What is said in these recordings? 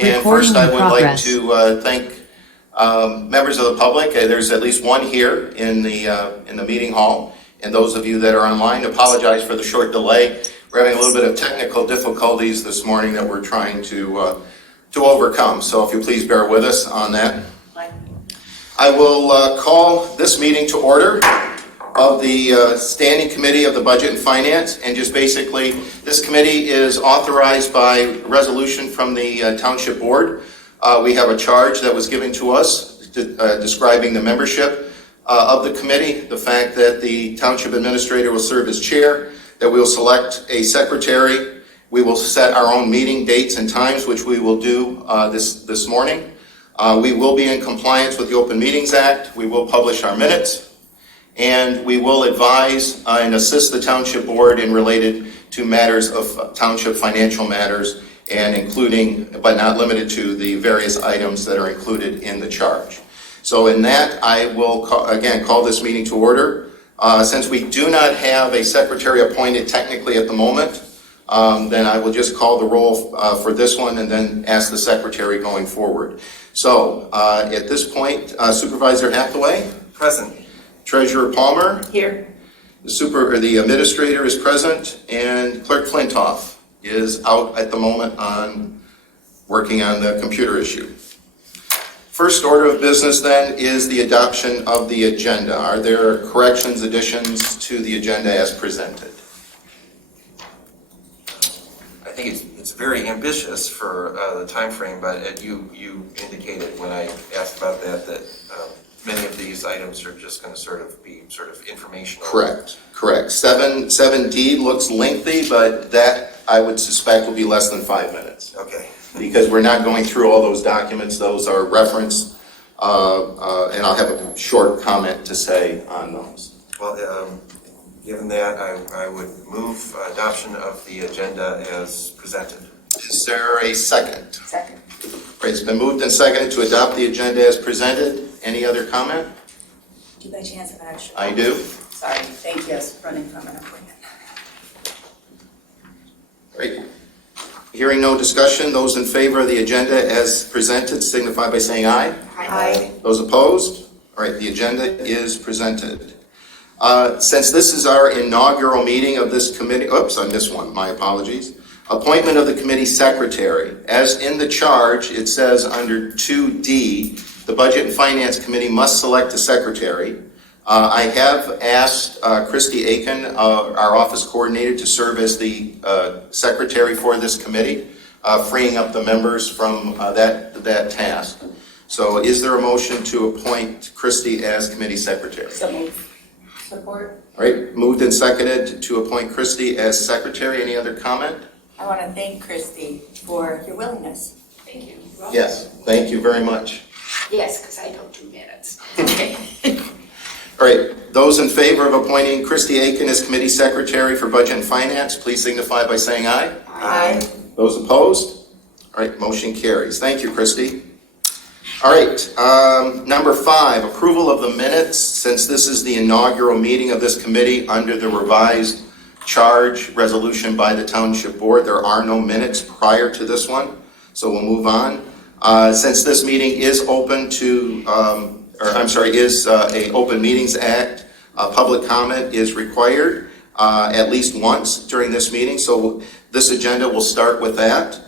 And first, I would like to thank members of the public. There's at least one here in the meeting hall, and those of you that are online, apologize for the short delay. We're having a little bit of technical difficulties this morning that we're trying to overcome. So if you please bear with us on that. I will call this meeting to order of the Standing Committee of the Budget and Finance, and just basically, this committee is authorized by resolution from the Township Board. We have a charge that was given to us describing the membership of the committee, the fact that the Township Administrator will serve as chair, that we will select a secretary, we will set our own meeting dates and times, which we will do this morning. We will be in compliance with the Open Meetings Act, we will publish our minutes, and we will advise and assist the Township Board in related to matters of Township financial matters, and including, but not limited to, the various items that are included in the charge. So in that, I will again call this meeting to order. Since we do not have a secretary appointed technically at the moment, then I will just call the roll for this one and then ask the secretary going forward. So at this point, Supervisor Hathaway. Present. Treasurer Palmer. Here. The administrator is present, and Clerk Flintoff is out at the moment on working on the computer issue. First order of business then is the adoption of the agenda. Are there corrections, additions to the agenda as presented? I think it's very ambitious for the time frame, but you indicated when I asked about that many of these items are just going to be informational. Correct. 7D looks lengthy, but that I would suspect will be less than 5 minutes. Okay. Because we're not going through all those documents. Those are referenced, and I'll have a short comment to say on those. Well, given that, I would move adoption of the agenda as presented. Is there a second? Second. Right, it's been moved and seconded to adopt the agenda as presented. Any other comment? Do you by chance have an extra? I do. Sorry, thank you. I was running from an appointment. Great. Hearing no discussion, those in favor of the agenda as presented signify by saying aye. Aye. Those opposed? All right, the agenda is presented. Since this is our inaugural meeting of this committee, oops, I missed one, my apologies. Appointment of the committee secretary. As in the charge, it says under 2D, the Budget and Finance Committee must select a secretary. I have asked Christy Aiken, our office coordinator, to serve as the secretary for this committee, freeing up the members from that task. So is there a motion to appoint Christy as committee secretary? So moved. Support. All right, moved and seconded to appoint Christy as secretary. Any other comment? I want to thank Christy for your willingness. Thank you. Yes, thank you very much. Yes, because I don't do minutes. Okay. All right, those in favor of appointing Christy Aiken as committee secretary for Budget and Finance, please signify by saying aye. Aye. Those opposed? All right, motion carries. Thank you, Christy. All right, number 5, approval of the minutes. Since this is the inaugural meeting of this committee under the revised charge resolution by the Township Board, there are no minutes prior to this one, so we'll move on. Since this meeting is open to, is a Open Meetings Act, public comment is required at least once during this meeting, so this agenda will start with that.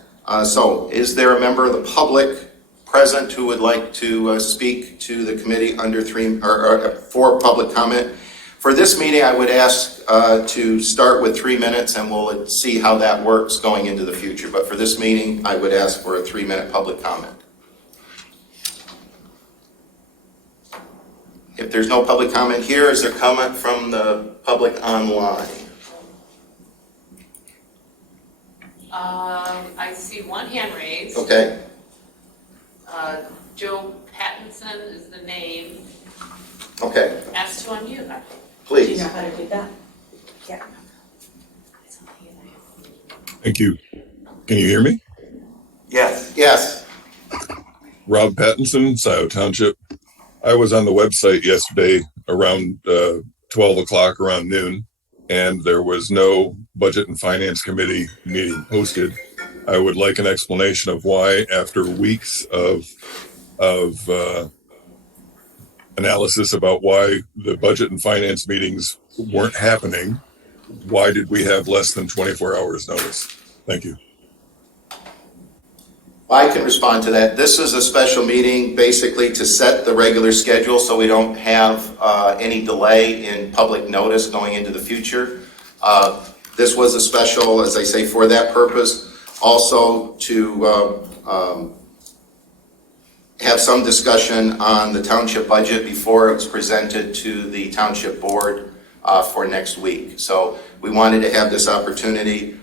So is there a member of the public present who would like to speak to the committee under for public comment? For this meeting, I would ask to start with 3 minutes, and we'll see how that works going into the future. But for this meeting, I would ask for a 3-minute public comment. If there's no public comment here, is there comment from the public online? I see one hand raised. Okay. Joe Pattinson is the name. Okay. Asked to unmute. Do you Please. know how to do that? Yeah. Thank you. Can you hear me? Yes. Yes. Rob Pattinson, Scio Township. I was on the website yesterday around 12 o'clock, around noon, and there was no Budget and Finance Committee meeting posted. I would like an explanation of why, after weeks of analysis about why the budget and finance meetings weren't happening, why did we have less than 24 hours notice? Thank you. I can respond to that. This is a special meeting basically to set the regular schedule so we don't have any delay in public notice going into the future. This was a special, as I say, for that purpose. Also to have some discussion on the township budget before it was presented to the township board for next week. So we wanted to have this opportunity.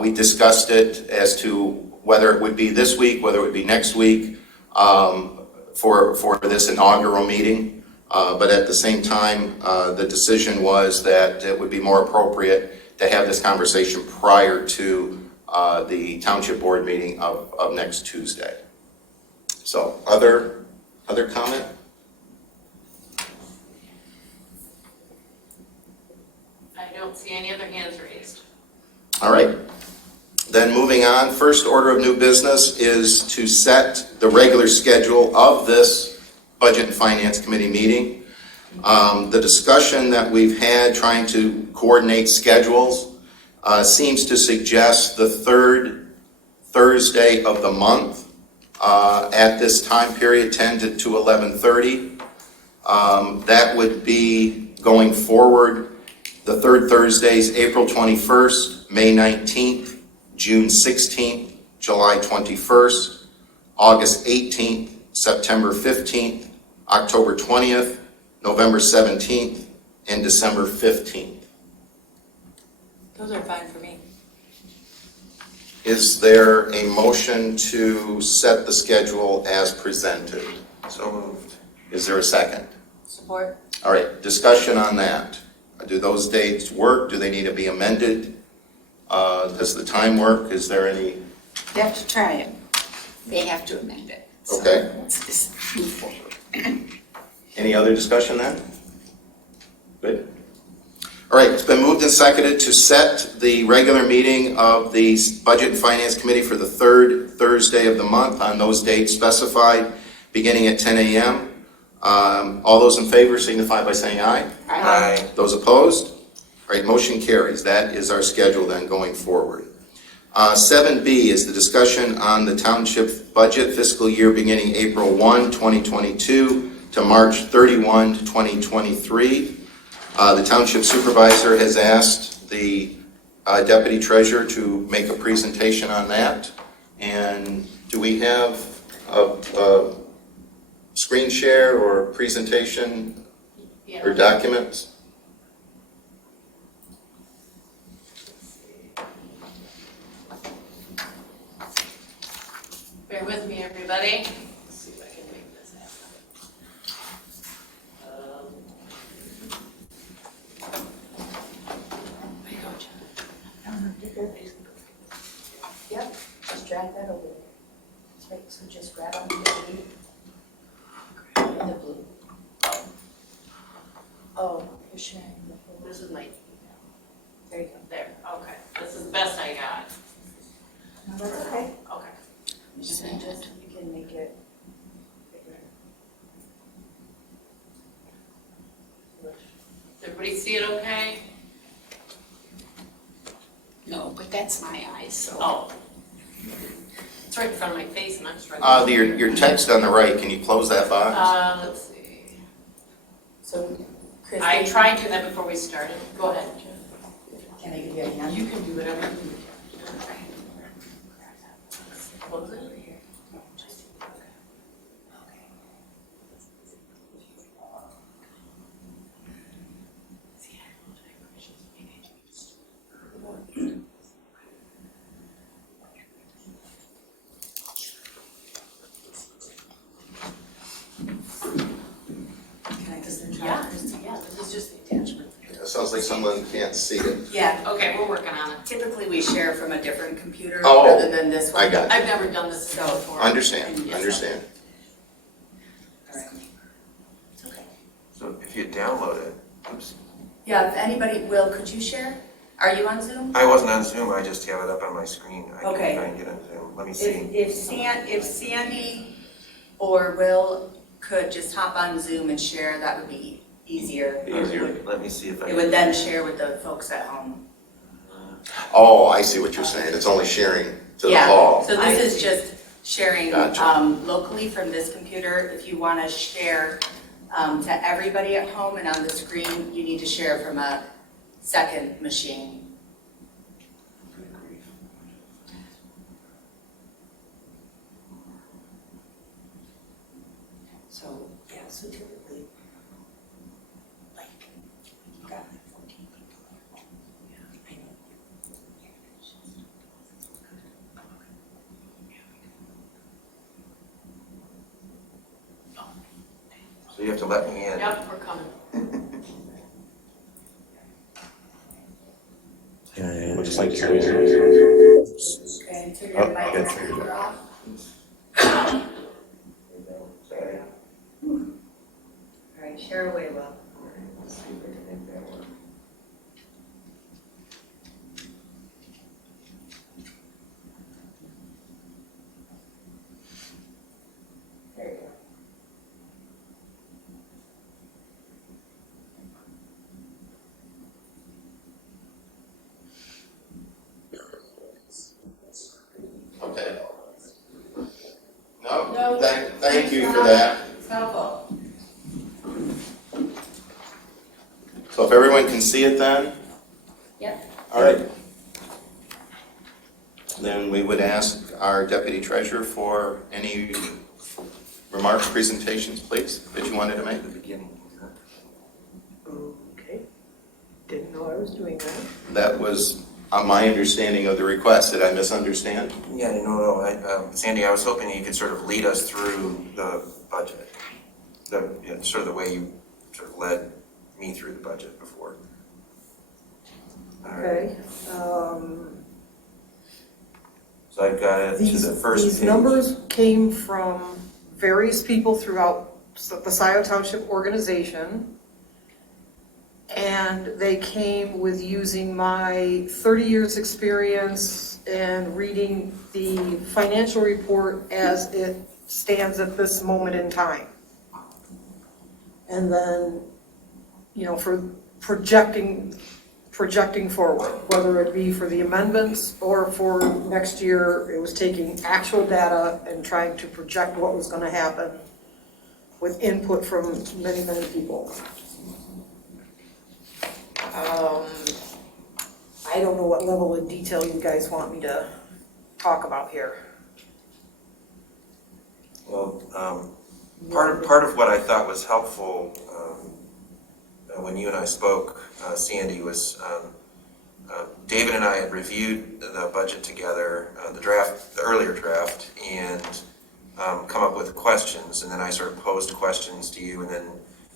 We discussed it as to whether it would be this week, whether it would be next week for this inaugural meeting. But at the same time, the decision was that it would be more appropriate to have this conversation prior to the township board meeting of next Tuesday. So other comment? I don't see any other hands raised. All right. Then moving on, first order of new business is to set the regular schedule of this Budget and Finance Committee meeting. The discussion that we've had trying to coordinate schedules seems to suggest the third Thursday of the month at this time period, 10 to 11:30. That would be going forward. The third Thursdays, April 21st, May 19th, June 16th, July 21st, August 18th, September 15th, October 20th, November 17th, and December 15th. Those are fine for me. Is there a motion to set the schedule as presented? So moved. Is there a second? Support? All right, discussion on that. Do those dates work? Do they need to be amended? Does the time work? Is there any? They have to try it. They have to amend it. So Okay. let's just move forward. Any other discussion then? Good. All right, it's been moved and seconded to set the regular meeting of the Budget and Finance Committee for the third Thursday of the month on those dates specified, beginning at 10 a.m. All those in favor signify by saying aye. Aye. Those opposed? All right, motion carries. That is our schedule then going forward. 7B is the discussion on the township budget fiscal year beginning April 1, 2022 to March 31, 2023. The township supervisor has asked the deputy treasurer to make a presentation on that. And do we have a screen share or presentation Yeah. or documents? Bear with me, everybody. Let's see if I can make this happen. There you go, John. Yep, just drag that over. That's right, so just grab on the blue. And the blue. Oh, you're sharing the whole. This is my email. There you go. There, okay. This is the best I got. No, that's okay. Okay. You just need to, you can make it bigger. Does everybody see it okay? No, but that's my eyes, so. Oh. It's right in front of my face and I'm struggling. Your text on the right, can you close that box? Let's see. So, Christie. I tried to do that before we started. Go ahead. Can I give you a hand? You can do whatever you need. Close it. Can I just try? Yeah, this is just the attachment. It sounds like someone can't see it. Yeah, Okay, we're working on it. typically we share from a different computer Oh, rather than this one. I got it. I've never done this before. Understand, Yes. understand. All right. It's okay. So if you download it, oops. Yeah, if anybody, Will, could you share? Are you on Zoom? I wasn't on Zoom, I just have it up on my screen. I Okay. can try and get on Zoom. Let me see. If Sandy or Will could just hop on Zoom and share, that would be easier. Let me see if I It would then share with the folks at home. Oh, I see what you're saying. It's only sharing to the Yeah, hall. so this is just sharing Gotcha. locally from this computer. If you want to share to everybody at home and on the screen, you need to share from a second machine. So, yeah, so typically, like, you've got like 14 people at home. Yeah, I know. So you have to let me in. Yep, we're coming. We'll just like to Okay, turn your Oh, mic good. and speaker off. All right, share away, Will. Let's see if I can make that work. There you go. Okay. No, No. thank you for that. It's helpful. So if everyone can see it then? Yep. All right. Then we would ask our deputy treasurer for any remarks, presentations, please, that you wanted to make. The beginning. Okay, didn't know I was doing that. That was my understanding of the request. Did I misunderstand? Yeah, no. Sandy, I was hoping you could sort of lead us through the budget. Sort of the way you sort of led me through the budget before. All right. Okay, So I've got it to the first page. these numbers came from various people throughout the Scio Township organization. And they came with using my 30 years experience and reading the financial report as it stands at this moment in time. And then, you know, for projecting forward, whether it be for the amendments or for next year, it was taking actual data and trying to project what was gonna happen with input from many, many people. I don't know what level of detail you guys want me to talk about here. Well, part of what I thought was helpful when you and I spoke, Sandy, was David and I had reviewed the budget together, the earlier draft, and come up with questions, and then I sort of posed questions to you, and then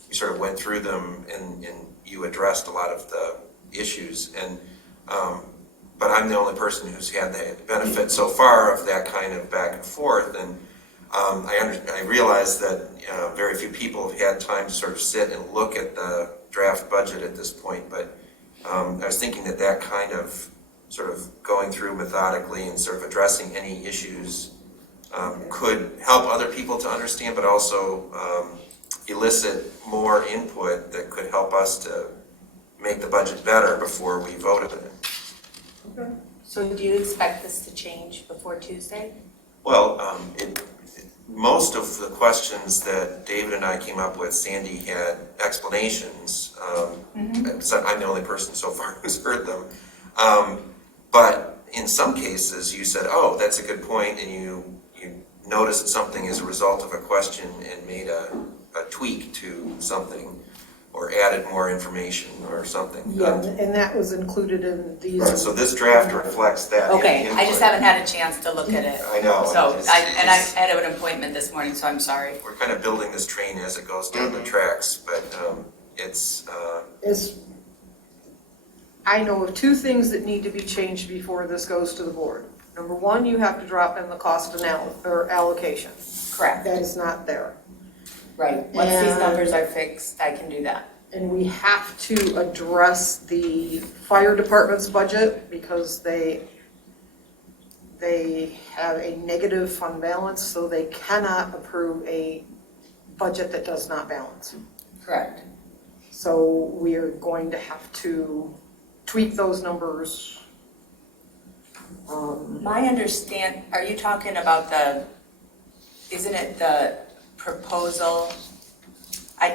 we sort of went through them, and you addressed a lot of the issues, and but I'm the only person who's had the benefit so far of that kind of back and forth, and I realize that very few people have had time to sort of sit and look at the draft budget at this point, but I was thinking that kind of sort of going through methodically and sort of addressing any issues could help other people to understand, but also elicit more input that could help us to make the budget better before we voted it. So do you expect this to change before Tuesday? Well, most of the questions that David and I came up with, Sandy had explanations. So I'm the only person so far who's heard them. But in some cases, you said, oh, that's a good point, and you noticed something as a result of a question and made a tweak to something, or added more information or something. Yeah, and that was included in these. Right, so this draft reflects that. Okay, I just input. haven't had a chance to look at it. I know. So, It's- I had an appointment this morning, so I'm sorry. We're kind of building this train as it goes down the tracks, but it's, I know of two things that need to be changed before this goes to the board. Number one, you have to drop in the cost allocation. Correct. That is not there. Right. Once these And- numbers are fixed, I can do that. And we have to address the fire department's budget because they have a negative fund balance, so they cannot approve a budget that does not balance. Correct. So we are going to have to tweak those numbers. My are you talking about isn't it the proposal?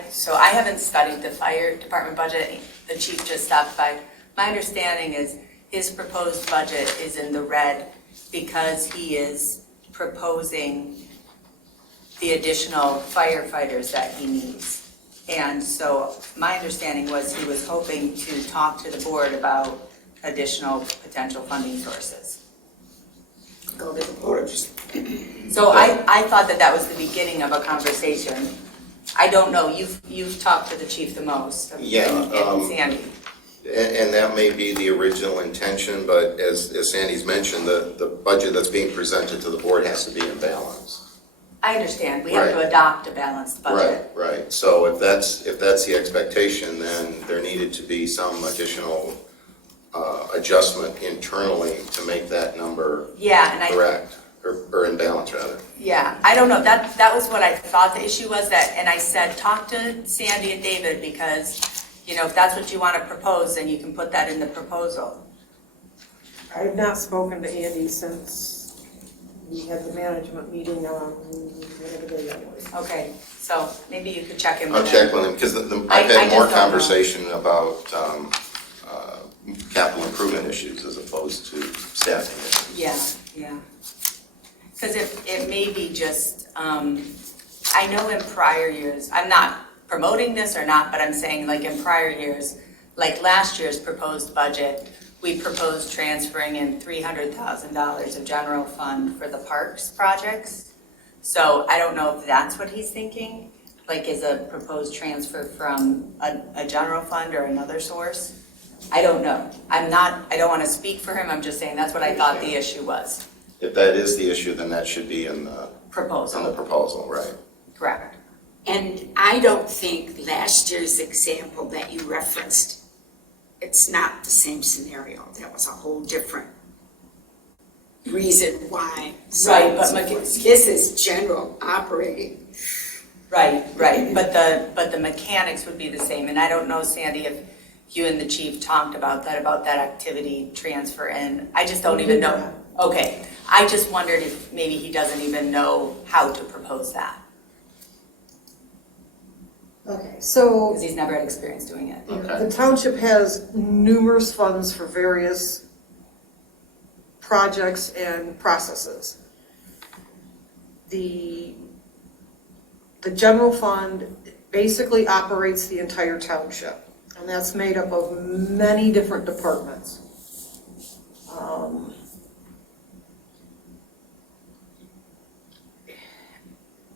So I haven't studied the fire department budget, the chief just stopped by. My understanding is his proposed budget is in the red because he is proposing the additional firefighters that he needs. And so my understanding was he was hoping to talk to the board about additional potential funding sources. Go to the board. So I thought that was the beginning of a conversation. I don't know, you've talked to the chief the most. Yeah, And Sandy. And that may be the original intention, but as Sandy's mentioned, the budget that's being presented to the board has to be in balance. I understand, we have to Right. adopt a balanced budget. Right. So if that's the expectation, then there needed to be some additional adjustment internally to make that number Yeah, and correct, or in balance rather. Yeah, I don't know, that was what I thought the issue was, and I said, talk to Sandy and David, because, if that's what you want to propose, then you can put that in the proposal. I have not spoken to Andy since we had the management meeting on whatever day that was. Okay, so maybe you could check in with I'll him. check with him, because I've I had just more don't know. conversation about capital improvement issues as opposed to staffing issues. Yeah. Because it may be just, I know in prior years, I'm not promoting this or not, but I'm saying like in prior years, like last year's proposed budget, we proposed transferring in $300,000 of general fund for the parks projects. So I don't know if that's what he's thinking, like is a proposed transfer from a general fund or another source. I don't know. I don't want to speak for him, I'm just saying that's what I thought the issue was. If that is the issue, then that should be in the proposal, right? Correct. And I don't think last year's example that you referenced, it's not the same scenario. That was a whole different reason why. Right, but this is general operating. Right, but the mechanics would be the same, and I don't know, Sandy, if you and the chief talked about that activity transfer, and I just don't even know. Okay, I just wondered if maybe he doesn't even know how to propose that, Okay, so because he's never had experience doing it. Okay. the township has numerous funds for various projects and processes. The general fund basically operates the entire township, and that's made up of many different departments.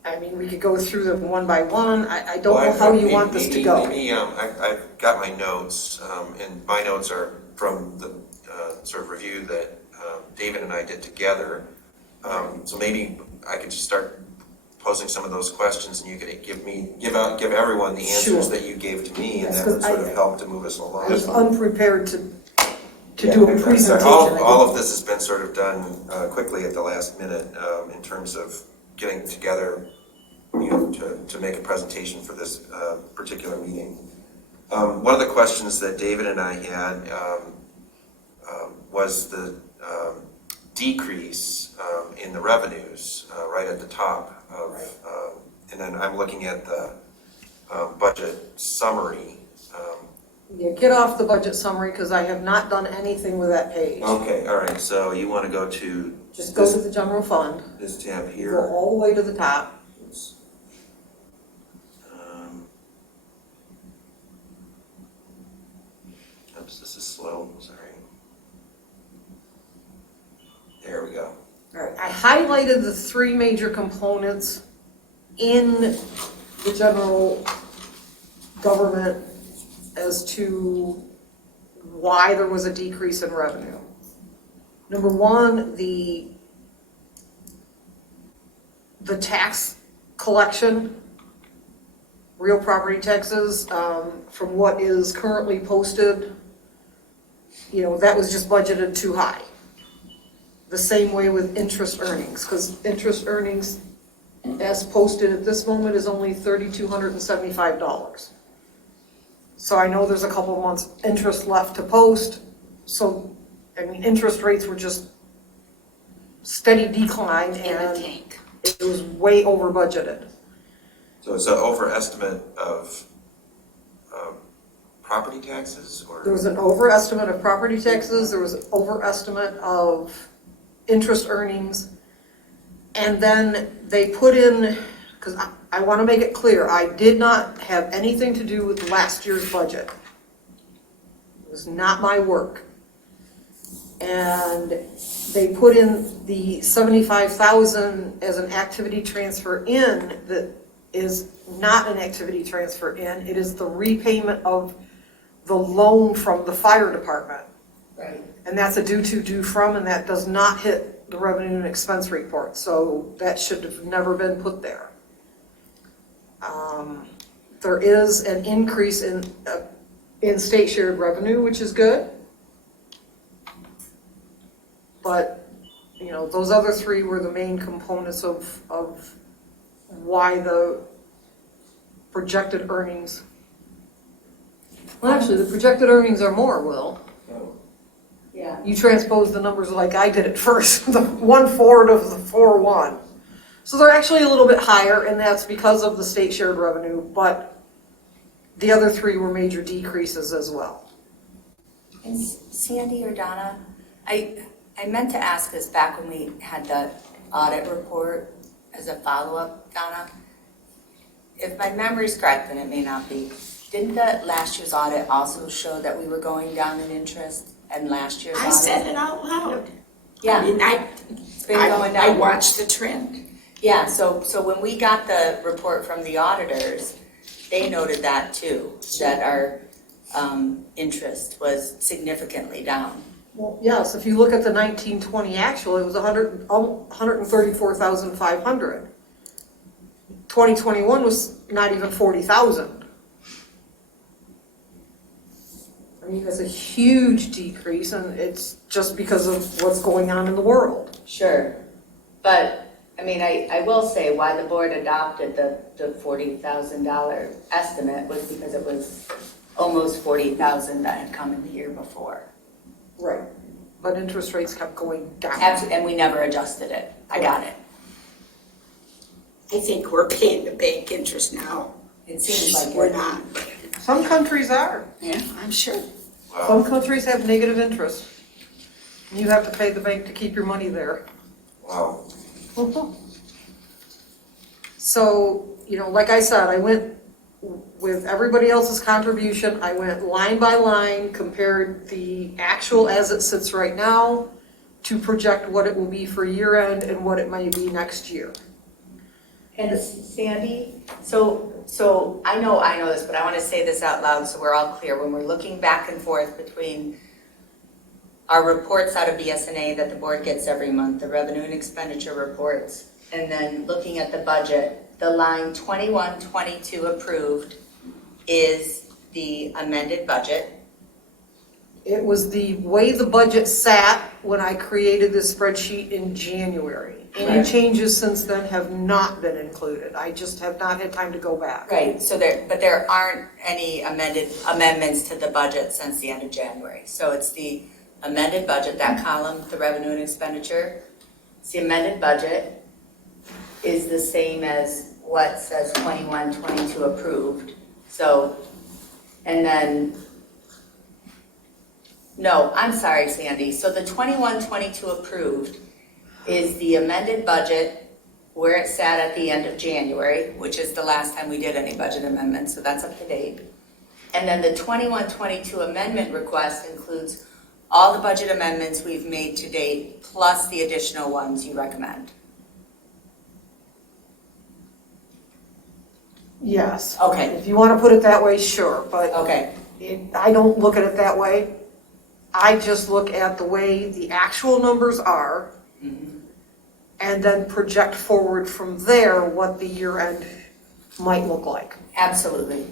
I mean, we could go through them one by one. I don't know how you want this to go. Maybe, I've got my notes, and my notes are from the sort of review that David and I did together. So maybe I could just start posing some of those questions, and you could give everyone the answers Sure. that you gave to me, and Yes, that would 'cause sort of help to move us I along. was unprepared to Yeah, do a exactly. presentation. All of this has been sort of done quickly at the last minute in terms of getting together, to make a presentation for this particular meeting. One of the questions that David and I had was the decrease in the revenues right at the top of, and then I'm looking at the budget summary. Yeah, get off the budget summary, because I have not done anything with that page. Okay, all right, so you want to go to Just go to the general fund, this tab go here. all the way to the top. Oops. Oops, this is slow, sorry. There we go. All right, I highlighted the three major components in the general government as to why there was a decrease in revenue. Number one, the tax collection real property taxes, from what is currently posted, that was just budgeted too high. The same way with interest earnings, because interest earnings as posted at this moment is only $3,275. So I know there's a couple months interest left to post, so, interest rates were just steady decline In the and tank. it was way over budgeted. So it's an overestimate of property taxes, or? There was an overestimate of property taxes, there was an overestimate of interest earnings, and then they put in, because I want to make it clear, I did not have anything to do with last year's budget. It was not my work. And they put in the $75,000 as an activity transfer in that is not an activity transfer in, it is the repayment of the loan from the fire department. Right. And that's a due from, and that does not hit the revenue and expense report, so that should have never been put there. There is an increase in state shared revenue, which is good. But, those other three were the main components of why the projected earnings. Well, actually, the projected earnings are more, Will. Yeah. You transpose the numbers like I did at first, the 1.4 to the 4.1. So they're actually a little bit higher, and that's because of the state shared revenue, but the other three were major decreases as well. And Sandy or Donna, I meant to ask this back when we had the audit report as a follow-up, Donna. If my memory's correct, and it may not be, didn't the last year's audit also show that we were going down in interest and last year's audit? I said it out loud. Yeah. It's been going down. I watched the trend. Yeah, so when we got the report from the auditors, they noted that too, that our interest was significantly down. Well, yes, if you look at the 1920 actual, it was 134,500. 2021 was not even 40,000. That's a huge decrease, and it's just because of what's going on in the world. Sure, but, I will say why the board adopted the $40,000 estimate was because it was almost 40,000 that had come in the year before. Right. But interest rates kept going down. And we never adjusted it. I got it. I think we're paying the bank interest now. It seems like We're it. not. Some countries are. Yeah, I'm sure. Wow. Some countries have negative interest. You have to pay the bank to keep your money there. Wow. So, like I said, I went with everybody else's contribution. I went line by line, compared the actual as it sits right now to project what it will be for year end and what it may be next year. And Sandy, so I know this, but I want to say this out loud so we're all clear. When we're looking back and forth between our reports out of BSNA that the board gets every month, the revenue and expenditure reports, and then looking at the budget, the line 2122 approved is the amended budget. It was the way the budget sat when I created this spreadsheet in January. Any Right. changes since then have not been included. I just have not had time to go back. Right, so there aren't any amendments to the budget since the end of January. So it's the amended budget, that column, the revenue and expenditure. It's the amended budget is the same as what says 2122 approved. So, and then, no, I'm sorry, Sandy. So the 2122 approved is the amended budget where it sat at the end of January, which is the last time we did any budget amendments, so that's up to date. And then the 2122 amendment request includes all the budget amendments we've made to date, plus the additional ones you recommend. Yes. Okay. If you want to put it that way, sure, but Okay, I don't look at it that way. I just look at the way the actual numbers are and then project forward from there what the year-end might look like. Absolutely.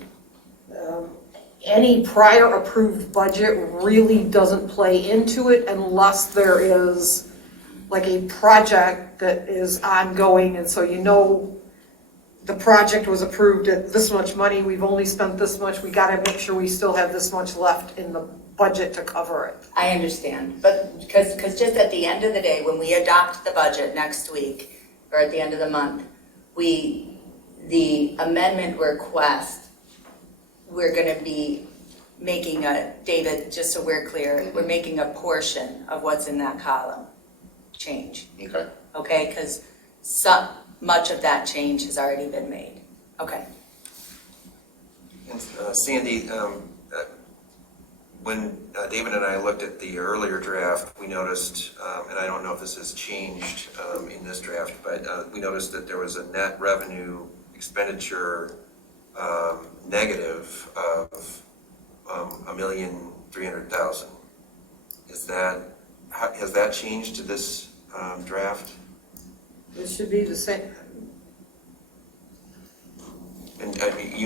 Any prior approved budget really doesn't play into it unless there is like a project that is ongoing, and so you know the project was approved at this much money, we've only spent this much, we gotta make sure we still have this much left in the budget to cover it. I understand, but because just at the end of the day, when we adopt the budget next week, or at the end of the month, the amendment request, we're gonna be making David, just so we're clear, we're making a portion of what's in that column change, Okay. okay? Because much of that change has already been made, okay? And Sandy, when David and I looked at the earlier draft, we noticed, and I don't know if this has changed in this draft, but we noticed that there was a net revenue expenditure negative of $1,300,000. Has that changed to this draft? It should be the same. And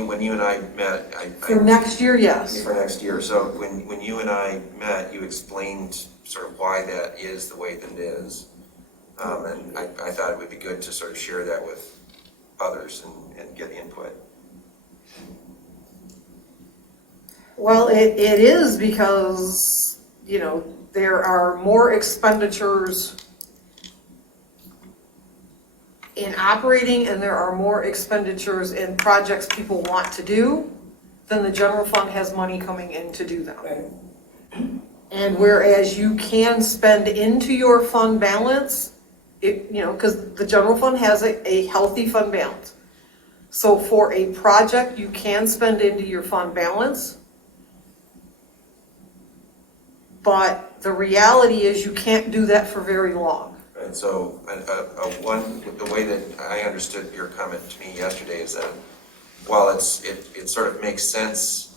when you and I met, For next year, yes. for next year. So when you and I met, you explained sort of why that is the way that it is. And I thought it would be good to sort of share that with others and get input. Well, it is because, you know, there are more expenditures in operating and there are more expenditures in projects people want to do than the general fund has money coming in to do them. And whereas you can spend into your fund balance, it, you know, because the general fund has a healthy fund balance. So for a project, you can spend into your fund balance. But the reality is you can't do that for very long. Right, so the way that I understood your comment to me yesterday is that while it sort of makes sense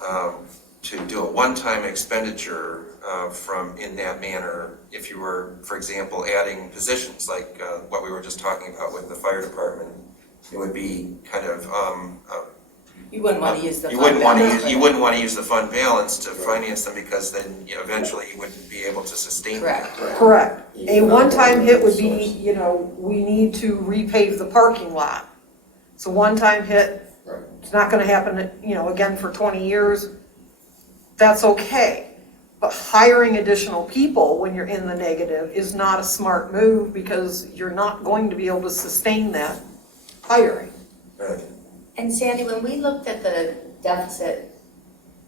to do a one-time expenditure from in that manner, if you were, for example, adding positions like what we were just talking about with the fire department, it would be kind of You wouldn't want to use the you fund wouldn't want to balance use for you that. wouldn't want to use the fund balance to finance them because then eventually you wouldn't be able to sustain that. Correct. A one-time hit would be, you know, we need to repave the parking lot. It's a one-time hit. It's not gonna happen, you know, again for 20 years. That's okay. But hiring additional people when you're in the negative is not a smart move because you're not going to be able to sustain that hiring. Right. And Sandy, when we looked at the deficit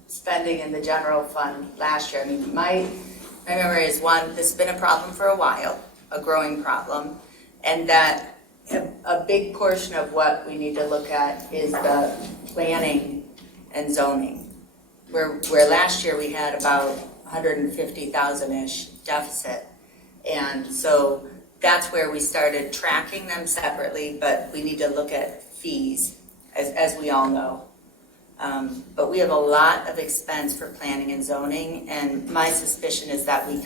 spending in the general fund last year, I mean, my memory is one, this has been a problem for a while, a growing problem, and that a big portion of what we need to look at is the planning and zoning. Where last year we had about 150,000-ish deficit. And so that's where we started tracking them separately, but we need to look at fees, as we all know. But we have a lot of expense for planning and zoning, and my suspicion is that we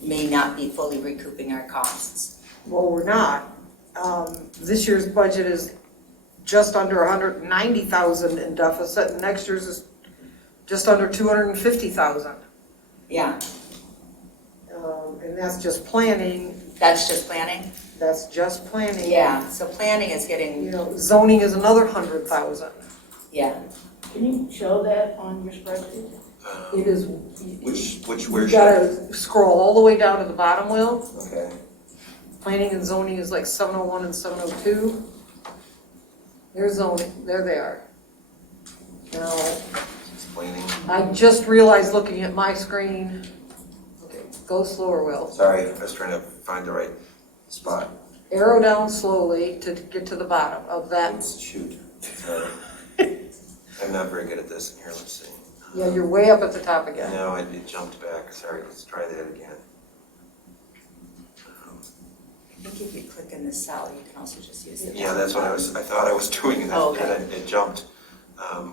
may not be fully recouping our costs. Well, we're not. This year's budget is just under 190,000 in deficit, and next year's is just under 250,000. Yeah, And that's just planning, that's just planning? that's just planning. Yeah, so planning is You getting, know, zoning is another 100,000. yeah. Can you show that on your spreadsheet? It is, Where you should I? gotta scroll all the way down to the bottom, Will. Okay. Planning and zoning is like 701 and 702. There's zoning, there they are. Now, Explaining. I just realized looking at my screen, okay, go slower, Will. Sorry, I was trying to find the right spot. Arrow down slowly to get to the bottom of that. Shoot. Sorry. I'm not very good at this. Here, let's see. Yeah, you're way up at the top again. No, it jumped back. Sorry, let's try that again. I think if you click in the cell, you can also just use the. Yeah, that's what I thought I was doing, and Oh, okay. then it jumped.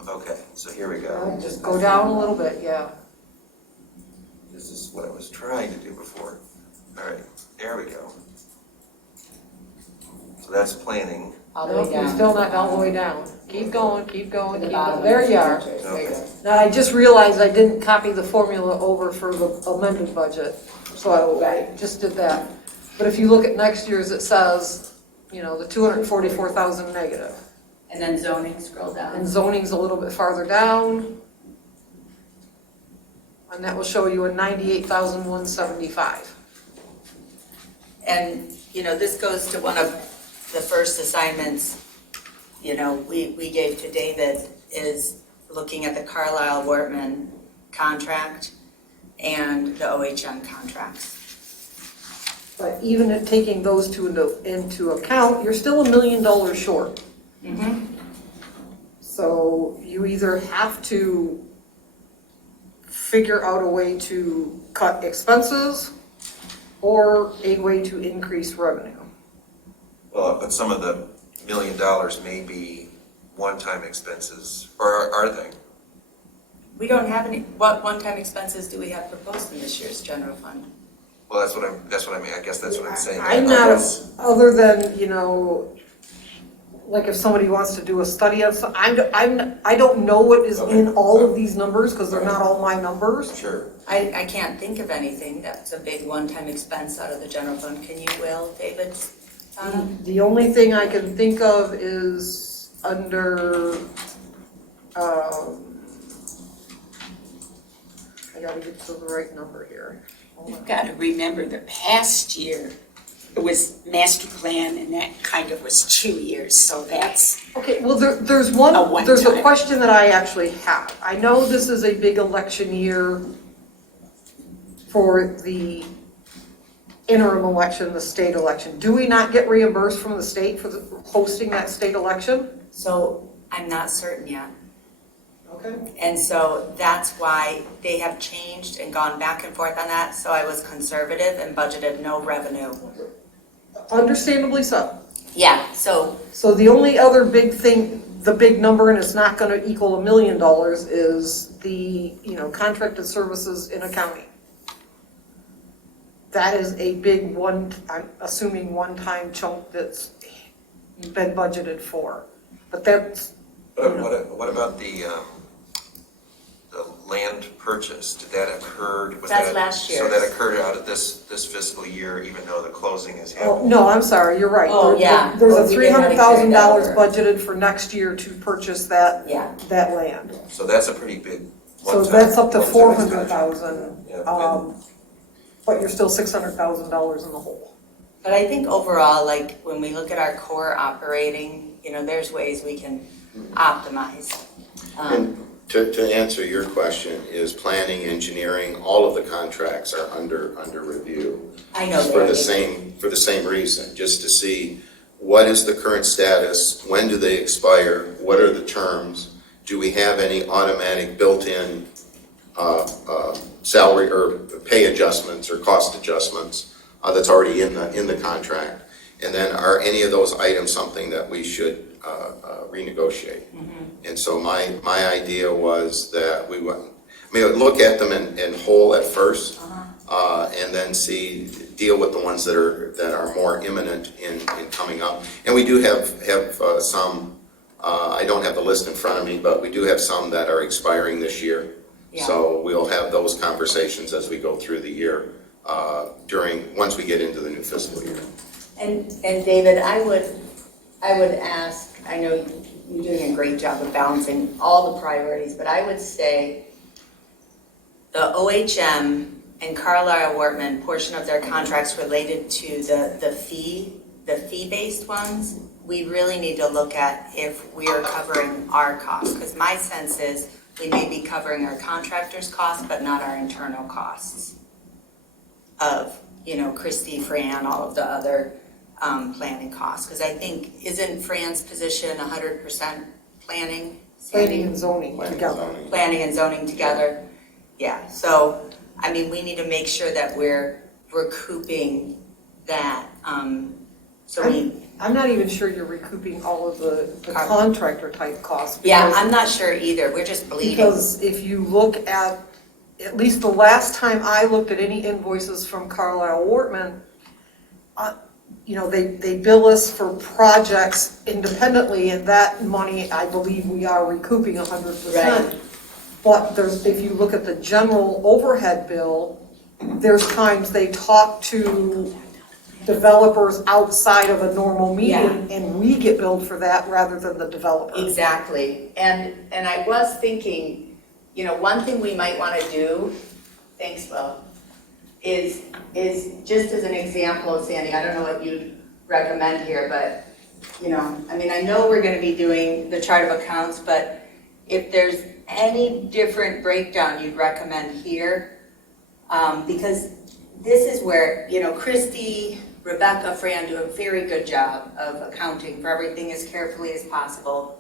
Okay, so here we go. Just go down a little bit, yeah. This is what I was trying to do before. All right, there we go. So that's planning. all the No, way down. you're still not all the way down. Keep going, keep going, The keep bottom going. There of you are. the picture. There you go. Now, I just realized I didn't copy the formula over for the amended budget, so I just did that. But if you look at next year's, it says, the 244,000 negative. And then zoning, scroll down. And zoning's a little bit farther down. And that will show you a 98,175. And, this goes to one of the first assignments, we gave to David, is looking at the Carlisle-Wortman contract and the OHM contracts. But even at taking those two into account, you're still $1 million short. Mm-hmm. So you either have to figure out a way to cut expenses or a way to increase revenue. Well, but some of the $1 million may be one-time expenses, or are they? We don't have any, what one-time expenses do we have proposed in this year's general fund? Well, that's what I mean, I guess that's what I'm saying. I'm I not, guess- other than, like if somebody wants to do a study on something, I don't know what is in all of these numbers, because they're not all my numbers. Sure. I can't think of anything that's a big one-time expense out of the general fund. Can you, David? The only thing I can think of is under, I gotta get to the right number here. Hold on. You've got to remember the past year, it was master plan and that kind of was 2 years, so that's, Okay, well, there's A one, one there's a time. question that I actually have. I know this is a big election year for the interim election, the state election. Do we not get reimbursed from the state for hosting that state election? So I'm not certain yet. Okay. And so that's why they have changed and gone back and forth on that. So I was conservative and budgeted no revenue. Understandably so. Yeah, so So the only other big thing, the big number, and it's not gonna equal $1 million, is the, contracted services in accounting. That is a big I'm assuming one-time chunk that's been budgeted for. But that's, What about the land purchase? Did that occur? That's last year's. So that occurred out of this fiscal year, even though the closing is oh, happening? no, I'm sorry, you're right. Oh, yeah. There's Well, a we did have to carry that $300,000 over. budgeted for next year to purchase that yeah, land. So that's a pretty big So one-time. that's up to one-time $400,000, Yeah, but you're still $600,000 in the hole. but I think overall, like when we look at our core operating, there's ways we can optimize. And to answer your question, is planning, engineering, all of the contracts are under review. I know For that. the same reason, just to see what is the current status, when do they expire, what are the terms, do we have any automatic built-in salary or pay adjustments or cost adjustments that's already in the contract, and then are any of those items something that we should renegotiate? And so my idea was that we would, look at them in whole at first, and then deal with the ones that are more imminent in coming up. And we do have some, I don't have the list in front of me, but we do have some that are expiring this year. Yeah. So we'll have those conversations as we go through the year, once we get into the new fiscal year. And David, I would ask, I know you're doing a great job of balancing all the priorities, but I would say the OHM and Carlisle-Wortman portion of their contracts related to the fee-based ones, we really need to look at if we are covering our costs. Because my sense is we may be covering our contractors' costs, but not our internal costs of, Christie, Fran, all of the other planning costs. Because I think, isn't Fran's position 100% planning? Planning and zoning Planning and together. zoning. Planning and zoning together? Yeah, so, we need to make sure that we're recouping that, I'm not even sure you're recouping all of the contractor type costs. Yeah, because- I'm not sure either, we're just bleeding. Because if you look at least the last time I looked at any invoices from Carlisle-Wortman, they bill us for projects independently, and that money, I believe we are recouping 100%. Right. But if you look at the general overhead bill, there's times they talk to developers outside of a normal meeting, and we get billed for that rather than the developer. Exactly, and I was thinking, one thing we might wanna do, thanks, Will, is just as an example, Sandy, I don't know what you'd recommend here, but, I know we're gonna be doing the chart of accounts, but if there's any different breakdown you'd recommend here, because this is where, Christy, Rebecca, Fran do a very good job of accounting for everything as carefully as possible.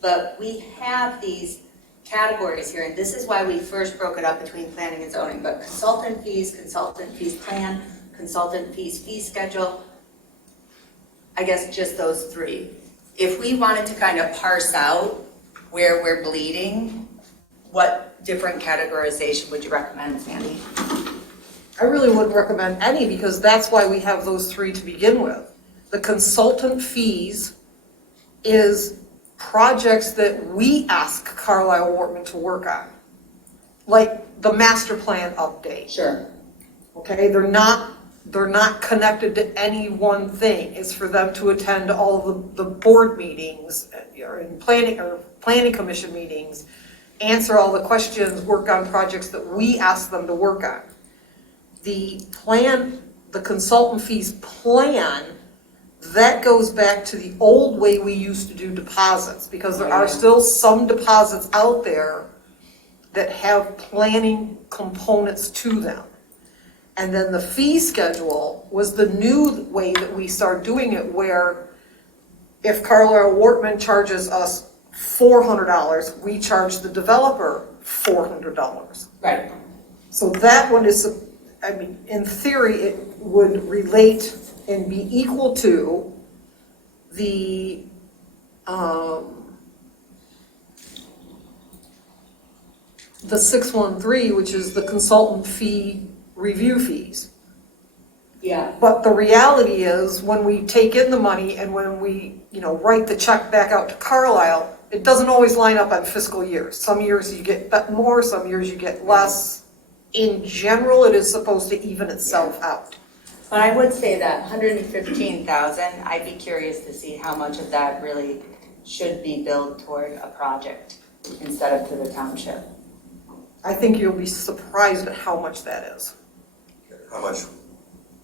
But we have these categories here, and this is why we first broke it up between planning and zoning, but consultant fees plan, consultant fees fee schedule, I guess just those three. If we wanted to kind of parse out where we're bleeding, what different categorization would you recommend, Sandy? I really wouldn't recommend any, because that's why we have those three to begin with. The consultant fees is projects that we ask Carlisle Wortman to work on, like the master plan update. Sure. Okay, they're not connected to any one thing. It's for them to attend all of the board meetings, or in planning commission meetings, answer all the questions, work on projects that we ask them to work on. The consultant fees plan, that goes back to the old way we used to do deposits, because there are still some deposits out there that have planning components to them. And then the fee schedule was the new way that we started doing it, where if Carlisle Wortman charges us $400, we charge the developer $400. Right. So that one is, in theory, it would relate and be equal to the, the 613, which is the consultant fee review fees. Yeah. But the reality is, when we take in the money and when we, write the check back out to Carlisle, it doesn't always line up on fiscal years. Some years you get more, some years you get less. In general, it is supposed to even itself out. But I would say that 115,000, I'd be curious to see how much of that really should be billed toward a project instead of to the township. I think you'll be surprised at how much that is. How much?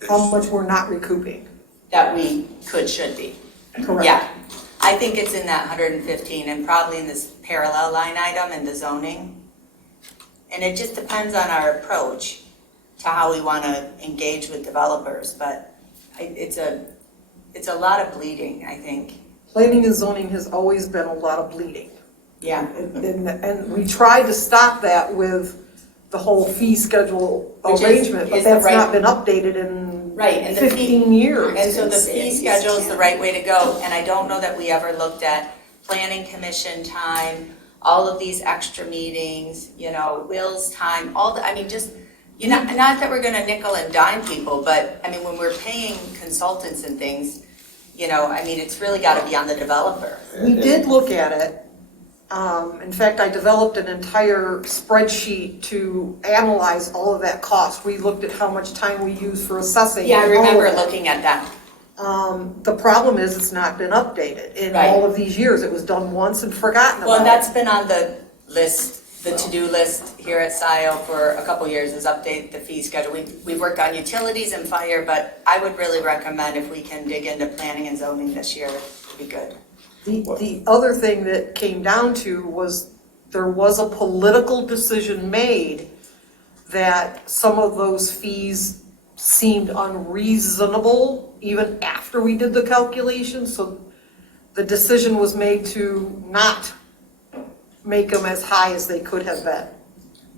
How much we're not recouping. That we should be. Correct. Yeah, I think it's in that 115 and probably in this parallel line item in the zoning. And it just depends on our approach to how we want to engage with developers, but it's a lot of bleeding, I think. Planning and zoning has always been a lot of bleeding. Yeah. And we tried to stop that with the whole fee schedule Which arrangement, but is the that's right- not been updated in Right, and the fee- 15 years. And so the fee schedule is the right way to go, and I don't know that we ever looked at planning commission time, all of these extra meetings, Will's time, not that we're gonna nickel and dime people, but, when we're paying consultants and things, it's really gotta be on the developer. We did look at it. In fact, I developed an entire spreadsheet to analyze all of that cost. We looked at how much time we use for assessing. Yeah, I all of remember it. looking at that. The problem is, it's not been updated in Right. all of these years. It was done once and forgotten about. Well, and that's been on the list, the to-do list here at Scio for a couple years, is update the fee schedule. We've worked on utilities and fire, but I would really recommend if we can dig into planning and zoning this year, it'd be good. The other thing that came down to was there was a political decision made that some of those fees seemed unreasonable even after we did the calculation, so the decision was made to not make them as high as they could have been.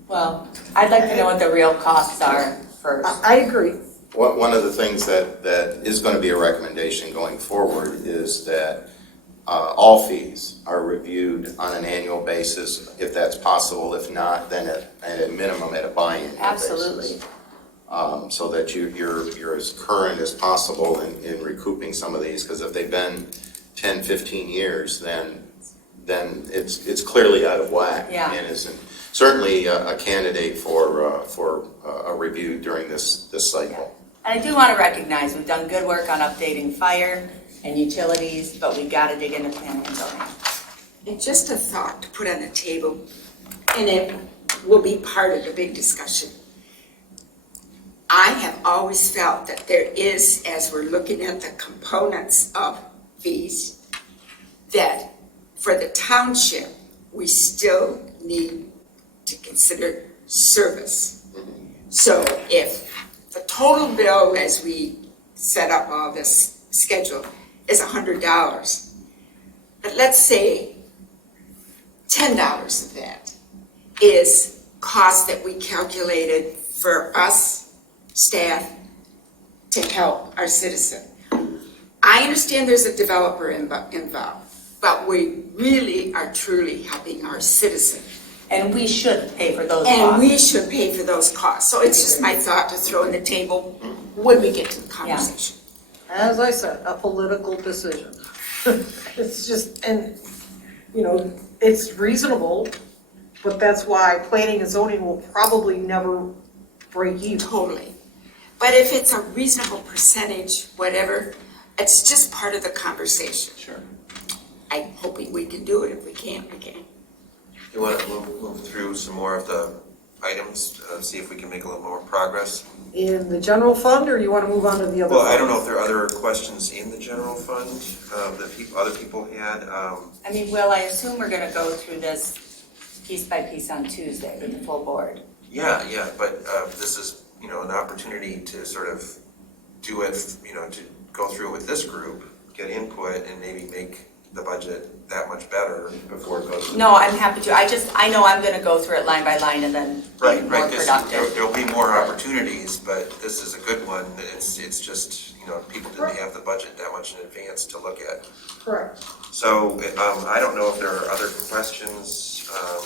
Well, I'd like to know what the real costs are first. I agree. One of the things that is going to be a recommendation going forward is that all fees are reviewed on an annual basis, if that's possible. If not, then at a minimum at a buy-in basis. Absolutely. so that you're as current as possible in recouping some of these, because if they've been 10, 15 years, then it's clearly out of whack. Yeah. And isn't certainly a candidate for a review during this cycle. And I do want to recognize, we've done good work on updating fire and utilities, but we've got to dig into planning and zoning. And just a thought to put on the table, and it will be part of the big discussion. I have always felt that there is, as we're looking at the components of fees, that for the township, we still need to consider service. So if the total bill, as we set up all this schedule, is $100, but let's say $10 of that is cost that we calculated for us, staff, to help our citizen. I understand there's a developer involved, but we really are truly helping our citizen. And we should pay for those And costs. we should pay for those costs. So it's just my thought to throw on the table when we get to the conversation. As I said, a political decision. It's just, and, you know, it's reasonable, but that's why planning and zoning will probably never break even. Totally. But if it's a reasonable percentage, whatever, it's just part of the conversation. Sure. I'm hoping we can do it. If we can't, we can't. You want to move through some more of the items, see if we can make a little more progress? In the general fund, or you want to move on to the other? Well, I don't know funds? if there are other questions in the general fund that other people had. I mean, Will, I assume we're gonna go through this piece by piece on Tuesday with the full board. Yeah, but this is, an opportunity to sort of do it, to go through it with this group, get input, and maybe make the budget that much better before it goes. No, I'm happy to. I know I'm gonna go through it line by line and then be more Right, productive. there'll be more opportunities, but this is a good one. It's just, people didn't have the budget that much in advance to look at. Correct. So, I don't know if there are other questions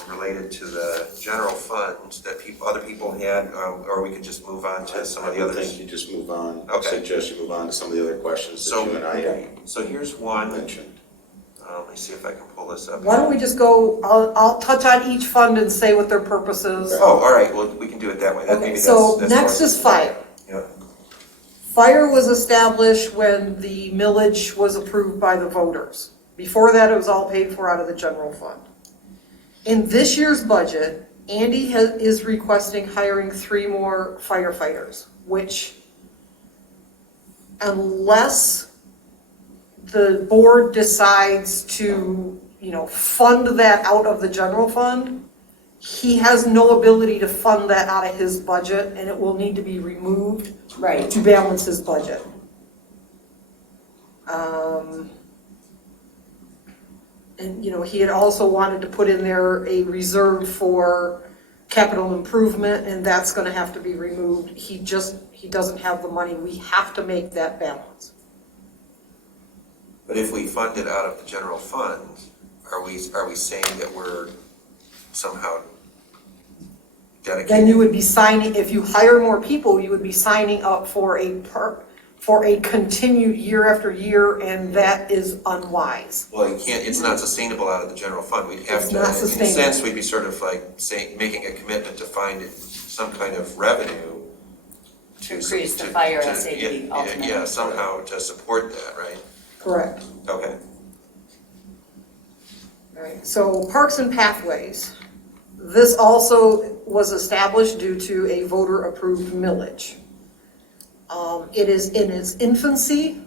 related to the general fund that other people had, or we could just move on to some of the I others. think you just move on. Okay. Suggest you move on to some of the other questions that So- you and I So here's one. mentioned. Let me see if I can pull this up. Why don't we just go, I'll touch on each fund and say what their purpose is. Oh, all right, well, we can do it that way. Okay, Maybe so that's next more- is fire. Yeah. Fire was established when the millage was approved by the voters. Before that, it was all paid for out of the general fund. In this year's budget, Andy is requesting hiring 3 more firefighters, which unless the board decides to, fund that out of the general fund, he has no ability to fund that out of his budget, and it will need to be removed Right. to balance his budget. And, he had also wanted to put in there a reserve for capital improvement, and that's gonna have to be removed. He doesn't have the money. We have to make that balance. But if we fund it out of the general fund, are we saying that we're somehow dedicated? Then you would be signing, if you hire more people, you would be signing up for a continued year after year, and that is unwise. Well, it's not sustainable out of the general fund. We'd have It's to, not in a sustainable. sense, we'd be sort of like making a commitment to find some kind of revenue. To increase the fire SAD Yeah, ultimately. somehow to support that, right? Correct. Okay. All right, so parks and pathways. This also was established due to a voter-approved millage. It is in its infancy,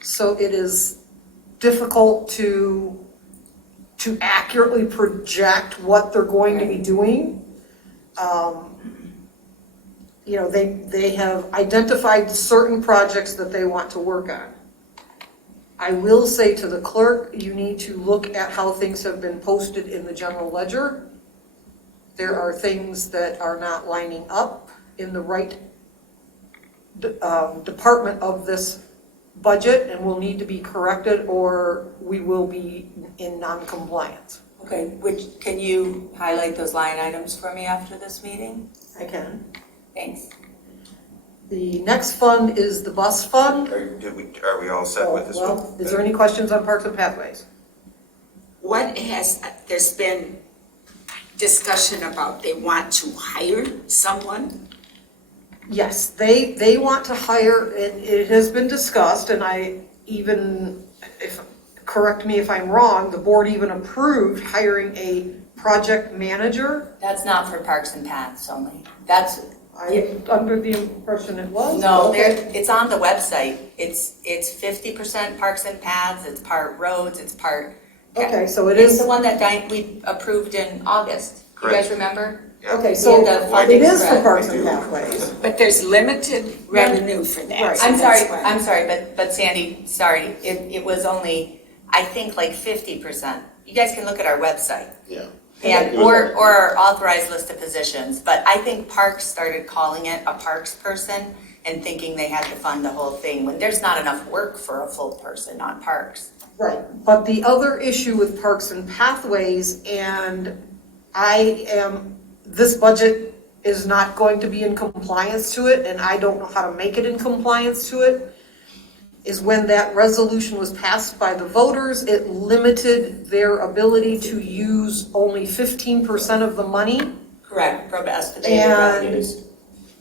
so it is difficult to accurately project what they're going to be doing. They have identified certain projects that they want to work on. I will say to the clerk, you need to look at how things have been posted in the general ledger. There are things that are not lining up in the right department of this budget and will need to be corrected, or we will be in non-compliance. Okay, can you highlight those line items for me after this meeting? I can. Thanks. The next fund is the bus fund. Are we all set with this one? Well, is there any questions on Parks and Pathways? There's been discussion about they want to hire someone? Yes, they want to hire, and it has been discussed, and I even, correct me if I'm wrong, the board even approved hiring a project manager. That's not for Parks and Paths only. That's, I'm under the impression it was. no, Okay. it's on the website. It's 50% Parks and Paths, it's part roads, it's part. Okay, so it It's is, the one that we approved in August. You guys remember? okay, so Yeah, the funding it is for spread. Parks and Pathways. But there's limited revenue for that. Right. so I'm that's sorry, why. I'm sorry, but Sandy, sorry, it was only, I think like 50%. You guys can look at our website. Yeah. And, or our authorized list of positions, but I think Parks started calling it a Parks person and thinking they had to fund the whole thing, when there's not enough work for a full person on Parks. Right, but the other issue with Parks and Pathways, and this budget is not going to be in compliance to it, and I don't know how to make it in compliance to it, is when that resolution was passed by the voters, it limited their ability to use only 15% of the money. Correct, from estimated And revenues.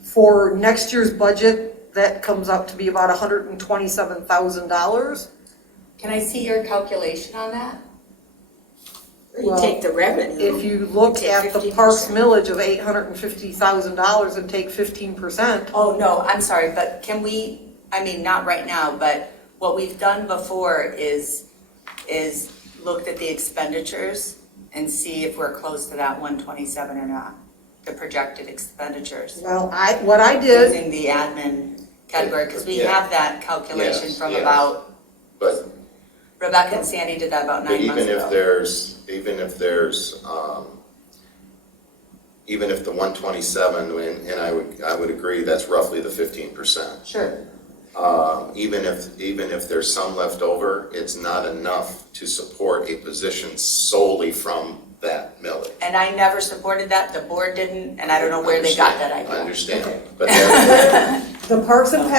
for next year's budget, that comes up to be about $127,000. Can I see your calculation on that? You take the revenue. If you look Take at the 15%. Parks millage of $850,000 and take 15%, Oh, no, I'm sorry, but can we, I mean, not right now, but what we've done before is looked at the expenditures and see if we're close to that 127 or not, the projected expenditures. well, what I did, Using the admin category, because we Yeah. have that calculation Yes, from yes. about, But Rebecca and Sandy did that about 9 months ago. even if the 127, and I would agree, that's roughly the 15%. Sure. Even if there's some left over, it's not enough to support a position solely from that millage. And I never supported that, the board didn't, and I don't know where they got that I idea. understand, but then, the Parks and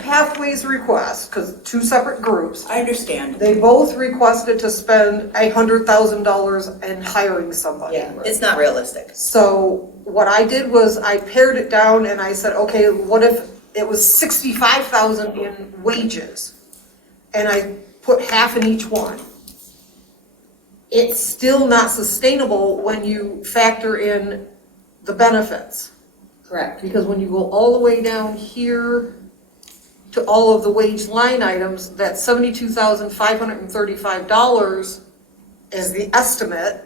Pathways request, because two separate groups, I understand. they both requested to spend $100,000 in hiring somebody. Yeah, it's not realistic. So what I did was I pared it down and I said, okay, what if it was $65,000 in wages? And I put half in each one. It's still not sustainable when you factor in the benefits. Correct. Because when you go all the way down here to all of the wage line items, that $72,535 is the estimate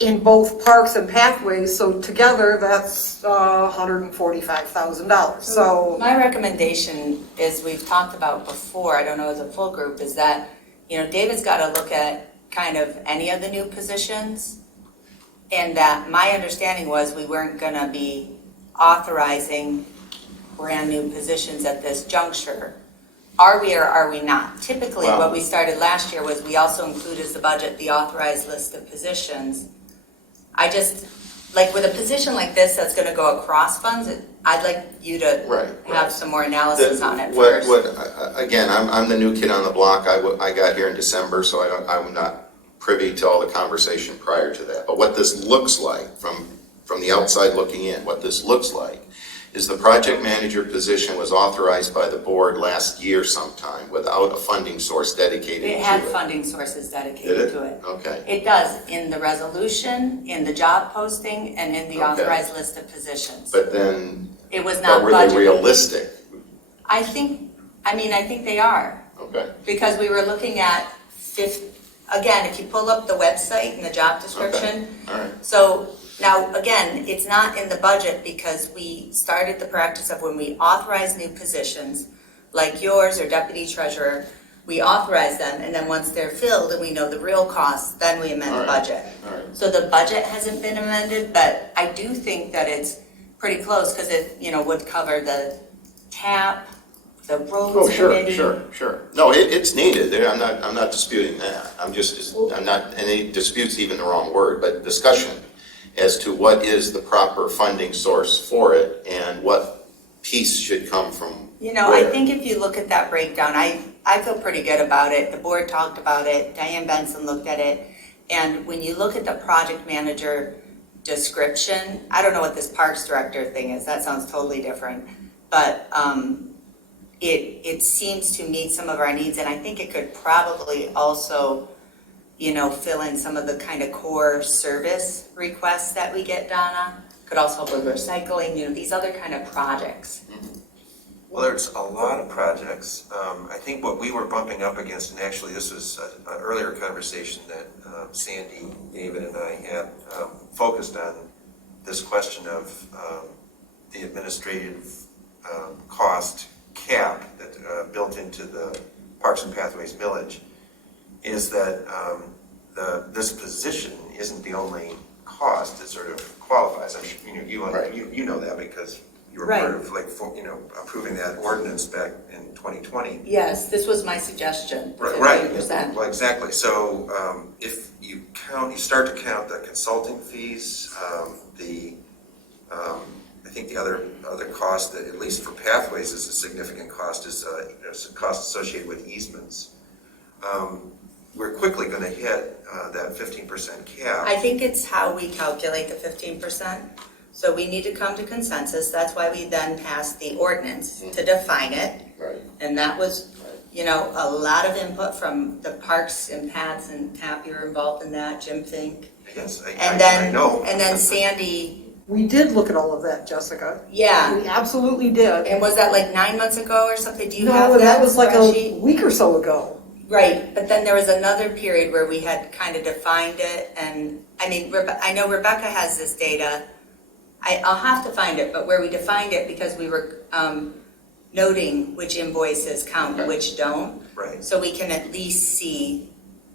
in both Parks and Pathways, so together that's $145,000. So, My recommendation is, we've talked about before, I don't know as a full group, is that, David's got to look at kind of any of the new positions. And that my understanding was we weren't going to be authorizing brand new positions at this juncture. Are we or are we not? Typically, Well- what we started last year was we also include as the budget the authorized list of positions. I just, like with a position like this that's gonna go across funds, I'd like you to Right. have some more analysis on it What- first. Again, I'm the new kid on the block. I got here in December, so I'm not privy to all the conversation prior to that. But what this looks like, from the outside looking in, what this looks like is the project manager position was authorized by the board last year sometime without a funding source dedicated to it. It had funding sources dedicated Did it? to it. Okay. It does, in the resolution, in the job posting, and in the Okay. authorized list of positions. But then, It was but not were they budgeted. realistic? I think they are. Okay. Because we were looking at again, if you pull up the website and the job description. All right. So now, again, it's not in the budget because we started the practice of when we authorize new positions, like yours or deputy treasurer, we authorize them, and then once they're filled and we know the real costs, then we amend the All right. budget. All right. So the budget hasn't been amended, but I do think that it's pretty close because it, would cover the TAP, the roads Oh, committee. sure. No, it's needed. I'm not disputing that. I'm not, any dispute's even the wrong word, but discussion as to what is the proper funding source for it and what piece should come from You know, where? I think if you look at that breakdown, I feel pretty good about it. The board talked about it, Diane Benson looked at it. And when you look at the project manager description, I don't know what this parks director thing is, that sounds totally different. But it seems to meet some of our needs, and I think it could probably also, you know, fill in some of the kind of core service requests that we get, Donna. Could also help with recycling, you know, these other kind of projects. Well, there's a lot of projects. I think what we were bumping up against, and actually this was an earlier conversation that Sandy, David, and I had focused on this question of the administrative cost cap that built into the Parks and Pathways millage, is that this position isn't the only cost that sort of qualifies. I'm sure, you know that because you were part of approving that ordinance back in 2020. Yes, this was my suggestion, Right. 50%. Well, exactly. So if you start to count the consulting fees, I think the other cost that, at least for pathways, is a significant cost is a cost associated with easements. We're quickly going to hit that 15% cap. I think it's how we calculate the 15%. So we need to come to consensus. That's why we then passed the ordinance to define it. Right. And that was, you know, a lot of input from the Parks and Paths, and Tap, you were involved in that, Jim Fink. Yes, And I know. And then Sandy, We did look at all of that, Jessica. yeah. We absolutely did. And was that like 9 months ago or something? Do you have No, that that was like a spreadsheet? week or so ago. Right, but then there was another period where we had kind of defined it, and I mean, I know Rebecca has this data. I'll have to find it, but where we defined it because we were noting which invoices count and which don't. Right. So we can at least see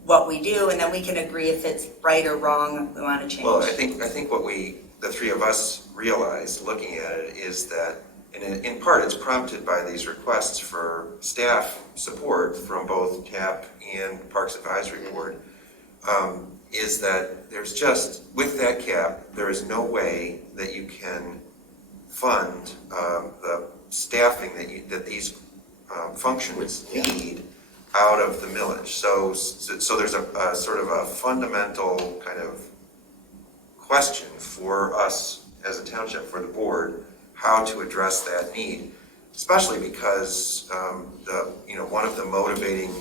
what we do, and then we can agree if it's right or wrong, we want to change. Well, I think what the three of us realized looking at it is that, and in part it's prompted by these requests for staff support from both TAP and Parks Advisory Board, is that there's just, with that cap, there is no way that you can fund the staffing that these functions need out of the millage. So there's a sort of a fundamental kind of question for us as a township, for the board, how to address that need, especially because one of the motivating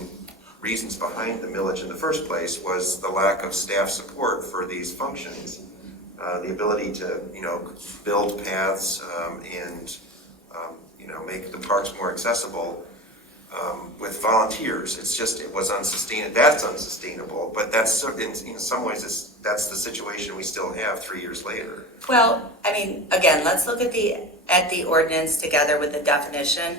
reasons behind the millage in the first place was the lack of staff support for these functions, the ability to build paths and make the parks more accessible with volunteers. It was unsustainable. That's unsustainable, but that's in some ways that's the situation we still have 3 years later. Well, I mean, again, let's look at the ordinance together with the definition,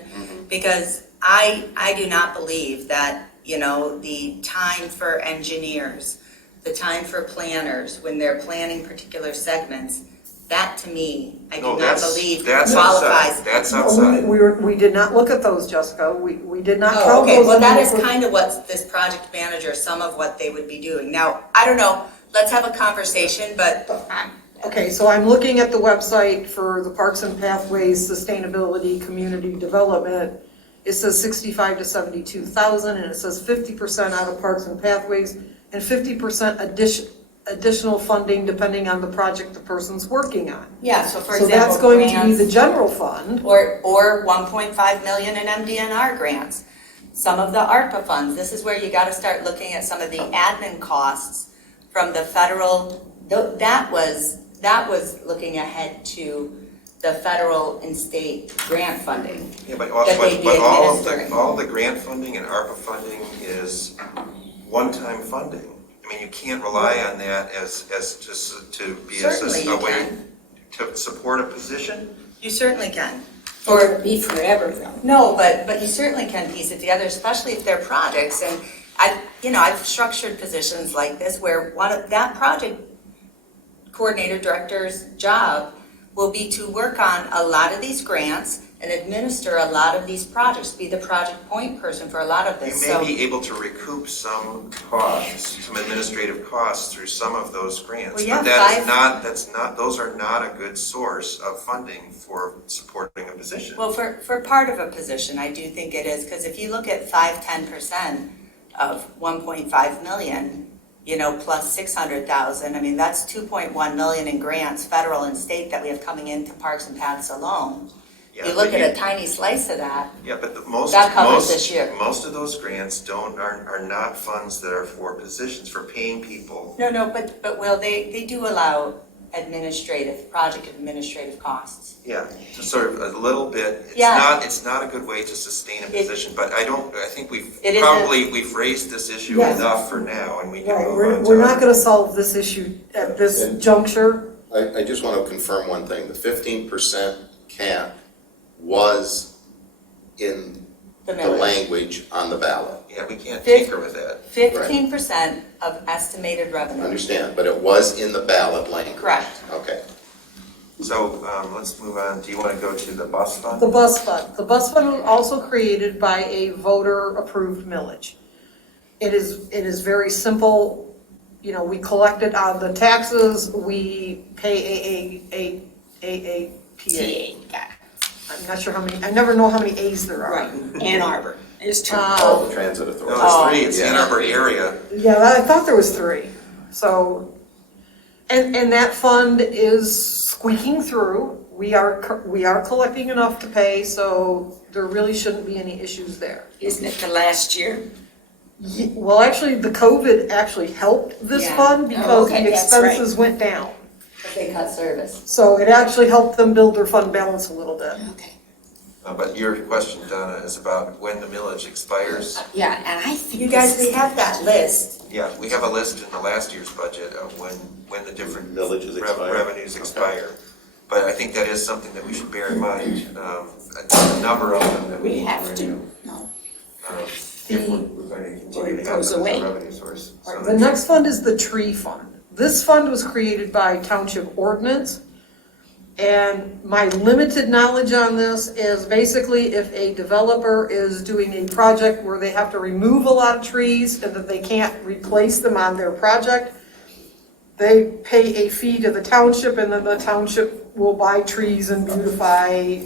because I do not believe that, the time for engineers, the time for planners, when they're planning particular segments, that to me, I do not believe that's qualifies. outside. That's outside. We did not look at those, Jessica. We did not count Oh, okay, those. well, that under- is kind of what this project manager, some of what they would be doing. Now, I don't know, let's have a conversation, but Okay, so I'm looking at the website for the Parks and Pathways Sustainability Community Development. It says 65 to 72,000, and it says 50% out of Parks and Pathways and 50% additional funding depending on the project the person's working on. yeah, so for So example, that's going to be grants, the general fund. or 1.5 million in MDNR grants. Some of the Arpa funds, this is where you gotta start looking at some of the admin costs from the federal, that was looking ahead to the federal and state grant funding. Yeah, but that they'd be administering. all the grant funding and ARPA funding is one-time funding. I mean, you can't rely on that as just to be Certainly you a way can. to support a position. You certainly can. Or be forever though. No, but you certainly can piece it together, especially if they're projects. And I've structured positions like this where that project coordinator director's job will be to work on a lot of these grants and administer a lot of these projects, be the project point person for a lot of You this, may so. be able to recoup some costs, some administrative costs through some of those grants. Well, yeah, But that's not, those are not a good source of funding for supporting a position. Well, for part of a position, I do think it is, because if you look at 10% of 1.5 million, you know, plus 600,000, I mean, that's 2.1 million in grants, federal and state, that we have coming into Parks and Paths alone. Yeah, You look but at a tiny slice of that, Yeah, but most That covers this year. most of those grants are not funds that are for positions, for paying people. no, but Will, they do allow project administrative costs. Yeah, just sort of a little bit. Yeah. It's not a good way to sustain a position, but I think It isn't. we've raised this issue Yes. enough for now, and we can Right, move on to. we're not gonna solve this issue at this juncture. I just want to confirm one thing. The 15% cap was in The the millage. language on the ballot. Yeah, we can't Fif- tinker with that. 15% of estimated I revenue. understand, but it was in the ballot language. Correct. Okay. So, let's move on. Do you want to go to the bus fund? The bus fund. The bus fund was also created by a voter-approved millage. It is very simple. You know, we collect it on the taxes, we pay AAPA. TA, I'm not sure how many, I never know how many A's there are. right, Ann Arbor, there's two. All the transit No, authorities. there's three. It's Yeah. Ann Arbor area. Yeah, I thought there was 3. So, and that fund is squeaking through. We are collecting enough to pay, so there really shouldn't be any issues there. Isn't it the last year? Well, actually, the COVID actually helped this Yeah. fund Oh, because okay, the that's right. expenses went down. But they cut service. So it actually helped them build their fund balance a little bit. Okay. But your question, Donna, is about when the millage expires. Yeah, and I think You guys, this we have that list. Yeah, we have a list in the last year's budget of when the different Villages expire. revenues expire. But I think that is something that we should bear in mind, a number of them that we we need have to to, renew. no. If we're going to continue to It have goes that as away. a revenue source. So The next fund is the tree fund. This fund was created by Township ordinance. And my limited knowledge on this is basically if a developer is doing a project where they have to remove a lot of trees and that they can't replace them on their project, they pay a fee to the township and then the township will buy trees and beautify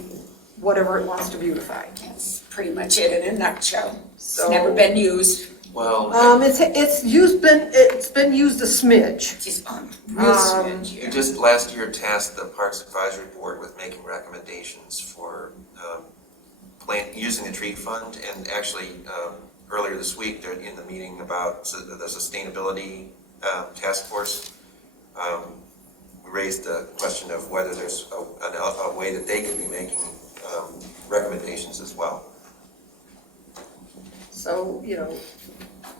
whatever it wants to beautify. That's pretty much it in a nutshell. It's So- never been used, Well, It's been used a smidge. just on real smidge you here. just last year tasked the Parks Advisory Board with making recommendations for using the tree fund, and actually earlier this week, they're in the meeting about the sustainability task force. We raised the question of whether there's a way that they could be making recommendations as well. So, you know,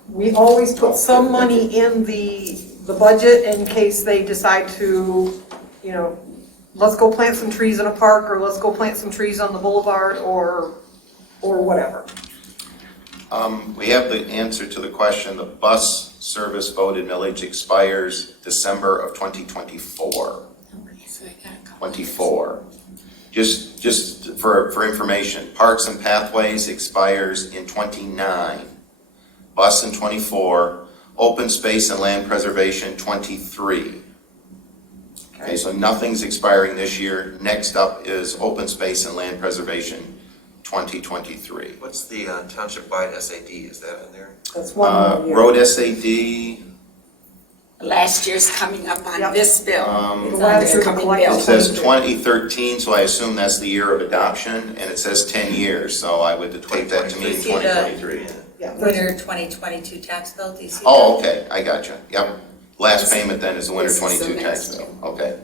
we always put some money in the budget in case they decide to, you know, let's go plant some trees in a park, or let's go plant some trees on the boulevard, or whatever. We have the answer to the question. The bus service voted millage expires December of 2024. Okay, so I got a couple. 24. Just for information, Parks and Pathways expires in 29. Bus in 24. Open Space and Land Preservation 23. Okay, so nothing's expiring this year. Next up is Open Space and Land Preservation 2023. What's the township-wide SAD? Is that in there? That's one more year. Road SAD, Last year's coming up on Yep. this bill. The last year coming collected bill. it says 2013, so I assume that's the year of adoption, and it says 10 years, so I would take that to mean 2023. Yeah, Winter 2022 tax bill, do you see that? Oh, okay, I got you, yep. Last payment then is the winter This is the 22 tax next bill, okay.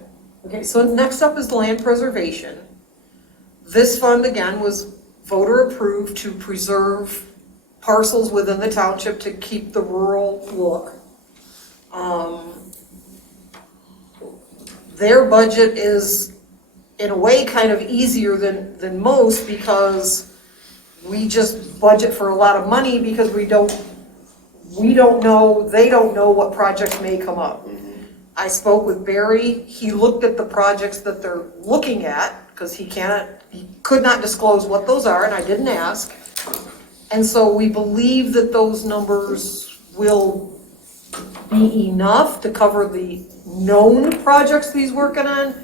Okay, so next up is land preservation. This fund, again, was voter approved to preserve parcels within the township to keep the rural look. Their budget is, in a way, kind of easier than most because we just budget for a lot of money because we don't know, they don't know what projects may come up. I spoke with Barry, he looked at the projects that they're looking at, because he could not disclose what those are, and I didn't ask. And so we believe that those numbers will be enough to cover the known projects that he's working on,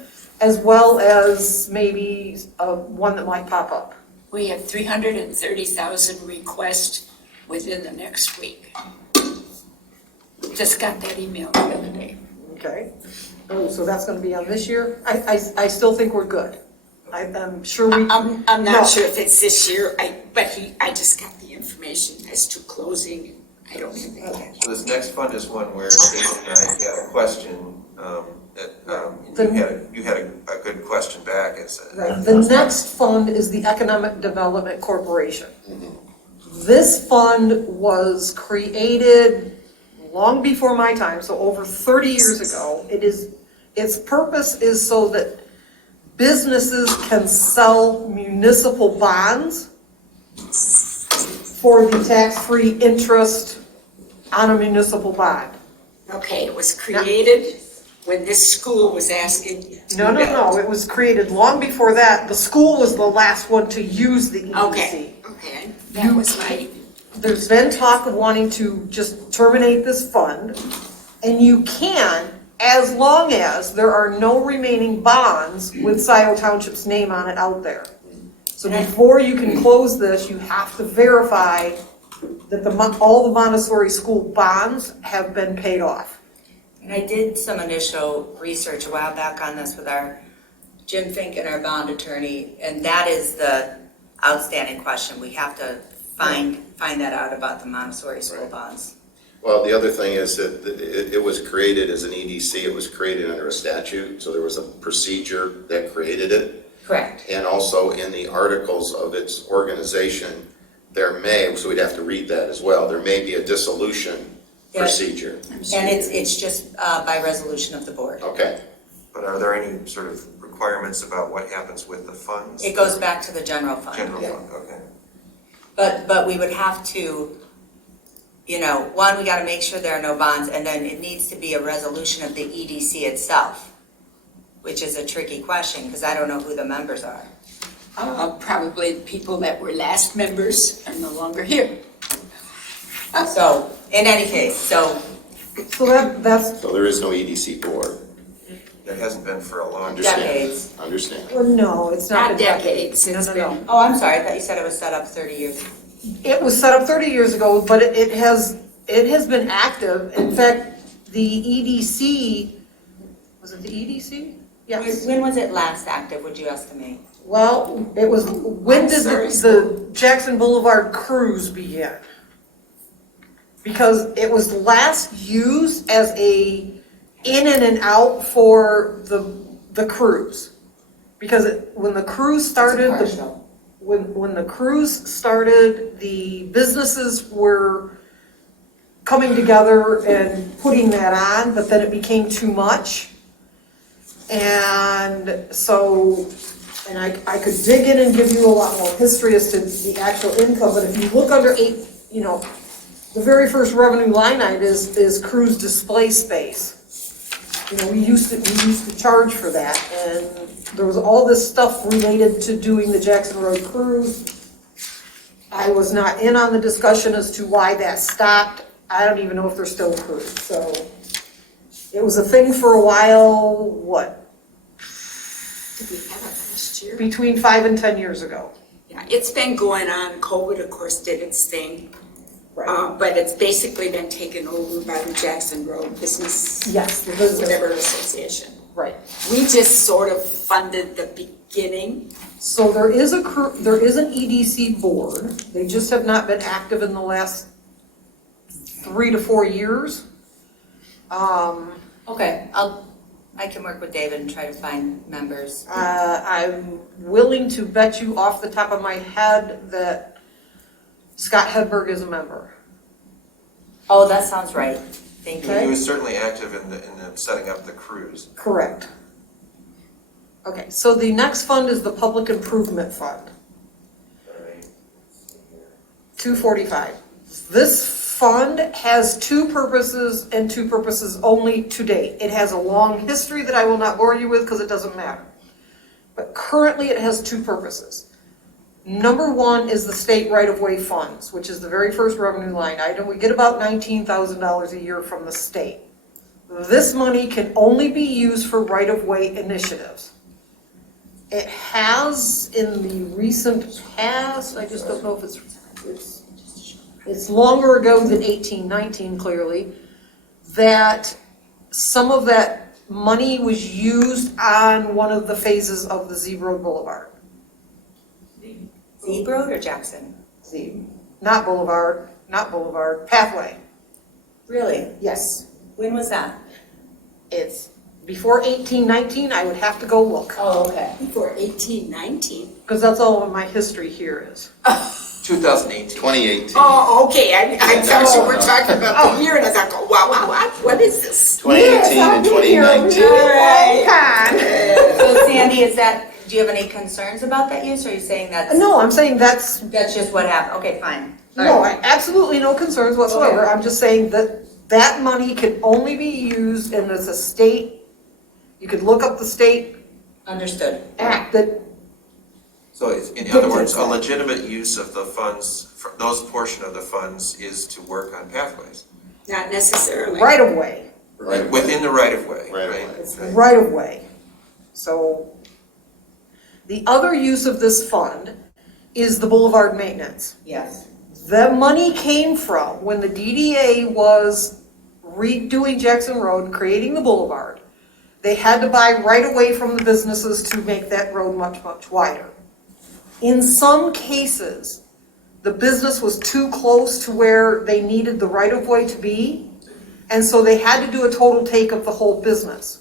as well as maybe one that might pop up. We have 330,000 requests within the next week. Just got that email the other day. Okay. Oh, so that's gonna be on this year? I still think we're good. I'm sure we. I'm No. not sure if it's this year, I just got the information as to closing. I don't have that yet. So this next fund is one where David and I had a question, you had a good question back. Right. The next fund is the Economic Development Corporation. This fund was created long before my time, so over 30 years ago. Its purpose is so that businesses can sell municipal bonds for the tax-free interest on a municipal bond. Okay, it was created when this school was asking. No, it was created long before that. The school was the last one to use the EDC. Okay, that was my, There's been talk of wanting to just terminate this fund, and you can, as long as there are no remaining bonds with Scio Township's name on it out there. So before you can close this, you have to verify that all the Montessori school bonds have been paid off. And I did some initial research a while back on this with our Jim Fink and our bond attorney, and that is the outstanding question. We have to find that out about the Montessori school bonds. Well, the other thing is that it was created as an EDC, it was created under a statute, so there was a procedure that created it. Correct. And also in the articles of its organization, there may, so we'd have to read that as well, there may be a dissolution procedure. And it's just by resolution of the board. Okay. But are there any sort of requirements about what happens with the funds? It goes back to the general fund. General fund, okay. But we would have to, one, we gotta make sure there are no bonds, and then it needs to be a resolution of the EDC itself, which is a tricky question, because I don't know who the members are. probably the people that were last members are no longer here. So, in any case, So that's, So there is no EDC board. There hasn't been for a long time. decades. Understand. well, no, it's not. Not been decades, it's No. been, Oh, I'm sorry, I thought you said it was set up 30 years. It was set up 30 years ago, but it has been active. In fact, the EDC, was it the EDC? Yes. When was it last active, would you estimate? Well, it was, when did the Jackson Boulevard cruise begin? Because it was last used as a in and out for the cruise. Because when the cruise started, when the cruise started, the businesses were coming together and putting that on, but then it became too much. And so, and I could dig in and give you a lot more history as to the actual income, but if you look under the very first revenue line item is cruise display space. We used to charge for that, and there was all this stuff related to doing the Jackson Road cruise. I was not in on the discussion as to why that stopped. I don't even know if they're still cruised, so it was a thing for a while, did we have it last year? between 5 and 10 years ago. Yeah, it's been going on. COVID, of course, did its thing. But it's basically been taken over by the Jackson Road Business. Yes, the business. Whatever association. Right. We just sort of funded the beginning. So there is an EDC board. They just have not been active in the last 3 to 4 years. Okay, I can work with David and try to find members. I'm willing to bet you off the top of my head that Scott Hedberg is a member. Oh, that sounds right. Thank you. Okay. He was certainly active in the setting up the cruise. Correct. Okay, so the next fund is the Public Improvement Fund, 245. This fund has two purposes and two purposes only to date. It has a long history that I will not bore you with because it doesn't matter. But currently it has two purposes. Number one is the state right-of-way funds, which is the very first revenue line item. We get about $19,000 a year from the state. This money can only be used for right-of-way initiatives. It has in the recent past, I just don't know if it's longer ago than 1819 clearly, that some of that money was used on one of the phases of the Z Road Boulevard. Zeb Road or Jackson? Not Boulevard, Pathway. Really? Yes. When was that? It's before 1819, I would have to go look, Oh, okay. For 1819. because that's all of my history here is. 2018. 2018. Oh, okay, I thought you were talking about the year, and I thought, oh, wow, what is this? 2018 and 2019. So Sandy, do you have any concerns about that use, or are you saying that's? No, I'm saying that's, That's just what happened, okay, fine. no, absolutely no concerns whatsoever. Okay. I'm just saying that that money can only be used, and there's a state, you could look up the state Understood. act that, So in other words, a legitimate use of the funds, for those portion of the funds is to work on pathways. Not necessarily. right of way, Right. Within the right of way, Right of right? way. it's Right. right of way. So the other use of this fund is the boulevard maintenance. Yes. The money came from when the DDA was redoing Jackson Road and creating the boulevard. They had to buy right away from the businesses to make that road much, much wider. In some cases, the business was too close to where they needed the right of way to be, and so they had to do a total take of the whole business.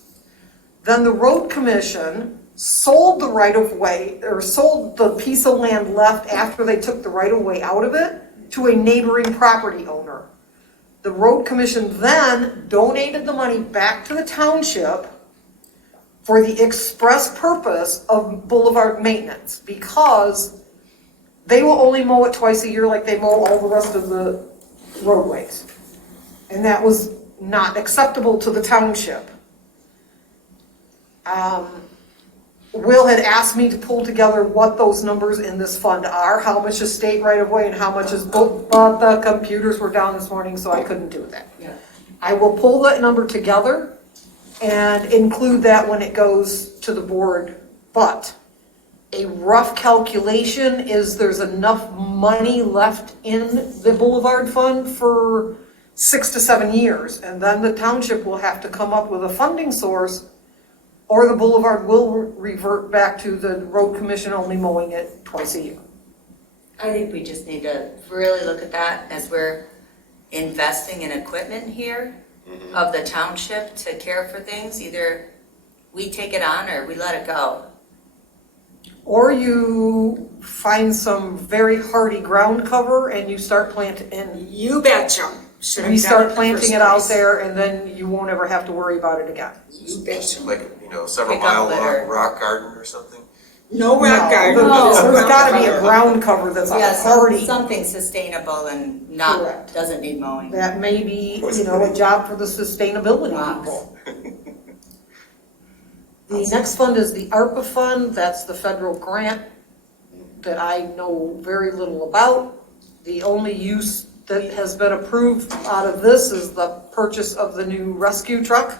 Then the road commission sold the right of way, or sold the piece of land left after they took the right of way out of it to a neighboring property owner. The road commission then donated the money back to the township for the express purpose of boulevard maintenance, because they will only mow it twice a year like they mow all the rest of the roadways. And that was not acceptable to the township. Will had asked me to pull together what those numbers in this fund are, how much is state right of way and how much is, but the computers were down this morning, so I couldn't do that. Yeah. I will pull that number together and include that when it goes to the board, but a rough calculation is there's enough money left in the Boulevard Fund for 6 to 7 years, and then the township will have to come up with a funding source, or the Boulevard will revert back to the road commission only mowing it twice a year. I think we just need to really look at that as we're investing in equipment here of the township to care for things. Either we take it on or we let it go. Or you find some very hardy ground cover and you start planting, and You betcha. Should have we done start in the planting first it out place. there, and then you won't ever have to worry about it again. You betcha. Like, several Pick up mile litter. long rock garden or something? No rock garden. No, just there's ground gotta be a cover. ground cover that's hardy. Something sustainable and not, Correct. doesn't need mowing. That may be, a job for the sustainability Wow. people. The next fund is the Arpa Fund. That's the federal grant that I know very little about. The only use that has been approved out of this is the purchase of the new rescue truck.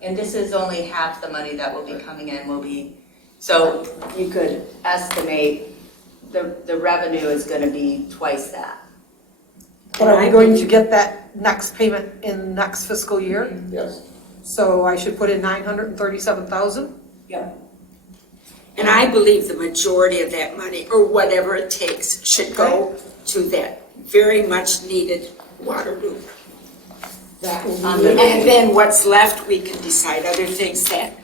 And this is only half the money that will be coming in so you could estimate the revenue is gonna be twice that. But are we going to get that next payment in next fiscal year? Yes. So I should put in 937,000? Yep. And I believe the majority of that money, or whatever it takes, should go to that very much needed water loop. That will On be, the- And then what's left, we can decide other things that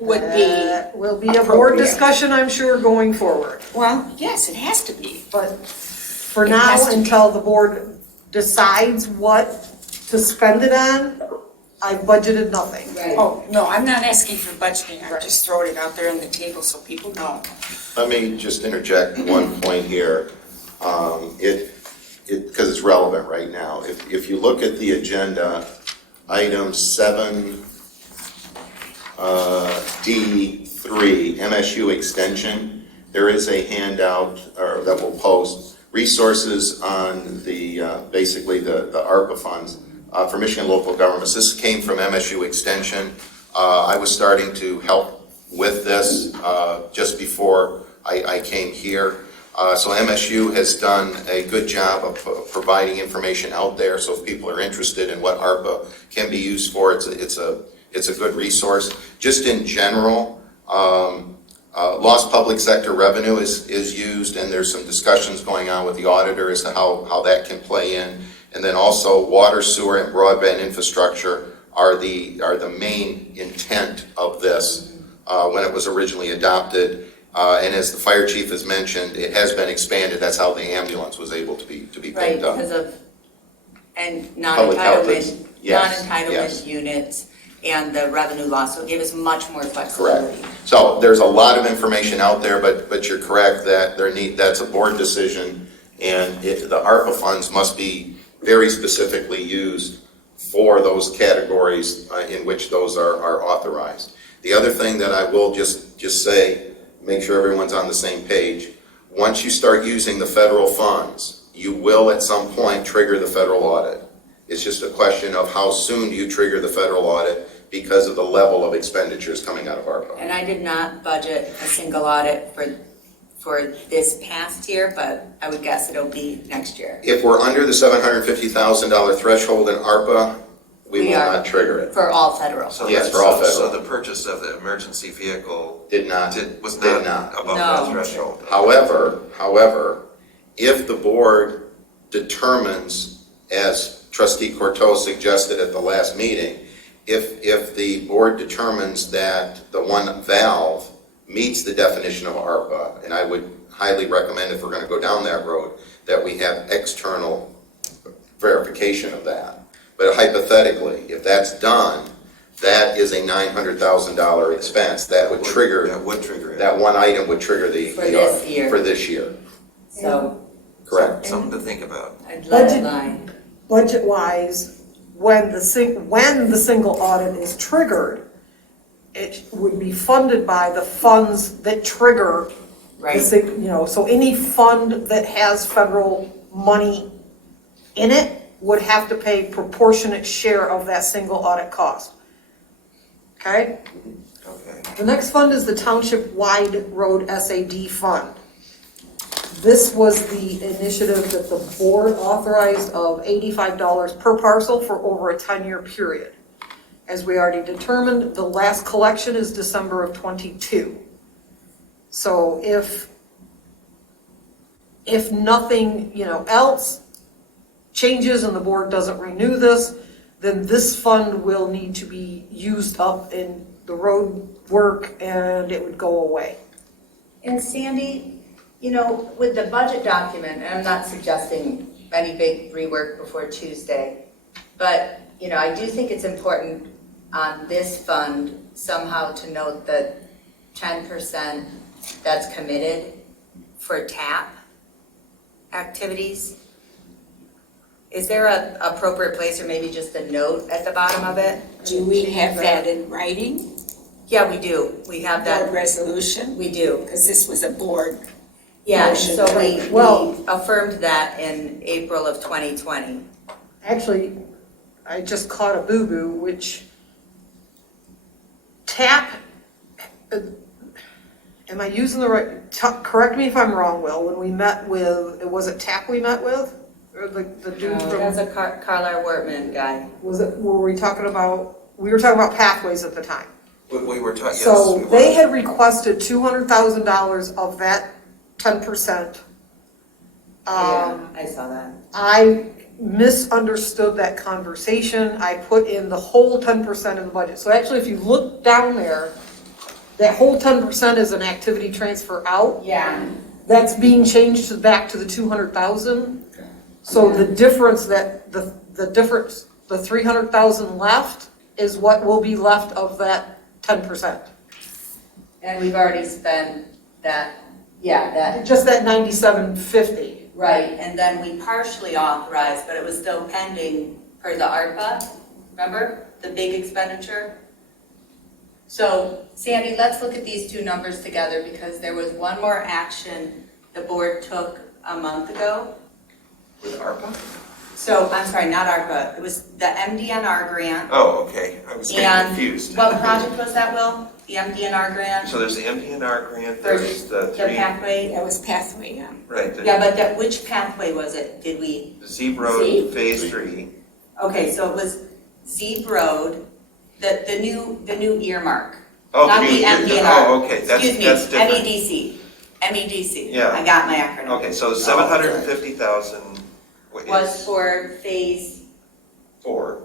would be, that will be a board appropriate. discussion, I'm sure, going forward. well, yes, it has to be. But for It now, has to be. until the board decides what to spend it on, I've budgeted nothing. Oh, no, I'm not asking for budgeting, I'm just throwing it out there on the table so people know. Let me just interject one point here. Because it's relevant right now. If you look at the agenda, item 7D3, 3, MSU Extension, there is a handout that will post resources on the, basically the ARPA funds for Michigan local governments. This came from MSU Extension. I was starting to help with this just before I came here. So MSU has done a good job of providing information out there. So if people are interested in what ARPA can be used for, it's a good resource. Just in general, lost public sector revenue is used, and there's some discussions going on with the auditor as to how that can play in. And then also water, sewer, and broadband infrastructure are the main intent of this when it was originally adopted. And as the fire chief has mentioned, it has been expanded. That's how the ambulance was able to be Right, picked up. because of, and Public health yes. non-entitlement units and the revenue loss, so it gave us much more flexibility. Correct. So there's a lot of information out there, but you're correct that that's a board decision, and the ARPA funds must be very specifically used for those categories in which those are authorized. The other thing that I will just say, make sure everyone's on the same page. Once you start using the federal funds, you will at some point trigger the federal audit. It's just a question of how soon do you trigger the federal audit because of the level of expenditures coming out of ARPA. And I did not budget a single audit for this past year, but I would guess it'll be next year. If we're under the $750,000 threshold in ARPA, we will not trigger it. For all federal. So Yes, for all federal. So the purchase of the emergency vehicle was not not. above No. that threshold. However, if the board determines, as Trustee Courteau suggested at the last meeting, if the board determines that the one valve meets the definition of ARPA, and I would highly recommend, if we're going to go down that road, that we have external verification of that. But hypothetically, if that's done, that is a $900,000 expense. That would trigger. That would trigger it. That one item would trigger the For this year. For this year. So Correct. Something to think about. I'd let it lie. Budget-wise, when the single audit is triggered, it would be funded by the funds that trigger Right. so any fund that has federal money in it would have to pay proportionate share of that single audit cost. Okay? Okay. The next fund is the Township Wide Road SAD Fund. This was the initiative that the board authorized of $85 per parcel for over a 10-year period. As we already determined, the last collection is December of '22. So if nothing, else changes and the board doesn't renew this, then this fund will need to be used up in the road work and it would go away. And Sandy, with the budget document, and I'm not suggesting any big rework before Tuesday, but, I do think it's important on this fund somehow to note that 10% that's committed for TAP activities. Is there an appropriate place or maybe just a note at the bottom of it? Do we have that in writing? Yeah, we do. We have Board that. resolution? We do. Because this was a board. Yeah, Motion, so we Well- affirmed that in April of 2020. Actually, I just caught a boo-boo, which TAP, am I using the right, correct me if I'm wrong, Will, when we met with, was it TAP we met with? Or the dude from, That's a Carlisle Wortman guy. we were talking about pathways at the time. We were talking, yes. So we were. they had requested $200,000 of that 10%. Yeah, I saw that. I misunderstood that conversation. I put in the whole 10% in the budget. So actually, if you look down there, that whole 10% is an activity transfer out. Yeah. That's being changed back to the 200,000. So the difference the 300,000 left is what will be left of that 10%. And we've already spent that, Just that 9750. right, and then we partially authorized, but it was still pending for the ARPA, remember? The big expenditure? So Sandy, let's look at these two numbers together because there was one more action the board took a month ago. With ARPA? So, I'm sorry, not ARPA, it was the MDNR grant. Oh, okay, I was getting And confused. what project was that, Will? The MDNR grant? So there's the MDNR grant, there's the The three, pathway? That was pathway, yeah. right, the Yeah, but which pathway was it? Did we, Zeeb Road, Zeeb? Phase 3. okay, so it was Zeeb Road, the new earmark. Oh, Not the new, the MDNR. oh, okay, that's different. Excuse me, MEDC. Yeah. I got my acronym. Okay, so 750,000 Was for phase 4.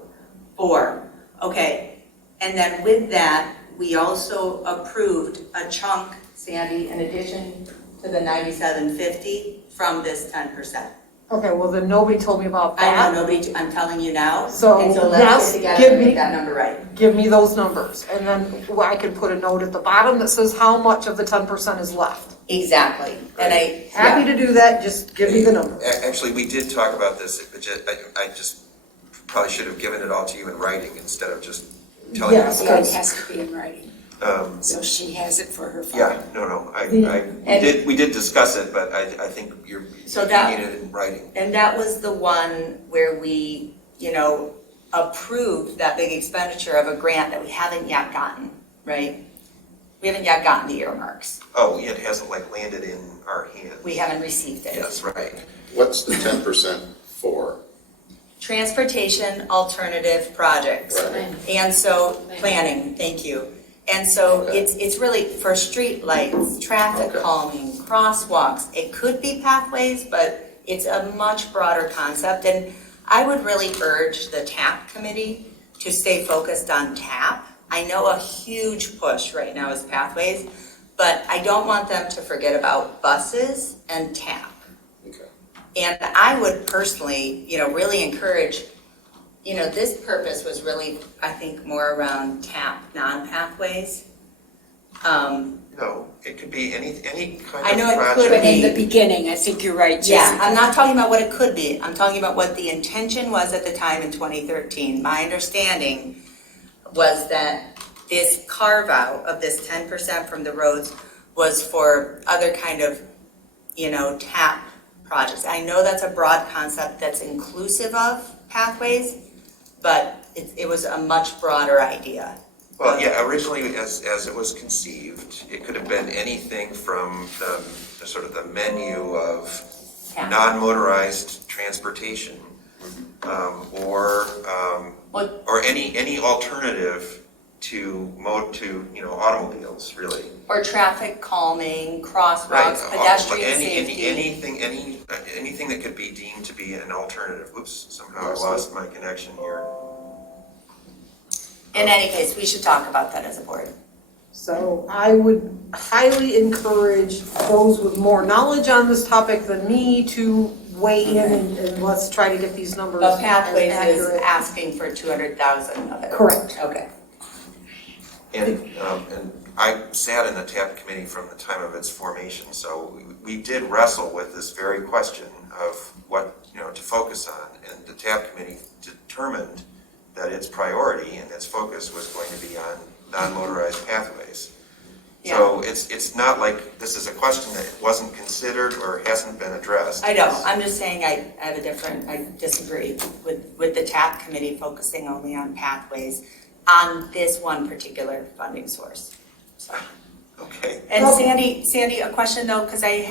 4, okay. And then with that, we also approved a chunk, Sandy, in addition to the 9750 from this 10%. Okay, well then nobody told me about I that. know, nobody, I'm telling you now. So, And so yes, let's get together give and me- make that number right. Give me those numbers, and then I can put a note at the bottom that says how much of the 10% is left. Exactly, and I, Happy to do that, just give me the number. Actually, we did talk about this, I just probably should have given it all to you in writing instead of just telling you. Yes. Yeah, it has to be in writing, Um, so she has it for her file. Yeah, we did discuss it, but I think you So that- need it in writing. And that was the one where we, approved that big expenditure of a grant that we haven't yet gotten, right? We haven't yet gotten the earmarks. Oh, it hasn't landed in our hands. We haven't received it. Yes, right. What's the 10% for? Transportation alternative projects. Right. And so, planning, thank you. And so it's really for street lights, traffic Okay. calming, crosswalks. It could be pathways, but it's a much broader concept. And I would really urge the TAP committee to stay focused on TAP. I know a huge push right now is pathways, but I don't want them to forget about buses and TAP. Okay. And I would personally, really encourage, this purpose was really, I think, more around TAP, non-pathways. No, it could be any kind of project. I know it could But in the beginning, I think you're right, Yeah, Jessica. I'm not talking about what it could be. I'm talking about what the intention was at the time in 2013. My understanding was that this carve-out of this 10% from the roads was for other kind of, TAP projects. I know that's a broad concept that's inclusive of pathways, but it was a much broader idea. Well, yeah, originally as it was conceived, it could have been anything from the sort of the menu of TAP. non-motorized transportation, or any alternative to automobiles, really. Or traffic calming, Right. crosswalks, pedestrian Any- safety. anything that could be deemed to be an alternative. Oops, somehow I lost my connection here. In any case, we should talk about that as a board. So I would highly encourage those with more knowledge on this topic than me to weigh in and let's try to get these numbers But as Pathways is accurate. asking for 200,000 of it. Correct. Okay. And I sat in the TAP committee from the time of its formation, so we did wrestle with this very question of what, to focus on. And the TAP committee determined that its priority and its focus was going to be on non-motorized pathways. So it's not like this is a question that wasn't considered or hasn't been addressed. I know, I'm just saying I disagree with the TAP committee focusing only on pathways on this one particular funding source. So. Okay. And Sandy, a question though, because I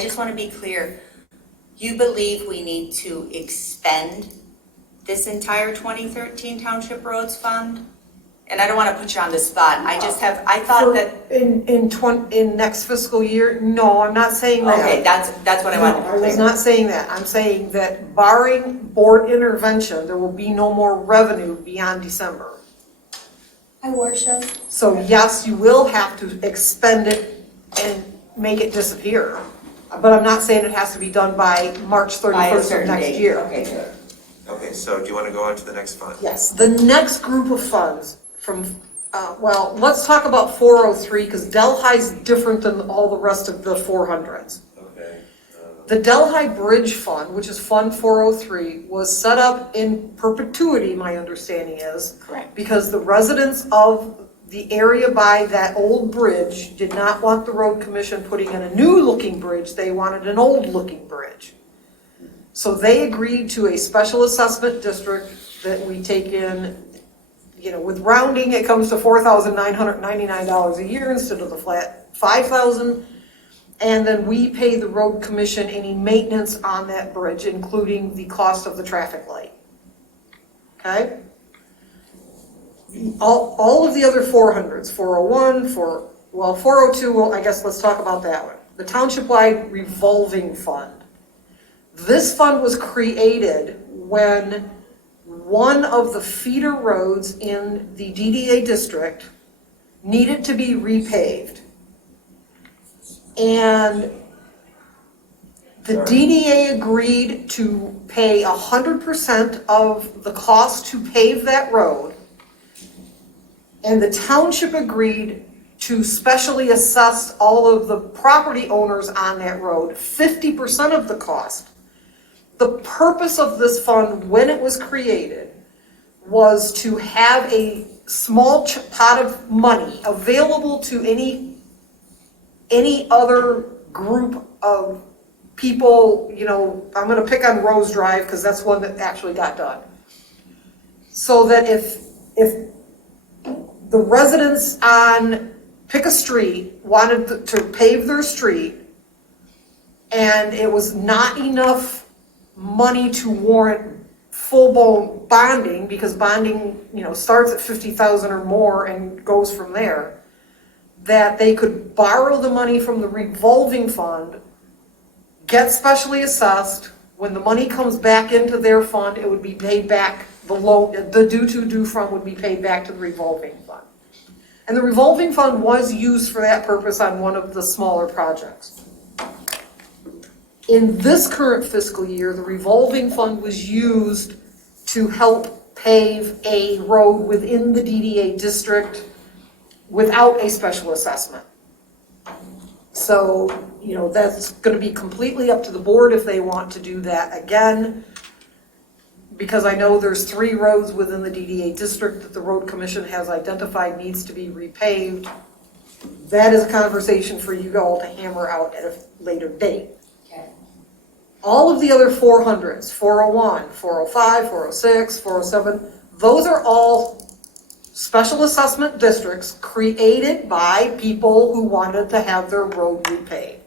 just want to be clear. You believe we need to expend this entire 2013 Township Roads Fund? And I don't want to put you on the spot. I thought that. In next fiscal year, no, I'm not saying that. Okay, that's what I wanted to No, I was clear. not saying that. I'm saying that barring board intervention, there will be no more revenue beyond December. Hi, Warsha. So yes, you will have to expend it and make it disappear. But I'm not saying it has to be done by March By a 31st of certain next date. year. Okay, good. Okay, so do you want to go on to the next fund? Yes, the next group of funds from, let's talk about 403, because Delhi's different than all the rest of the 400s. Okay. The Delhi Bridge Fund, which is Fund 403, was set up in perpetuity, my understanding is. Correct. Because the residents of the area by that old bridge did not want the road commission putting in a new looking bridge, they wanted an old looking bridge. So they agreed to a special assessment district that we take in, with rounding, it comes to $4,999 a year instead of the flat $5,000. And then we pay the road commission any maintenance on that bridge, including the cost of the traffic light. Okay? All of the other 400s, 401, 402, well, I guess let's talk about that one. The township-wide revolving fund. This fund was created when one of the feeder roads in the DDA district needed to be repaved. And the DDA agreed to pay 100% of the cost to pave that road. And the township agreed to specially assess all of the property owners on that road 50% of the cost. The purpose of this fund, when it was created, was to have a small pot of money available to any other group of people. I'm going to pick on Rose Drive because that's one that actually got done. So that if the residents on pick a street wanted to pave their street and it was not enough money to warrant full-blown bonding, because bonding, starts at $50,000 or more and goes from there, that they could borrow the money from the revolving fund, get specially assessed. When the money comes back into their fund, it would be paid back, the due from would be paid back to the revolving fund. And the revolving fund was used for that purpose on one of the smaller projects. In this current fiscal year, the revolving fund was used to help pave a road within the DDA district without a special assessment. So, that's going to be completely up to the board if they want to do that again, because I know there's 3 roads within the DDA district that the road commission has identified needs to be repaved. That is a conversation for you all to hammer out at a later date. Okay. All of the other 400s, 401, 405, 406, 407, those are all special assessment districts created by people who wanted to have their road repaved.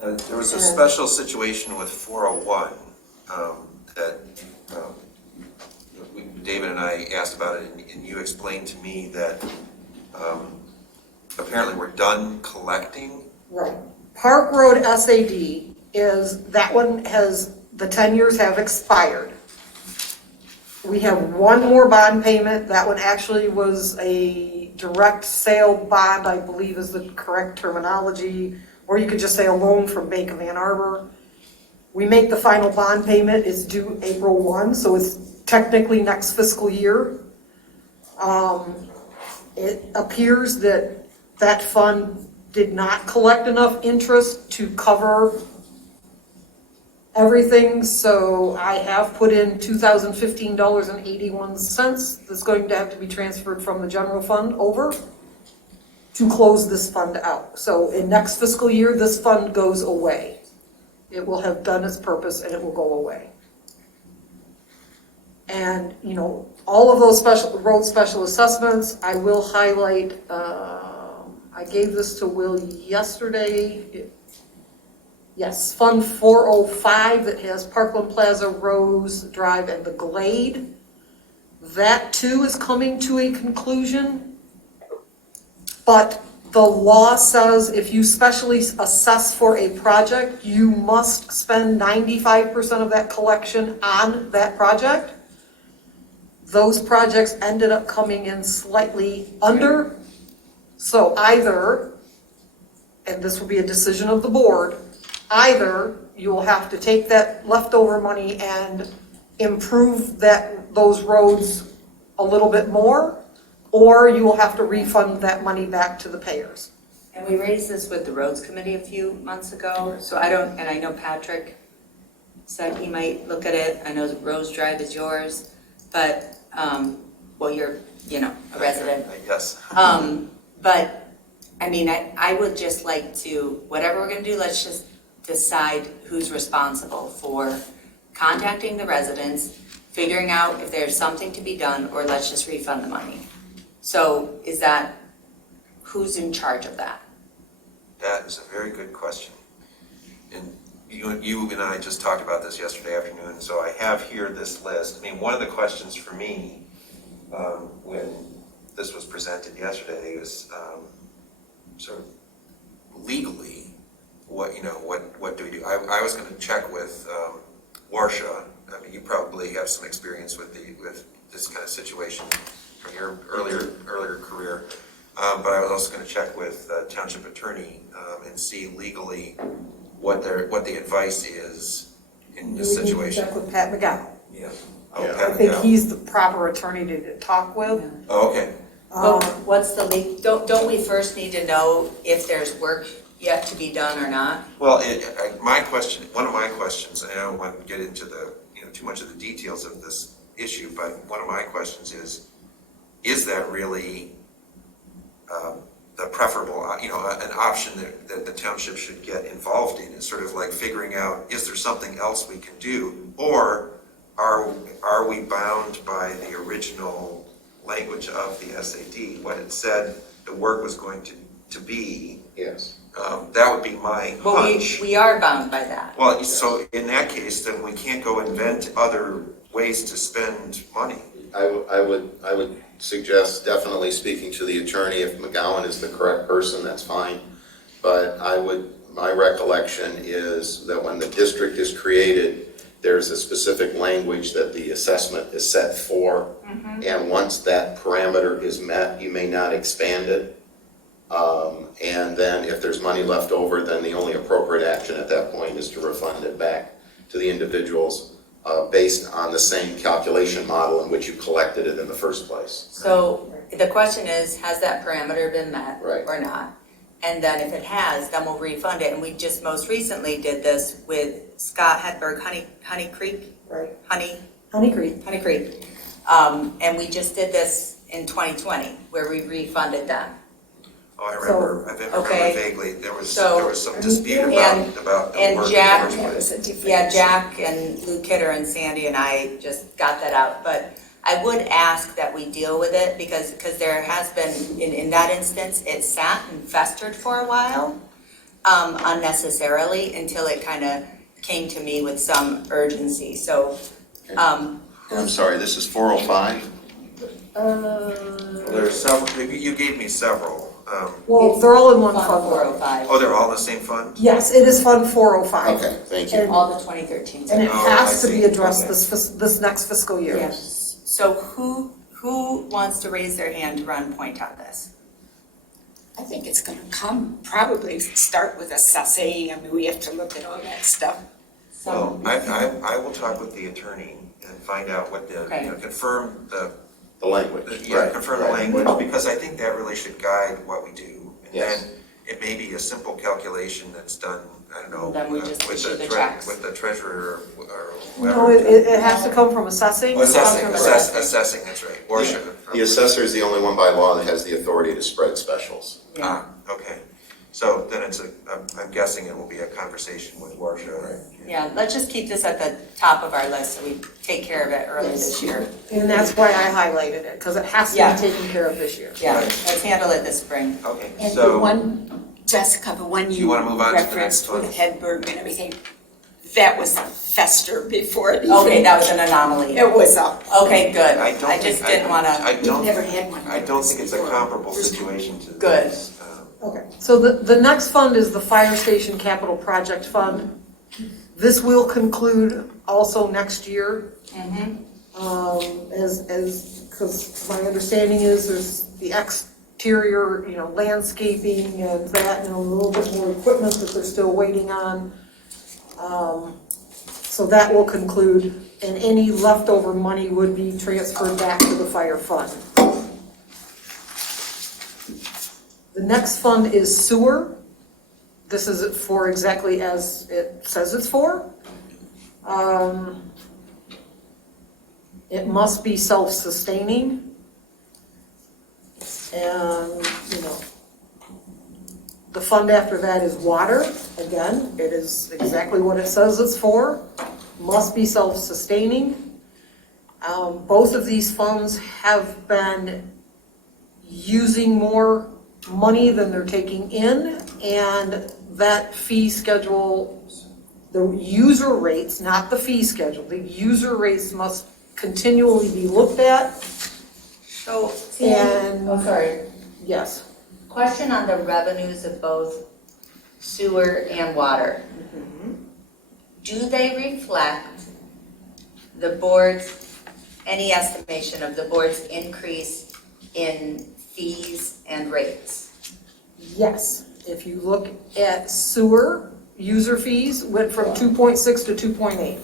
There was a special situation with 401 that David and I asked about it, and you explained to me that apparently we're done collecting. Right. Park Road SAD that one the 10 years have expired. We have one more bond payment. That one actually was a direct sale bond, I believe is the correct terminology, or you could just say a loan from Bank of Ann Arbor. We make the final bond payment, it's due April 1, so it's technically next fiscal year. It appears that fund did not collect enough interest to cover everything, so I have put in $2,015.81 that's going to have to be transferred from the general fund over to close this fund out. So in next fiscal year, this fund goes away. It will have done its purpose and it will go away. And, all of those road special assessments, I will highlight, I gave this to Will yesterday. Yes, Fund 405 that has Parkland Plaza, Rose Drive, and the Glade. That too is coming to a conclusion. But the law says if you specially assess for a project, you must spend 95% of that collection on that project. Those projects ended up coming in slightly under. So either, and this will be a decision of the board, either you will have to take that leftover money and improve those roads a little bit more, or you will have to refund that money back to the payers. And we raised this with the roads committee a few months ago, so I know Patrick said he might look at it. I know that Rose Drive is yours, but, you know, a resident. Yes. But, I mean, I would just like to, whatever we're gonna do, let's just decide who's responsible for contacting the residents, figuring out if there's something to be done, or let's just refund the money. So is that, who's in charge of that? That is a very good question. And you and I just talked about this yesterday afternoon, so I have here this list. I mean, one of the questions for me, when this was presented yesterday, was sort of legally, what do we do? I was going to check with Warsha. I mean, you probably have some experience with this kind of situation from your earlier career. But I was also going to check with Township Attorney and see legally what the advice is in this You would need to situation. check with Pat McGowan. Yeah. Yeah. I think he's the proper attorney to talk with. Oh, okay. But what's the don't we first need to know if there's work yet to be done or not? Well, one of my questions, and I don't want to get into too much of the details of this issue, but one of my questions is that really the preferable, an option that the township should get involved in? Is sort of like figuring out, is there something else we can do, or are we bound by the original language of the SAD, what it said the work was going to be? Yes. That would be my Well, hunch. we are bound by that. Well, so in that case, then we can't go invent other ways to spend money. I would suggest, definitely speaking to the attorney, if McGowan is the correct person, that's fine. But my recollection is that when the district is created, there's a specific language that the assessment is set for. Mm-hmm. And once that parameter is met, you may not expand it. And then if there's money left over, then the only appropriate action at that point is to refund it back to the individuals based on the same calculation model in which you collected it in the first place. So the question is, has that parameter been met Right. or not? And then if it has, then we'll refund it. And we just most recently did this with Scott Hedberg, Honey Creek, Right. Honey Creek. And we just did this in 2020 where we refunded them. Oh, I remember okay. vaguely, there was So- some dispute And- about the and work. Jack- That was a different. Yeah, Jack and Lou Kidder and Sandy and I just got that out. But I would ask that we deal with it because there has been, in that instance, it sat and festered for a while unnecessarily until it kind of came to me with some urgency. So, I'm sorry, this is 405? There's several, you gave me several. Well, they're all in one Fund fund. 405, Oh, they're all in the same fund? Yes, it is Fund 405. Okay, thank you. And- all the 2013. And it Oh, I has to see. be addressed Okay. this next fiscal year. Yes. So who wants to raise their hand to run point on this? I think it's gonna probably start with assessing. I mean, we have to look at all that stuff. Well, I will talk with the attorney and find out what Okay. confirm the language. confirm the language, because I think that really should guide what we do. And Yes. then it may be a simple calculation that's done, I don't know, Then we just with issue the checks. with the treasurer or No, whoever. it has to come from assessing. Oh, assessing, Assessing. assessing, that's right, or Yeah. should. The assessor is the only one by law that has the authority to spread specials. Yeah. Okay, so then I'm guessing it will be a conversation with Warsha. Yeah, let's just keep this at the top of our list so we take care of it early this year. And that's why I highlighted it, because it has to Yeah. be taken care of this year. Yeah, let's handle it this spring. Okay, And the so, one, Jessica, the one You you wanna move on to the referenced next with Hedberg and everything, that was a fester before it even. Okay, that was an anomaly. It was a, Okay, good. I don't I just think- didn't wanna, I we've don't, never had one. I don't think it's a before. comparable situation to Good. this. Okay, so the next fund is the Fire Station Capital Project Fund. This will conclude also next year. Because my understanding is there's the exterior, landscaping and that, and a little bit more equipment that they're still waiting on. So that will conclude, and any leftover money would be transferred back to the fire fund. The next fund is sewer. This is for exactly as it says it's for. It must be self-sustaining. And, the fund after that is water. Again, it is exactly what it says it's for, must be self-sustaining. Both of these funds have been using more money than they're taking in, and that fee schedule, the user rates, not the fee schedule, the user rates must continually be looked at. So, And, oh, sorry. yes. Question on the revenues of both sewer and water. Do they reflect the board's, any estimation of the board's increase in fees and rates? Yes, if you look at sewer, user fees went from 2.6 to 2.8.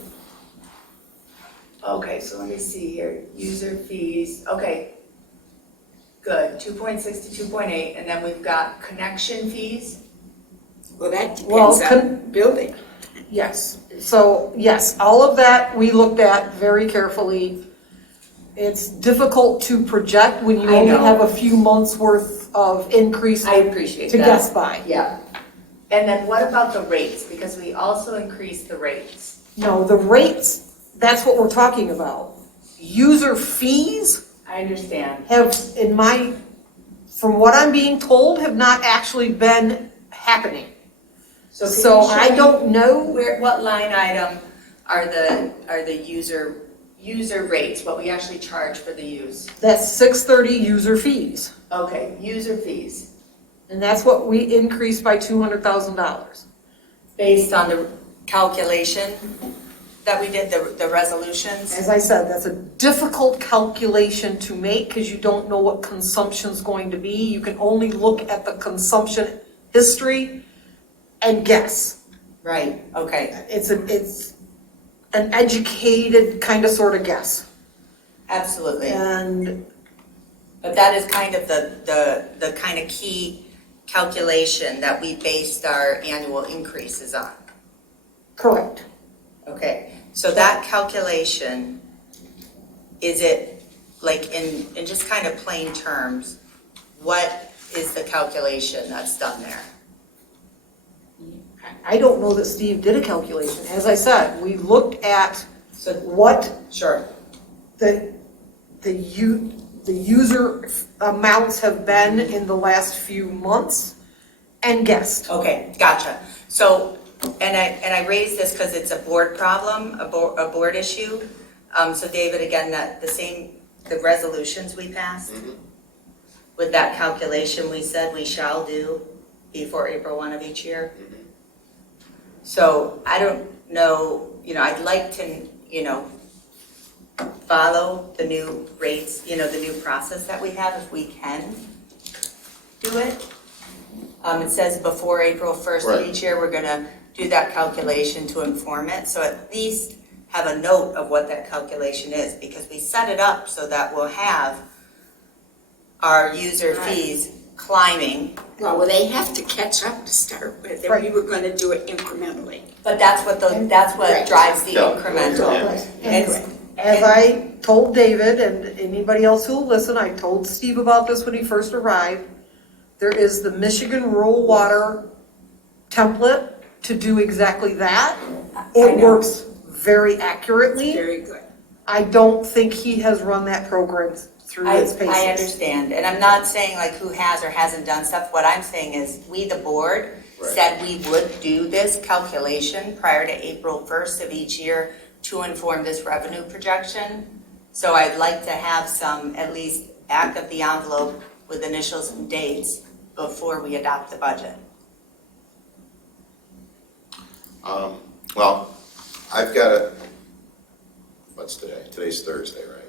Okay, so let me see here, user fees, okay. Good, 2.6 to 2.8, and then we've got connection fees. Well, that Well, depends on building. Yes, so yes, all of that we looked at very carefully. It's difficult to project when you I only know. have a few months worth of increase I appreciate to that. guess by. Yeah. And then what about the rates? Because we also increased the rates. No, the rates, that's what we're talking about. User fees I understand. have, from what I'm being told, have not actually been happening. So can So you show I me don't know. what line item are the user rates, what we actually charge for the use? That's 630 user fees. Okay, user fees, And that's what we increased by $200,000. based on the calculation that we did, the resolutions. As I said, that's a difficult calculation to make because you don't know what consumption's going to be. You can only look at the consumption history and guess. Right, okay, It's an educated kind of sort of guess. absolutely. And But that is kind of the kind of key calculation that we based our annual increases on. correct. Okay, so that calculation, is it, like, in just kind of plain terms, what is the calculation that's done there? I don't know that Steve did a calculation. As I said, we looked at So, what sure, the user amounts have been in the last few months and guessed. okay, gotcha. So, and I raised this because it's a board problem, a board issue. So David, again, the resolutions we passed, with that calculation we said we shall do before April 1 of each year. So I don't know, I'd like to, follow the new rates, the new process that we have if we can do it. It says before April 1st Right. of each year, we're gonna do that calculation to inform it. So at least have a note of what that calculation is, because we set it up so that we'll have our user fees climbing. Well, they have to catch up to start with, and we were gonna do it incrementally. But that's what Right. drives the Yeah. incremental. Yeah. And As I told David and anybody else who will listen, I told Steve about this when he first arrived. There is the Michigan Rural Water template to do exactly that. It works very accurately. Very good. I don't think he has run that program through its paces. I understand, and I'm not saying like who has or hasn't done stuff. What I'm saying is, we, the board, Right. said we would do this calculation prior to April 1st of each year to inform this revenue projection. So I'd like to have some, at least, back of the envelope with initials and dates before we adopt the budget. Well, I've got what's today? Today's Thursday, right?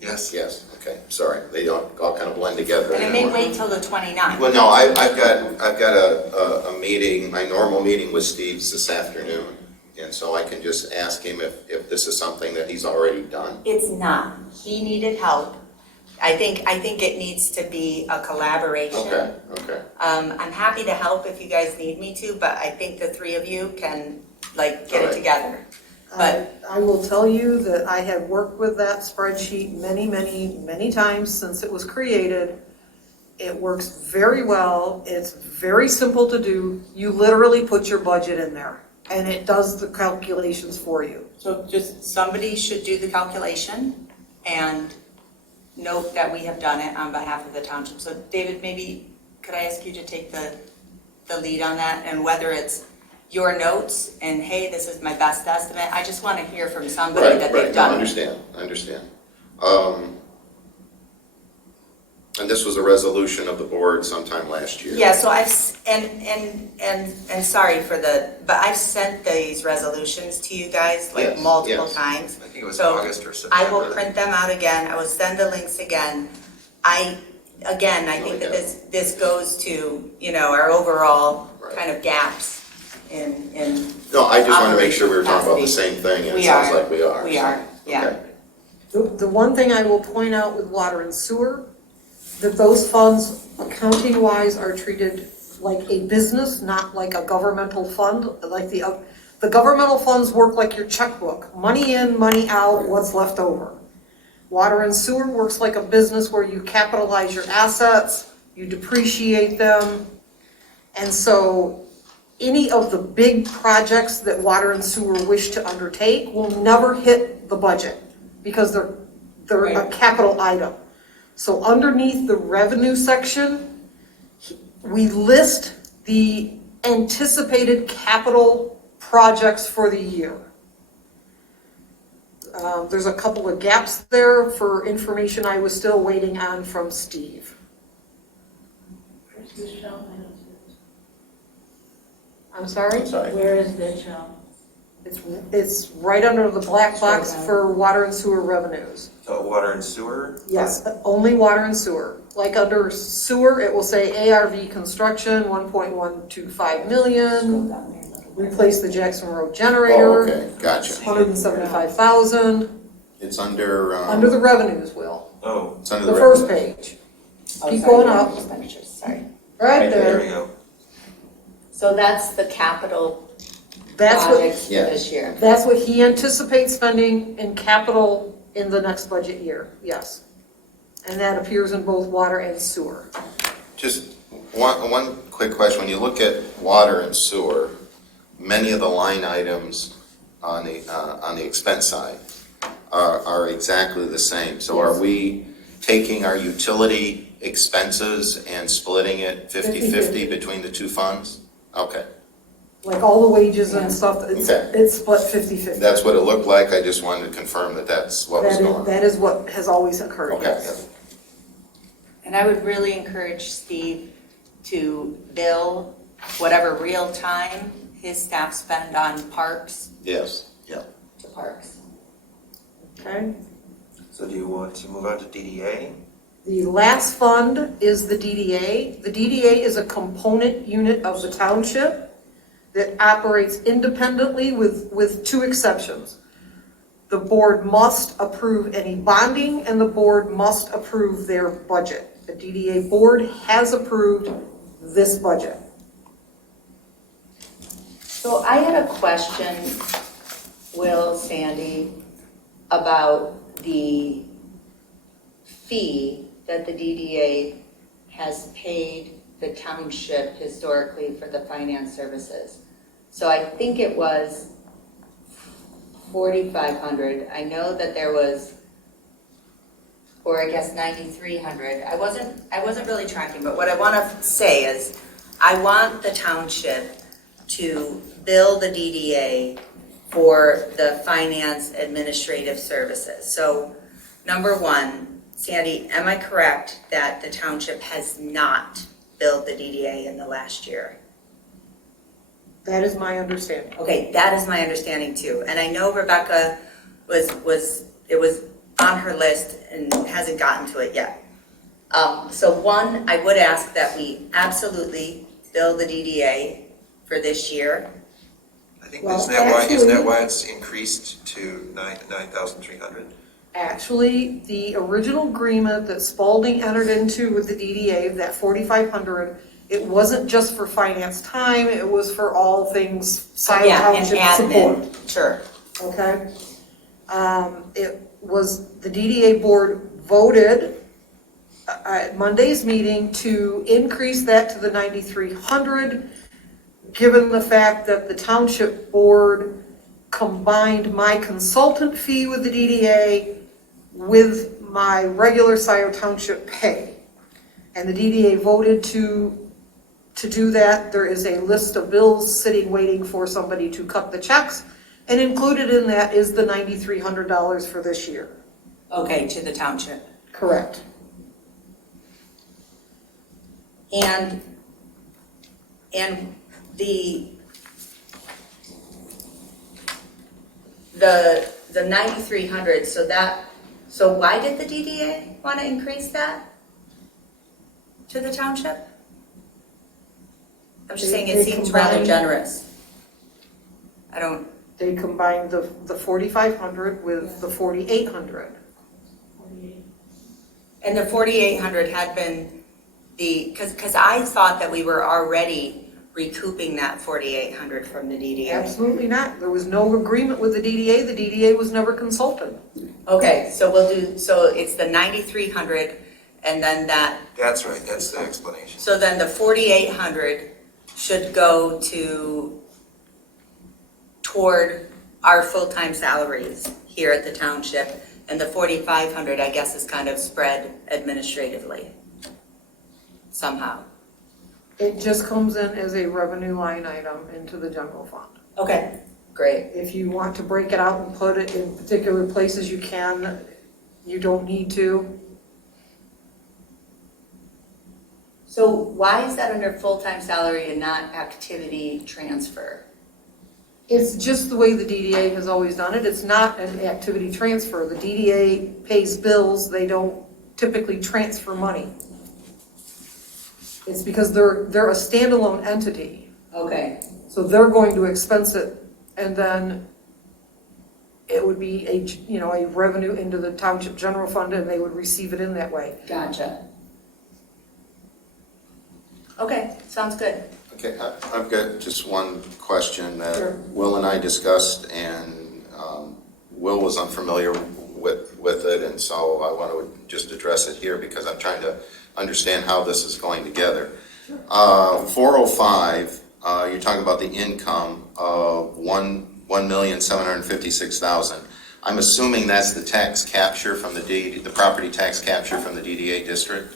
Yes? Yes, okay, sorry, they all kind of blend together. And it may wait till the 29th. Well, no, I've got a meeting, my normal meeting with Steve's this afternoon, and so I can just ask him if this is something that he's already done. It's not. He needed help. I think it needs to be a collaboration. Okay. I'm happy to help if you guys need me to, but I think the three of you can, get it Alright. together. But I will tell you that I have worked with that spreadsheet many, many, many times since it was created. It works very well. It's very simple to do. You literally put your budget in there and it does the calculations for you. So just somebody should do the calculation and note that we have done it on behalf of the township. So David, maybe could I ask you to take the lead on that, and whether it's your notes and, hey, this is my best estimate. I just want to hear from somebody that they've done it. I understand. And this was a resolution of the board sometime last year. Yeah, so and sorry for but I've sent these resolutions to you guys like Yes, multiple yes. times. I think it was So August or September. I will print them out again, I will send the links again. I think that this goes to, our overall Right. kind of gaps in No, I just want to make sure we were talking about the capacity. same thing, and it We sounds are. like we are. We so, are, yeah. okay. The one thing I will point out with water and sewer, that those funds accounting wise are treated like a business, not like a governmental fund. Like the governmental funds work like your checkbook, money in, money out, what's left over. Water and sewer works like a business where you capitalize your assets, you depreciate them. And so any of the big projects that water and sewer wish to undertake will never hit the budget because they're a capital item. So underneath the revenue section, we list the anticipated capital projects for the year. There's a couple of gaps there for information I was still waiting on from Steve. Where's this show? I don't see it. I'm sorry? Sorry. Where is that show? It's right under the black box for water and sewer revenues. So water and sewer? Yes, only water and sewer. Like under sewer, it will say ARV construction, 1.125 million. Replace the Jackson Road Oh, generator, okay, gotcha. 175,000. It's under. Under the revenues, Will. Oh, It's under The the first revenue. page. Oh, Keep sorry, going up. expenditures, sorry. Right there there. we go. So that's the capital That's what, projects for Yeah. this year. that's what he anticipates spending in capital in the next budget year, yes. And that appears in both water and sewer. Just one quick question. When you look at water and sewer, many of the line items on the expense side are exactly the same. So are we taking our utility expenses and splitting it 50-50 between the two funds? Okay, Like all the wages and stuff, Okay. it's split 50-50. that's what it looked like. I just wanted to confirm that that's what was going on. That is what has always occurred, Okay. yes. And I would really encourage Steve to bill whatever real time his staff spend on parks Yes, yeah. to parks. Okay? So do you want to move on to DDA? The last fund is the DDA. The DDA is a component unit of the township that operates independently with two exceptions. The board must approve any bonding and the board must approve their budget. The DDA board has approved this budget. So I had a question, Will, Sandy, about the fee that the DDA has paid the township historically for the finance services. So I think it was $4,500. I know that there was, or I guess $9,300. I wasn't really tracking, but what I want to say is I want the township to bill the DDA for the finance administrative services. So number one, Sandy, am I correct that the township has not billed the DDA in the last year? That is my understanding. Okay, that is my understanding too. And I know Rebecca it was on her list and hasn't gotten to it yet. So one, I would ask that we absolutely bill the DDA for this year. I think, Well, isn't that why it's increased to 9,300? Actually, the original agreement that Spalding entered into with the DDA, that $4,500, it wasn't just for finance time, it was for all things Scio Yeah, and Township support. admin, sure. Okay? It was, the DDA board voted at Monday's meeting to increase that to the 9,300, given the fact that the township board combined my consultant fee with the DDA with my regular Scio Township pay. And the DDA voted to do that. There is a list of bills sitting waiting for somebody to cut the checks, and included in that is the $9,300 for this year. Okay, to the township. Correct. And the 9,300, so why did the DDA want to increase that to the township? I'm just saying it They seems rather combined- generous. I don't, They combined the 4,500 with the 4,800. 48. and the 4,800 had been because I thought that we were already recouping that 4,800 from the DDA. Absolutely not. There was no agreement with the DDA. The DDA was never consulted. Okay, so it's the 9,300 and then That's right, that's the explanation. so then the 4,800 should go toward our full-time salaries here at the township, and the 4,500, I guess, is kind of spread administratively somehow. It just comes in as a revenue line item into the general fund. Okay, great. If you want to break it out and put it in particular places, you can. You don't need to. So why is that under full-time salary and not activity transfer? It's just the way the DDA has always done it. It's not an activity transfer. The DDA pays bills. They don't typically transfer money. It's because they're a standalone entity. Okay, So they're going to expense it, and then it would be a revenue into the township general fund, and they would receive it in that way. gotcha. Okay, sounds good. Okay, I've got just one question Sure. that Will and I discussed, and Will was unfamiliar with it, and so I want to just address it here because I'm trying to understand how this is going together. 405, you're talking about the income of $1,756,000. I'm assuming that's the tax capture from the property tax capture from the DDA district?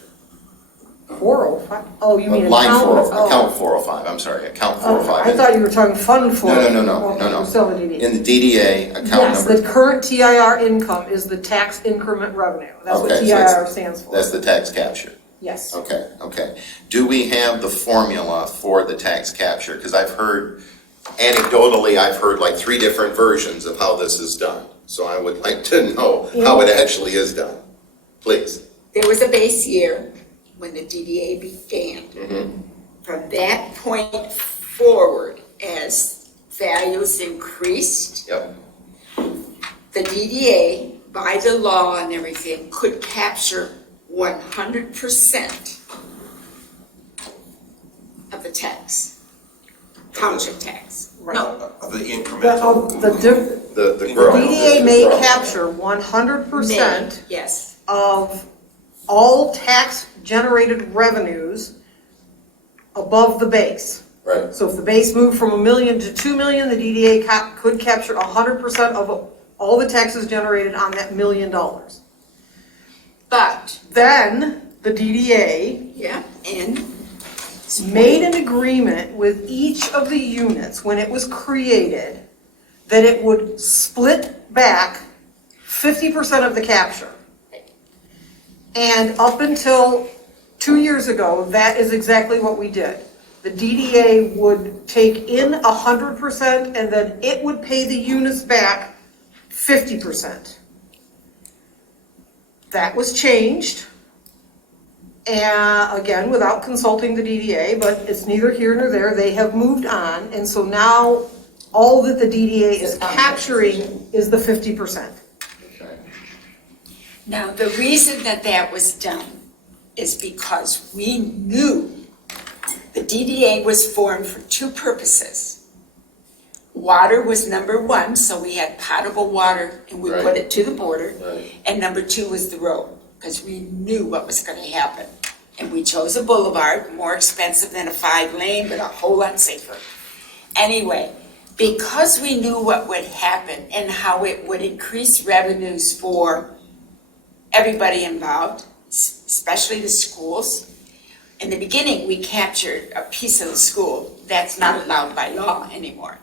405? Oh, you mean Line account? 405, account 405, I'm sorry, account 405. I thought you were talking fund for. No. Okay, still the DDA. In the DDA, account Yes, number. the current TIR income is the tax increment revenue. That's what Okay, so TIR stands for. That's the tax capture. Yes. Okay. Do we have the formula for the tax capture? Because anecdotally, I've heard like 3 different versions of how this is done. So I would like to know how it actually is done. Please. There was a base year when the DDA began. From that point forward, as values increased, Yep. the DDA, by the law and everything, could capture 100% of the tax, township tax. No, Of the The incremental. The growth. DDA may capture 100% Yes, of all tax-generated revenues above the base. Right. So if the base moved from $1 million to $2 million, the DDA could capture 100% of all the taxes generated on that $1 million. but, Then the DDA yeah, and made an agreement with each of the units when it was created that it would split back 50% of the capture. And up until 2 years ago, that is exactly what we did. The DDA would take in 100% and then it would pay the units back 50%. That was changed. And again, without consulting the DDA, but it's neither here nor there. They have moved on. And so now all that the DDA is capturing is the 50%. Okay. now the reason that was done is because we knew the DDA was formed for 2 purposes. Water was number 1, so we had potable water and we put Right. it to the border. Right. And number 2 was the road. because we knew what was gonna happen. And we chose a boulevard, more expensive than a 5-lane, but a whole lot safer. Anyway, because we knew what would happen and how it would increase revenues for everybody involved, especially the schools. In the beginning, we captured a piece of the school. That's not allowed by law anymore.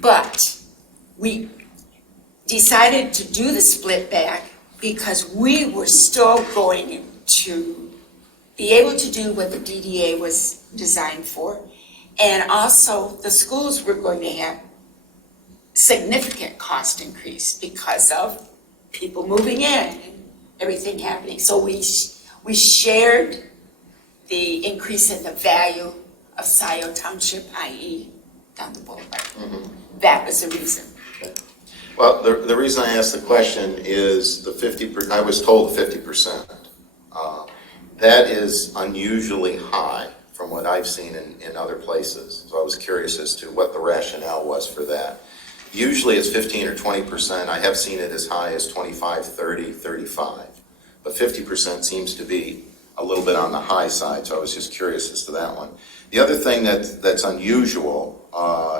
But we decided to do the split back because we were still going to be able to do what the DDA was designed for. And also, the schools were going to have significant cost increase because of people moving in and everything happening. So we shared the increase in the value of Scio Township, i.e. down the boulevard. That was the reason. Well, the reason I asked the question is the 50%, I was told 50%. That is unusually high from what I've seen in other places. So I was curious as to what the rationale was for that. Usually it's 15 or 20%. I have seen it as high as 25, 30, 35. But 50% seems to be a little bit on the high side, so I was just curious as to that one. The other thing that's unusual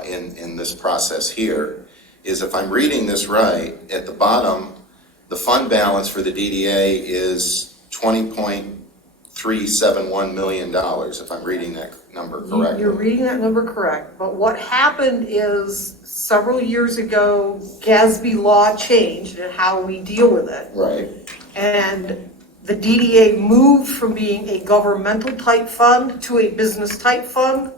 in this process here is, if I'm reading this right, at the bottom, the fund balance for the DDA is $20.371 million, if I'm reading that number correctly. You're reading that number correct, but what happened is several years ago, GASB law changed in how we deal with it. Right. And the DDA moved from being a governmental type fund to a business type fund.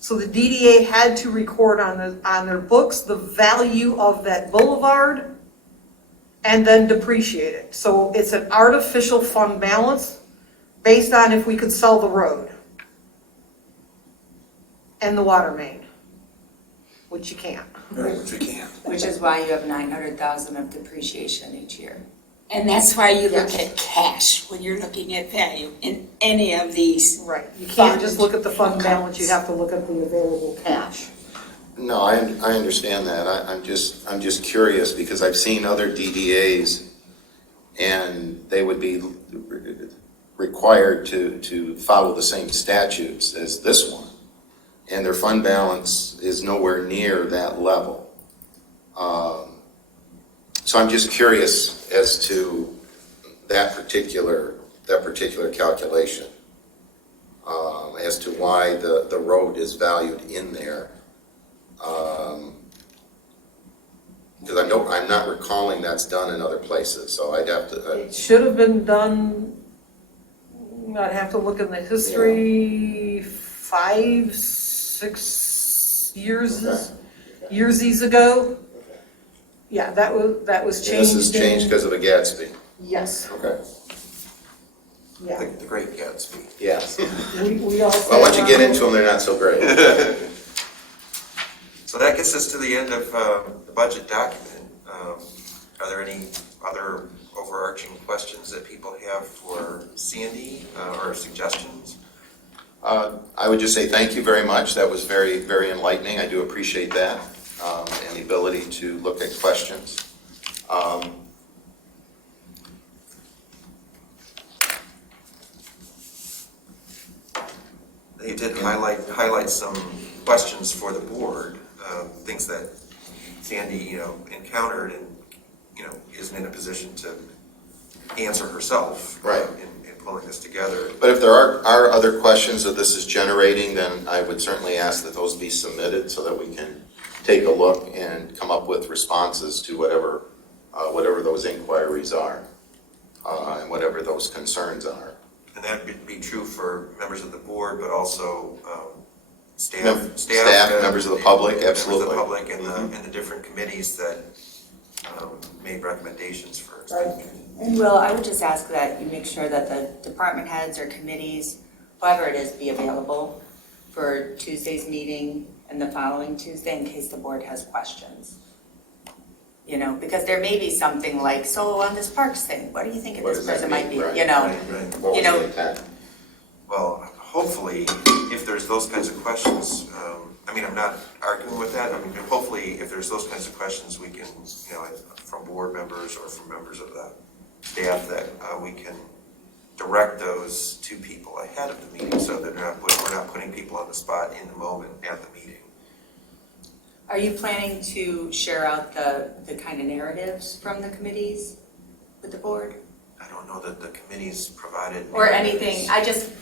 So the DDA had to record on their books the value of that boulevard and then depreciate it. So it's an artificial fund balance based on if we could sell the road and the water main, which you can't. Which we can't. Which is why you have 900,000 of depreciation each year. And that's why you look at cash when you're looking at value in any of these. Right, you can't just look at the fund balance, you have to look at the available cash. No, I understand that. I'm just curious because I've seen other DDAs and they would be required to follow the same statutes as this one. And their fund balance is nowhere near that level. So I'm just curious as to that particular calculation, as to why the road is valued in there. Because I'm not recalling that's done in other places, so I'd have to. It should have been done, I'd have to look in the history, 5, 6 years ago. Yeah, that was changed. This is changed because of a Gatsby. Yes, Okay. yeah. The Great Gatsby. Yes. We also. Well, once you get into them, they're not so great. So that gets us to the end of the budget document. Are there any other overarching questions that people have for Sandy or suggestions? I would just say thank you very much. That was very, very enlightening. I do appreciate that, and the ability to look at questions. They did highlight some questions for the board, things that Sandy, encountered and, isn't in a position to answer herself. Right. In pulling this together. But if there are other questions that this is generating, then I would certainly ask that those be submitted so that we can take a look and come up with responses to whatever those inquiries are, and whatever those concerns are. And that would be true for members of the board, but also staff, Members of the public, absolutely. Members of the public and the different committees that made recommendations for. Right. And Will, I would just ask that you make sure that the department heads or committees, whoever it is, be available for Tuesday's meeting and the following Tuesday in case the board has questions. Because there may be something like, so on this parks thing, what do you think What this does that person might mean? be, Right. Right. What was You know- the intent? Well, hopefully, if there's those kinds of questions, I'm not arguing with that. Hopefully, if there's those kinds of questions, we can, from board members or from members of the staff that we can direct those to people ahead of the meeting so that we're not putting people on the spot in the moment at the meeting. Are you planning to share out the kind of narratives from the committees with the board? I don't know that the committee's provided. Or anything,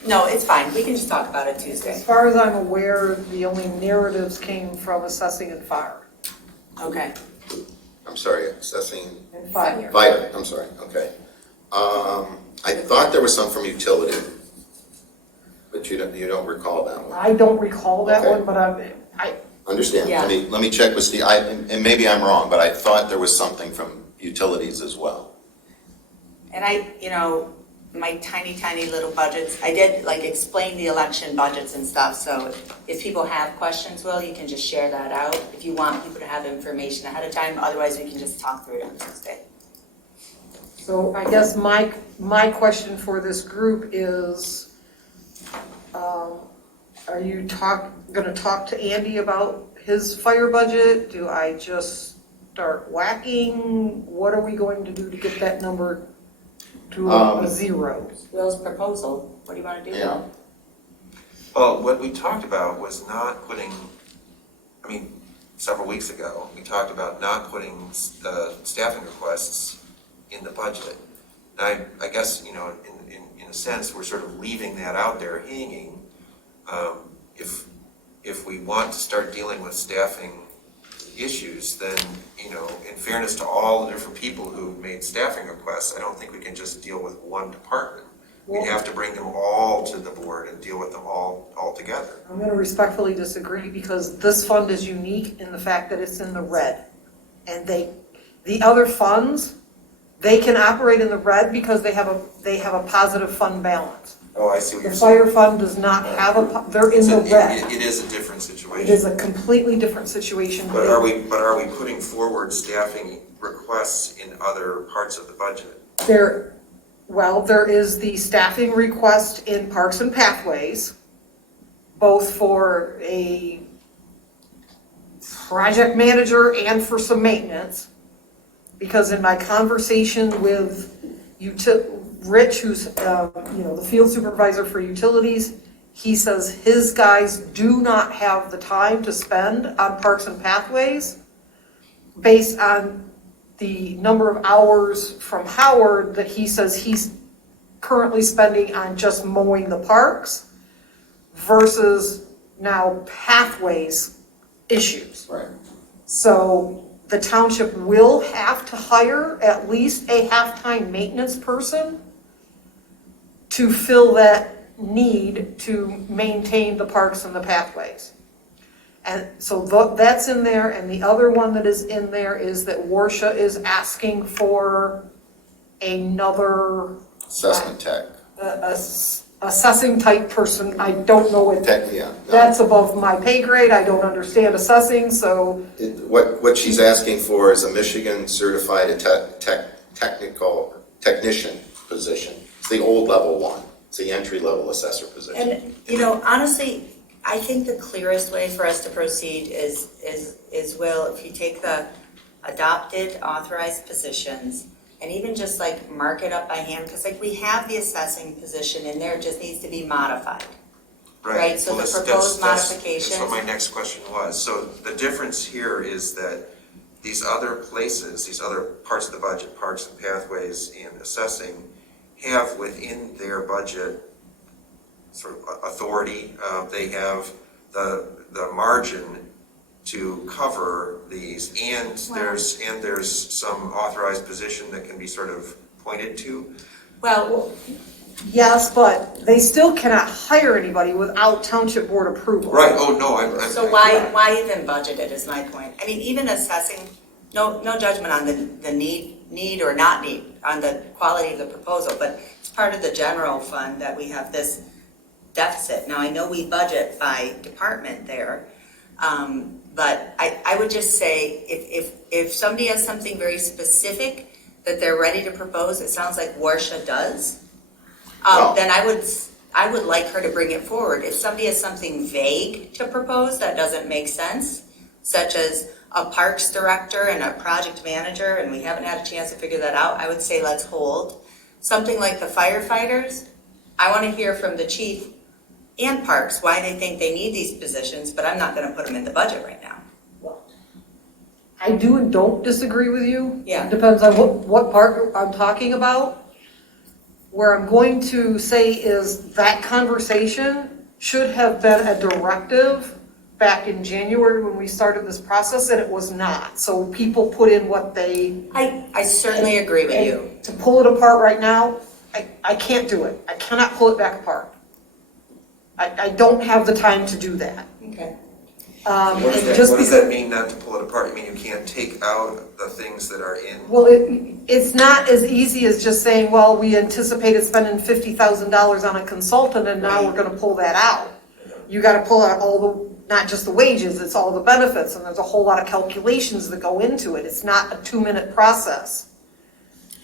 no, it's fine, we can just talk about it As Tuesday. far as I'm aware, the only narratives came from assessing and fire. Okay. I'm sorry, assessing, And fire. fire, I'm sorry, okay. I thought there was some from utility, but you don't recall that one. I don't recall that Okay. one, but I Understand, Yeah. let me check with Steve, and maybe I'm wrong, but I thought there was something from utilities as well. And my tiny little budgets, I did explain the election budgets and stuff, so if people have questions, Will, you can just share that out. If you want people to have information ahead of time, otherwise we can just talk through it on Tuesday. So I guess my question for this group is, are you gonna talk to Andy about his fire budget? Do I just start whacking? What are we going to do to get that number to a zero? Will's proposal, what do you want to do, Yeah. Will? Well, what we talked about was not putting, several weeks ago, we talked about not putting staffing requests in the budget. And I guess, in a sense, we're sort of leaving that out there hanging. If we want to start dealing with staffing issues, then, in fairness to all the different people who made staffing requests, I don't think we can just deal with one department. We have to bring them all to the board and deal with them all together. I'm gonna respectfully disagree because this fund is unique in the fact that it's in the red. And the other funds, they can operate in the red because they have a positive fund balance. Oh, I see what The you're saying. fire fund does not have they're in the red. It is a different It situation. is a completely different situation. But are we putting forward staffing requests in other parts of the budget? There is the staffing request in Parks and Pathways, both for a project manager and for some maintenance. Because in my conversation with Rich, who's, the field supervisor for utilities, he says his guys do not have the time to spend on Parks and Pathways based on the number of hours from Howard that he says he's currently spending on just mowing the parks versus now pathways issues. Right. So the township will have to hire at least a half-time maintenance person to fill that need to maintain the parks and the pathways. And so that's in there, and the other one that is in there is that Warsha is asking for another Assessment tech, assessing type person. I don't know what, yeah. No. that's above my pay grade, I don't understand assessing, so What she's asking for is a Michigan certified technician position. It's the old level one. It's the entry level assessor position. And, honestly, I think the clearest way for us to proceed is Will, if you take the adopted authorized positions and even just mark it up by hand, because we have the assessing position in there, it just needs to be modified. Right, so Well, the that's- proposed that's modifications. what my next question was. So the difference here is that these other places, these other parts of the budget, parks and pathways and assessing, have within their budget sort of authority. They have the margin to cover these, and there's some authorized position that can be sort of pointed to. Well, yes, but they still cannot hire anybody without township board approval. Right, oh, no, I'm. so why even budget it is my point. I mean, even assessing, no judgment on the need or not need, on the quality of the proposal, but it's part of the general fund that we have this deficit. Now, I know we budget by department there, but I would just say if somebody has something very specific that they're ready to propose, it sounds like Warsha does, then I would like her to bring it forward. If somebody has something vague to propose that doesn't make sense, such as, a parks director and a project manager, and we haven't had a chance to figure that out, I would say let's hold. Something like the firefighters, I want to hear from the chief and parks why they think they need these positions, but I'm not going to put them in the budget right now. I do and don't disagree with you. Yeah. It depends on what part I'm talking about. Where I'm going to say is that conversation should have been a directive back in January when we started this process, and it was not. So people put in what they. I certainly agree with you. To pull it apart right now, I can't do it. I cannot pull it back apart. I don't have the time to do that. Okay. What and does just that mean, not to pull it apart? You mean you can't take out the things that are in? Well, it's not as easy as just saying, well, we anticipated spending $50,000 on a consultant and now we're gonna pull that out. You gotta pull out all the, not just the wages, it's all the benefits, and there's a whole lot of calculations that go into it. It's not a 2-minute process.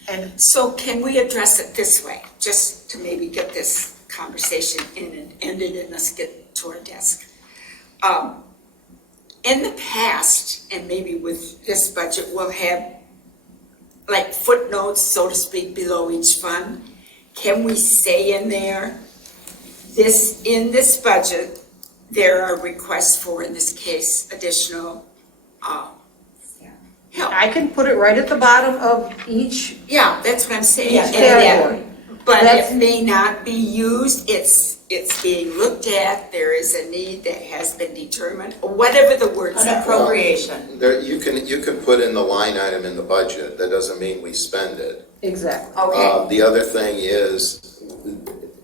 And So can we address it this way, just to maybe get this conversation in and ended and let's get to our desk? In the past, and maybe with this budget, we'll have like footnotes, so to speak, below each fund. Can we say in there, in this budget, there are requests for, in this case, additional help? I can put it right at the bottom of each Yeah, that's what I'm saying. Yeah, And that- category. But That's- it may not be used, it's being looked at, there is a need that has been determined, or whatever the words An are. appropriation. There, you can put in the line item in the budget, that doesn't mean we spend it. Exactly. Okay, The other thing is,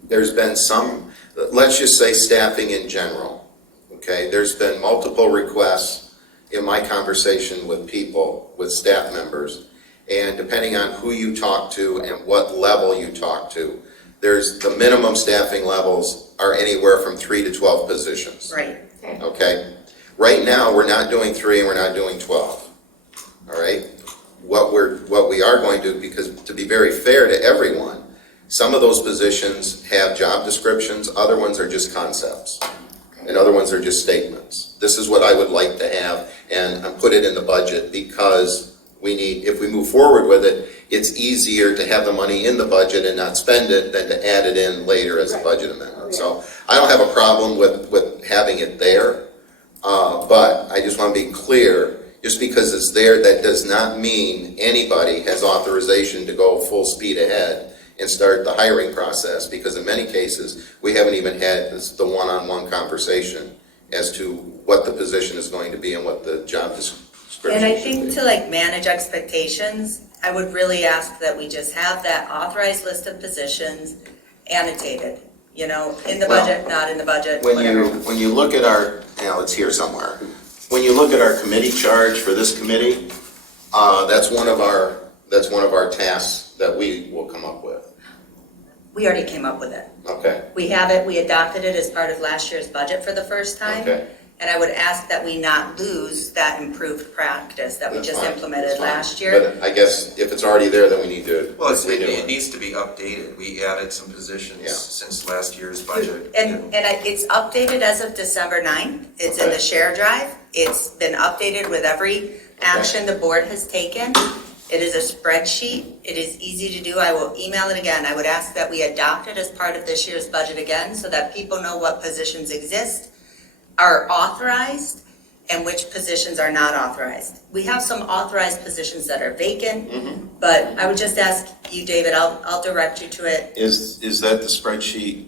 there's been some, let's just say staffing in general, okay? There's been multiple requests in my conversation with people, with staff members, and depending on who you talk to and what level you talk to, there's, the minimum staffing levels are anywhere from 3 to 12 positions. Right. Okay? Right now, we're not doing 3 and we're not doing 12. All right? What we are going to do, because to be very fair to everyone, some of those positions have job descriptions, other ones are just concepts, and other ones are just statements. This is what I would like to have, and put it in the budget, because we need, if we move forward with it, it's easier to have the money in the budget and not spend it than to add it in later as a budget amendment. So I don't have a problem with having it there, but I just want to be clear, just because it's there, that does not mean anybody has authorization to go full speed ahead and start the hiring process, because in many cases, we haven't even had the one-on-one conversation as to what the position is going to be and what the job description And I should think be. to like manage expectations, I would really ask that we just have that authorized list of positions annotated, you know, in the Well, budget, not in the budget, When whatever. you look at our, it's here somewhere. When you look at our committee charge for this committee, that's one of our tasks that we will come up with. We already came up with it. Okay, We have it, we adopted it as part of last year's budget for the first time. okay. And I would ask that we not lose that improved practice that we That's just fine, implemented that's fine. last year. But I guess if it's already there, then we need to Well, renew it it. needs to be updated. We added some positions Yeah. since last year's budget. It's updated as of December 9th. It's in Okay. the share drive. It's been updated with every action the board has taken. It is a spreadsheet. It is easy to do. I will email it again. I would ask that we adopt it as part of this year's budget again so that people know what positions exist, are authorized, and which positions are not authorized. We have some authorized positions that are vacant, but I would just ask you, David, I'll direct you to it. Is that the spreadsheet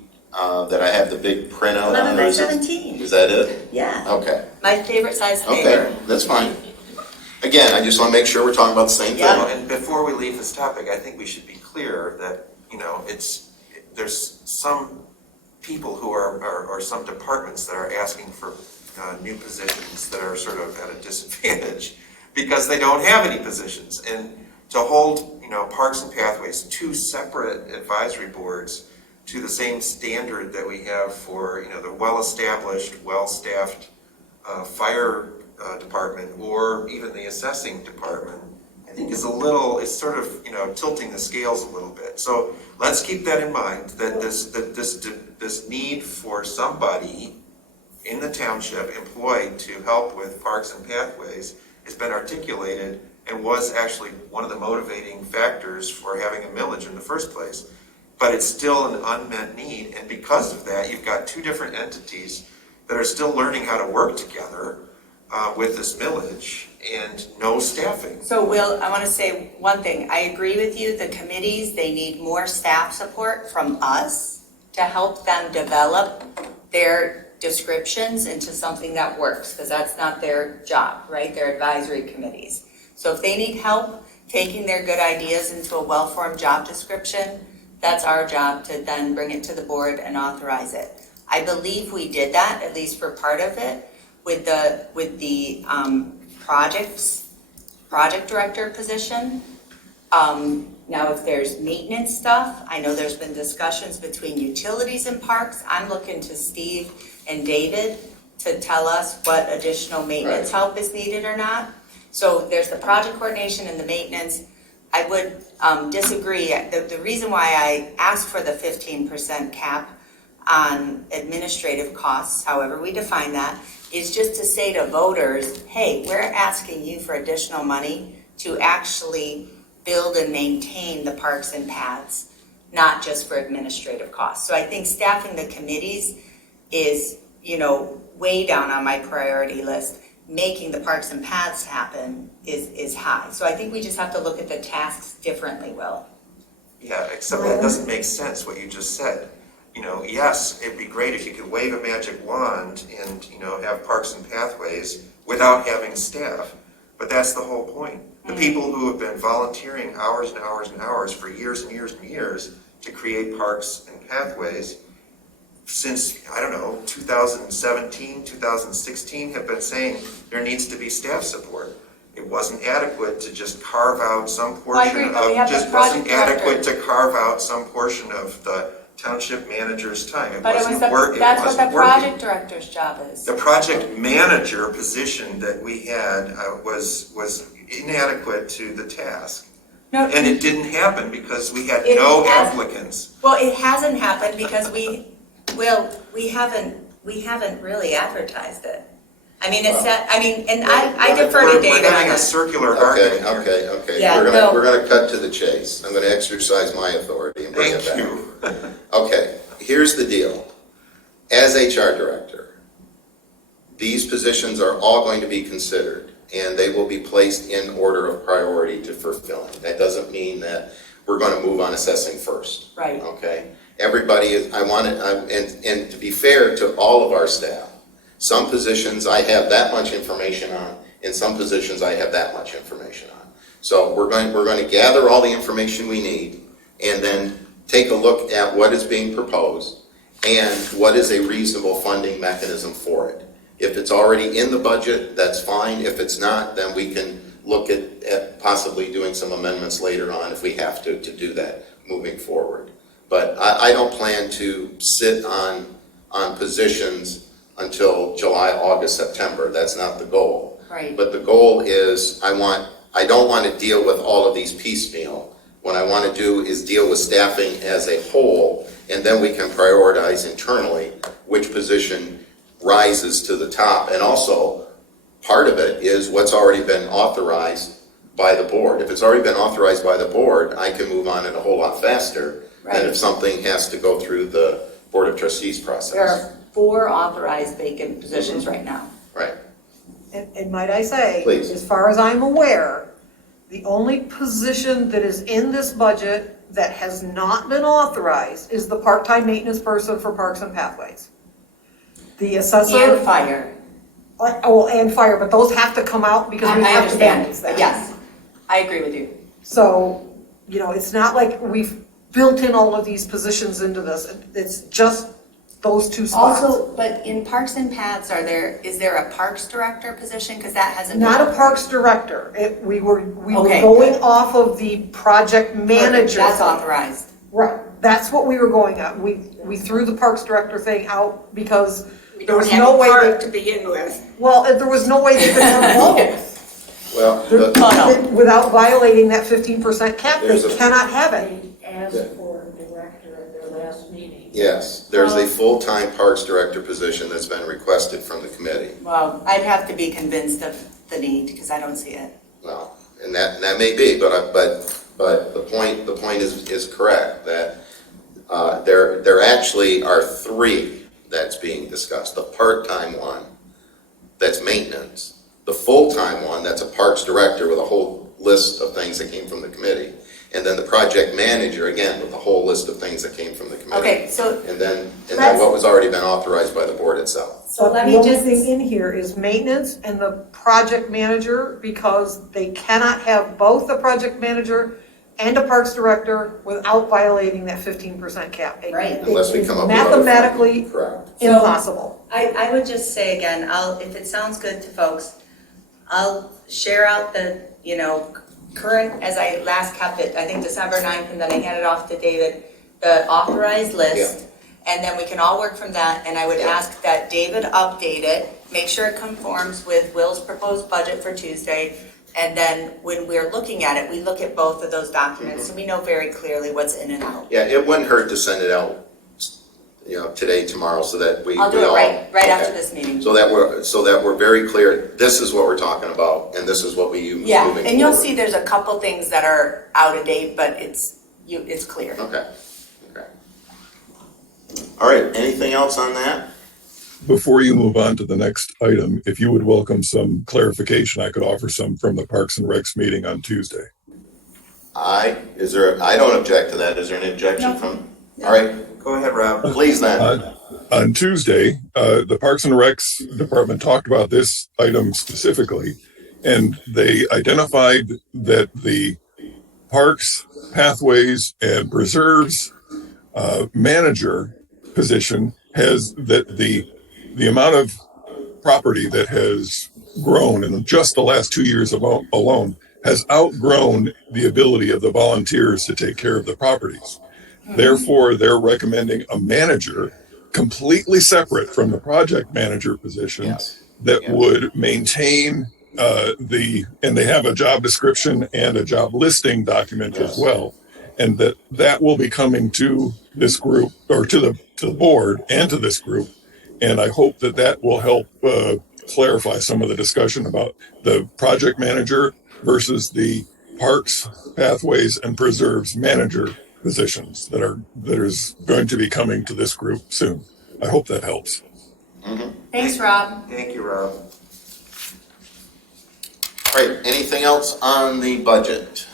that I have the big printout 11 on? by or is it- 17. Is that it? Yeah, Okay, my favorite size okay, paper. that's fine. Again, I just want to make sure we're talking about the same thing. Yeah. And before we leave this topic, I think we should be clear that, there's some people who or some departments that are asking for new positions that are sort of at a disadvantage because they don't have any positions. And to hold, Parks and Pathways, 2 separate advisory boards to the same standard that we have for, the well-established, well-staffed fire department or even the assessing department, I think is it's sort of, tilting the scales a little bit. So let's keep that in mind, that this need for somebody in the township employed to help with Parks and Pathways has been articulated and was actually one of the motivating factors for having a millage in the first place. But it's still an unmet need, and because of that, you've got two different entities that are still learning how to work together with this millage and no staffing. So Will, I want to say one thing. I agree with you. The committees, they need more staff support from us to help them develop their descriptions into something that works, because that's not their job, right? They're advisory committees. So if they need help taking their good ideas into a well-formed job description, that's our job to then bring it to the board and authorize it. I believe we did that, at least for part of it, with the project director position. Now, if there's maintenance stuff, I know there's been discussions between utilities and parks. I'm looking to Steve and David to tell us what additional maintenance help is needed or not. So there's the project coordination and the maintenance. I would disagree. The reason why I asked for the 15% cap on administrative costs, however we define that, is just to say to voters, hey, we're asking you for additional money to actually build and maintain the parks and paths, not just for administrative costs. So I think staffing the committees is, way down on my priority list. Making the parks and paths happen is high. So I think we just have to look at the tasks differently, Will. Yeah, except that doesn't make sense, what you just said. Yes, it'd be great if you could wave a magic wand and, have parks and pathways without having staff. But that's the whole point. The people who have been volunteering hours and hours and hours for years and years and years to create parks and pathways since, 2017, 2016 have been saying there needs to be staff support. It wasn't adequate to just carve out some portion of, to carve out some portion of the township manager's time. But that's what the project director's job is. The project manager position that we had was inadequate to the task. No, And it didn't happen because we had no applicants. Well, it hasn't happened because we haven't really advertised it. I mean, I defer to David. We're having a circular argument here. Okay. Yeah, We're gonna cut to the chase. I'm gonna exercise my authority and bring it back. Thank you. Okay, here's the deal. As HR director, these positions are all going to be considered, and they will be placed in order of priority to fulfilling. That doesn't mean that we're gonna move on assessing first. Right. Okay? Everybody is, and to be fair to all of our staff, some positions I have that much information on, and some positions I have that much information on. So we're going to gather all the information we need, and then take a look at what is being proposed, and what is a reasonable funding mechanism for it. If it's already in the budget, that's fine. If it's not, then we can look at possibly doing some amendments later on if we have to do that moving forward. But I don't plan to sit on positions until July, August, September. That's not the goal. Right. But the goal is I don't want to deal with all of these piecemeal. What I want to do is deal with staffing as a whole, and then we can prioritize internally which position rises to the top. And also, part of it is what's already been authorized by the board. If it's already been authorized by the board, I can move on it a whole lot faster than if something has to go through the Board of Trustees process. There are 4 authorized vacant positions right now. Right. And might I say, Please. as far as I'm aware, the only position that is in this budget that has not been authorized is the part-time maintenance person for Parks and Pathways. The assessor. And fire. And fire, but those have to come out because we I have to understand, balance that. yes, I agree with you. So, it's not like we've built in all of these positions into this. It's just those 2 spots. Also, but in Parks and Paths, is there a Parks Director position? Because that hasn't been. Not a Parks Director. We were Okay. going off of the project manager. That's thing. authorized. Right, that's what we were going on. We threw the Parks Director thing out because We there don't was have no a way park to begin with. there was no way they could have both. Well, Without violating that 15% cap, they There's a- cannot have it. They asked for a director at their last meeting. yes, there's a full-time Parks Director position that's been requested from the committee. Well, I'd have to be convinced of the need, because I don't see it. Well, and that may be, but the point is correct, that there actually are three that's being discussed. The part-time one, that's maintenance. The full-time one, that's a parks director with a whole list of things that came from the committee. And then the project manager, again, with a whole list of things that came from the committee. Okay, so And then what was already been authorized by the board itself. So let me The only just- thing in here is maintenance and the project manager, because they cannot have both the project manager and a parks director without violating that 15% cap. Right. Unless we It is come up with other mathematically Correct. impossible. I would just say again, if it sounds good to folks, I'll share out the, current, as I last kept it, I think December 9th, and then I handed off to David, the authorized list. And then we can all work from that, and I would ask that David update it, make sure it conforms with Will's proposed budget for Tuesday. And then when we're looking at it, we look at both of those documents, so we know very clearly what's in and out. Yeah, it wouldn't hurt to send it out, today, tomorrow, so that we I'll do we it all- right after okay. this meeting. So that we're very clear, this is what we're talking about, and this is what we use Yeah, moving and you'll forward. see there's a couple things that are out of date, but it's clear. Okay. All right, anything else on that? Before you move on to the next item, if you would welcome some clarification, I could offer some from the Parks and Recs meeting on Tuesday. I don't object to that. Is there an objection from? All right, Go ahead, Rob. please then. On Tuesday, the Parks and Recs department talked about this item specifically, and they identified that the Parks, Pathways, and Preserves manager position has that the amount of property that has grown in just the last 2 years alone has outgrown the ability of the volunteers to take care of the properties. Therefore, they're recommending a manager completely separate from the project manager position that would maintain and they have a job description and a job listing document as well. And that will be coming to this group, or to the board and to this group. And I hope that will help clarify some of the discussion about the project manager versus the Parks, Pathways, and Preserves manager positions that is going to be coming to this group soon. I hope that helps. Thanks, Rob. Thank you, Rob. All right, anything else on the budget?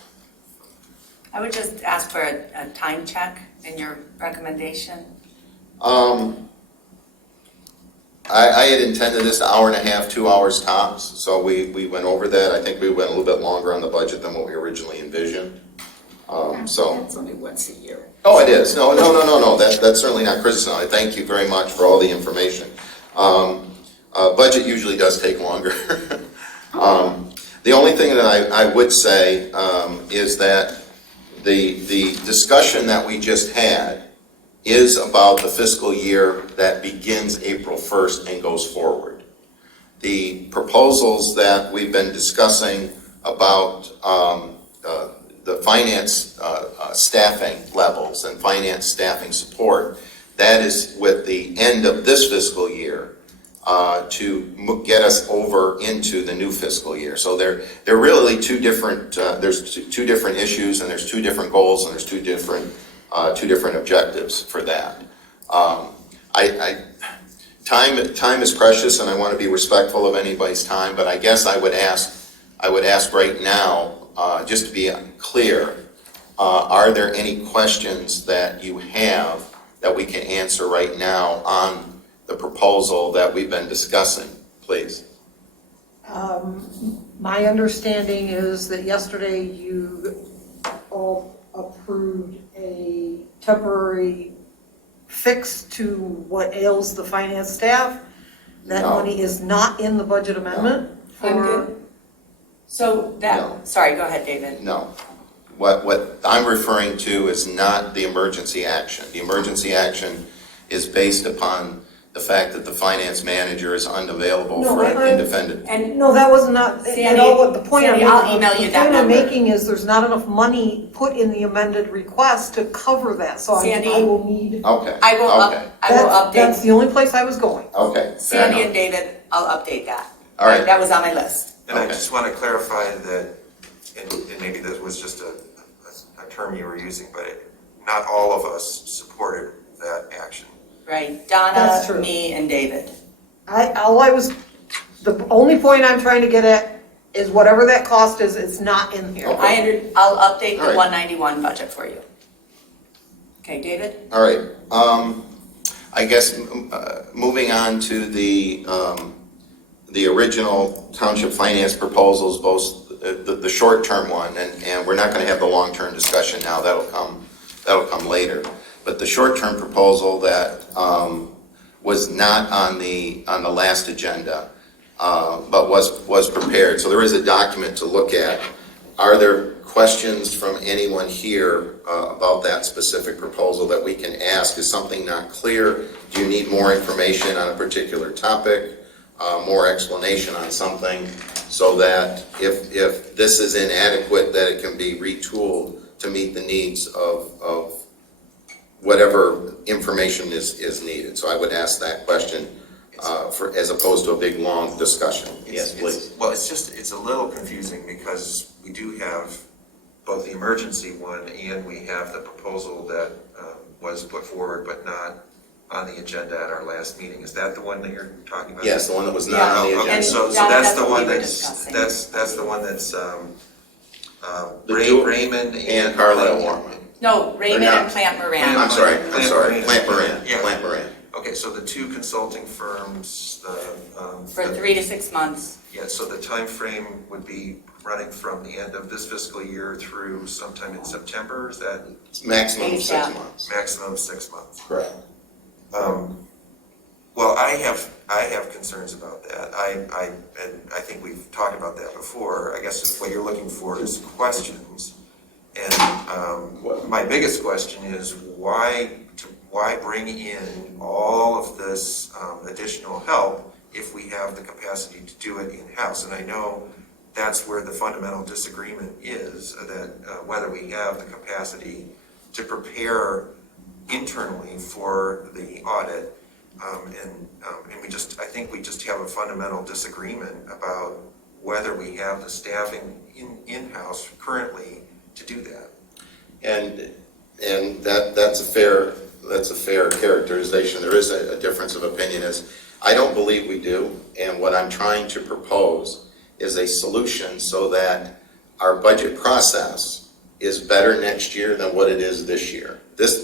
I would just ask for a time check in your recommendation. I had intended this 1.5 hours, 2 hours tops, so we went over that. I think we went a little bit longer on the budget than what we originally envisioned. So. That's only once a year. Oh, it is. No. That's certainly not criticism. I thank you very much for all the information. Budget usually does take longer. The only thing that I would say is that the discussion that we just had is about the fiscal year that begins April 1st and goes forward. The proposals that we've been discussing about the finance staffing levels and finance staffing support, that is with the end of this fiscal year to get us over into the new fiscal year. So they're really two different, there's two different issues, and there's two different goals, and there's two different objectives for that. Time is precious, and I want to be respectful of anybody's time, but I guess I would ask right now, just to be clear, are there any questions that you have that we can answer right now on the proposal that we've been discussing, please? My understanding is that yesterday you all approved a temporary fix to what ails the finance staff. That No. money is not in the budget amendment. I'm for- good. So No. sorry, go ahead, David. No. What I'm referring to is not the emergency action. The emergency action is based upon the fact that the finance manager is unavailable No, for an I- independent. And No, that was not, Sandy- the point I'm Sandy, making. I'll email you that The point I'm number. making is there's not enough money put in the amended request to cover that, so Sandy? I will need. Okay. I will Okay. That's update the only place I was going. Okay. fair Sandy enough. and David, I'll update that. All right. That was on my list. And I Okay. just want to clarify that, and maybe that was just a term you were using, but not all of us supported that action. Right, That's Donna, true. me, and David. The only point I'm trying to get at is whatever that cost is, it's not in here. Okay. I'll update All the right. 191 budget for you. Okay, David? All right, I guess, moving on to the original township finance proposals, both the short-term one, and we're not gonna have the long-term discussion now, that'll come later. But the short-term proposal that, was not on the last agenda, but was prepared, so there is a document to look at. Are there questions from anyone here about that specific proposal that we can ask? Is something not clear? Do you need more information on a particular topic? More explanation on something, so that if this is inadequate, that it can be retooled to meet the needs of whatever information is needed. So I would ask that question as opposed to a big, long discussion. Yes, please. Well, it's a little confusing because we do have both the emergency one and we have the proposal that was put forward but not on the agenda at our last meeting. Is that the one that you're talking about? Yes, the one that was not on the Yeah. agenda. Okay, so And that's that's the what one we were that's, discussing. that's the one that's The dual- Raymond And Carlisle Warman. No, Raymond not. and Plant Moran. I'm sorry, Plant Moran. Plant Moran, Yeah. Plant Moran. Okay, so the two consulting firms, For 3 to 6 months. yeah, so the time frame would be running from the end of this fiscal year through sometime in September, is that Maximum of 6 ASAP. months. maximum 6 months? Correct. Well, I have concerns about that. And I think we've talked about that before. I guess what you're looking for is questions. And my biggest question is why bring in all of this additional help if we have the capacity to do it in-house? And I know that's where the fundamental disagreement is, that whether we have the capacity to prepare internally for the audit. And I think we just have a fundamental disagreement about whether we have the staffing in-house currently to do that. And that's a fair characterization. There is a difference of opinion. I don't believe we do, and what I'm trying to propose is a solution so that our budget process is better next year than what it is this year. This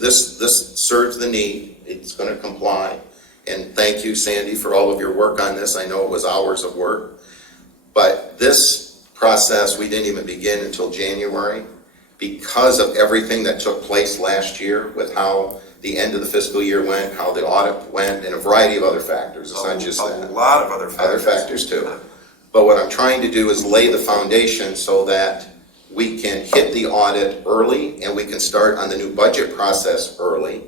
serves the need. It's going to comply. And thank you, Sandy, for all of your work on this. I know it was hours of work. But this process, we didn't even begin until January because of everything that took place last year with how the end of the fiscal year went, how the audit went, and a variety of other factors. It's not just that. A lot of other factors. Other factors too. But what I'm trying to do is lay the foundation so that we can hit the audit early and we can start on the new budget process early,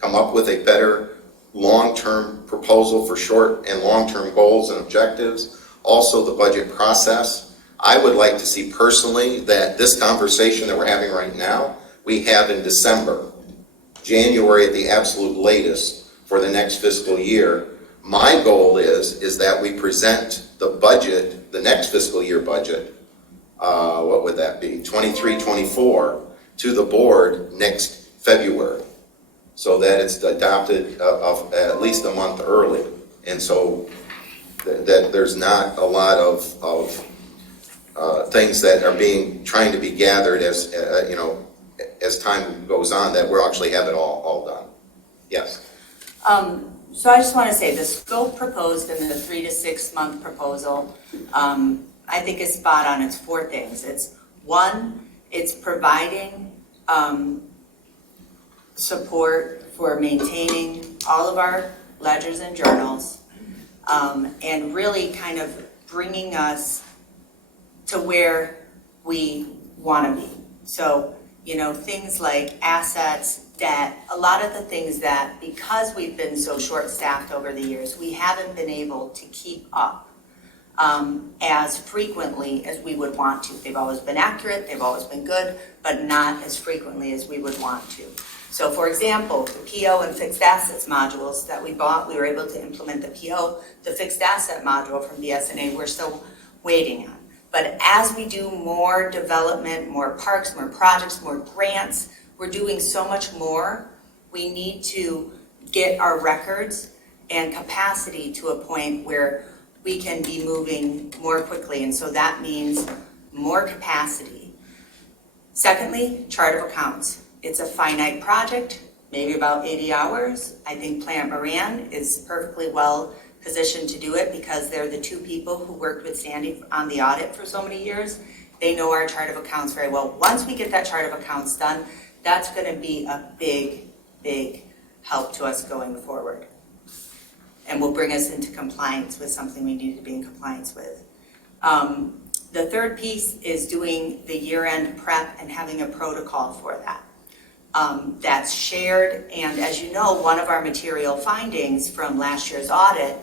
come up with a better long-term proposal for short and long-term goals and objectives. Also the budget process. I would like to see personally that this conversation that we're having right now, we have in December, January at the absolute latest for the next fiscal year. My goal is that we present the budget, the next fiscal year budget, what would that be, 23-24, to the board next February, so that it's adopted of at least a month early. And so that there's not a lot of things that are trying to be gathered as time goes on, that we'll actually have it all done. Yes. So I just want to say the scope proposed in the 3 to 6 month proposal, I think is spot on. It's 4 things. It's 1, it's providing support for maintaining all of our ledgers and journals, and really kind of bringing us to where we want to be. So, things like assets, debt, a lot of the things that, because we've been so short-staffed over the years, we haven't been able to keep up as frequently as we would want to. They've always been accurate, they've always been good, but not as frequently as we would want to. So for example, the PO and fixed assets modules that we bought, we were able to implement the PO, the fixed asset module from BS&A, we're still waiting on. But as we do more development, more parks, more projects, more grants, we're doing so much more. We need to get our records and capacity to a point where we can be moving more quickly. And so that means more capacity. Secondly, chart of accounts. It's a finite project, maybe about 80 hours. I think Plant Moran is perfectly well positioned to do it because they're the two people who worked with Sandy on the audit for so many years. They know our chart of accounts very well. Once we get that chart of accounts done, that's going to be a big, big help to us going forward. And will bring us into compliance with something we need to be in compliance with. The third piece is doing the year-end prep and having a protocol for that. That's shared, and as you know, one of our material findings from last year's audit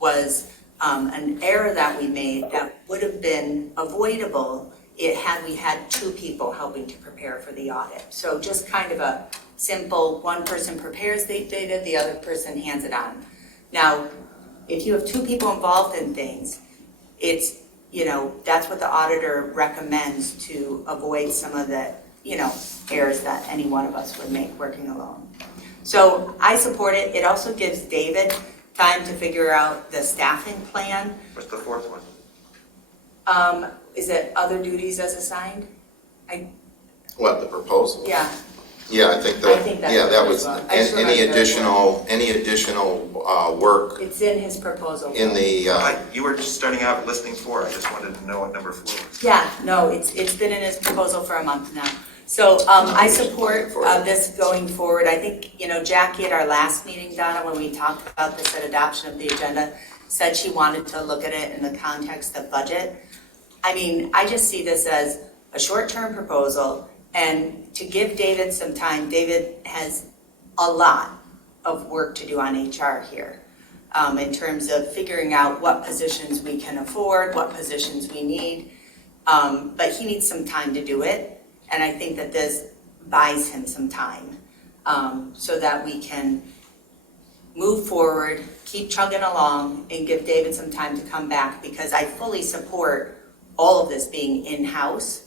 was an error that we made that would have been avoidable had we had two people helping to prepare for the audit. So just kind of a simple, one person prepares the data, the other person hands it on. Now, if you have two people involved in things, it's, that's what the auditor recommends to avoid some of the, errors that any one of us would make working alone. So I support it. It also gives David time to figure out the staffing plan. What's the fourth one? Is it other duties as assigned? What, the proposal? Yeah. Yeah, I think that's that what was, it was. I just any additional work It's in his proposal. in the, You were just starting out listing 4. I just wanted to know what number 4 was. Yeah, no, it's been in his proposal for a month now. So I support this going forward. I think, Jackie at our last meeting, Donna, when we talked about this at adoption of the agenda, said she wanted to look at it in the context of budget. I mean, I just see this as a short-term proposal, and to give David some time. David has a lot of work to do on HR here in terms of figuring out what positions we can afford, what positions we need, but he needs some time to do it. And I think that this buys him some time so that we can move forward, keep chugging along, and give David some time to come back, because I fully support all of this being in-house.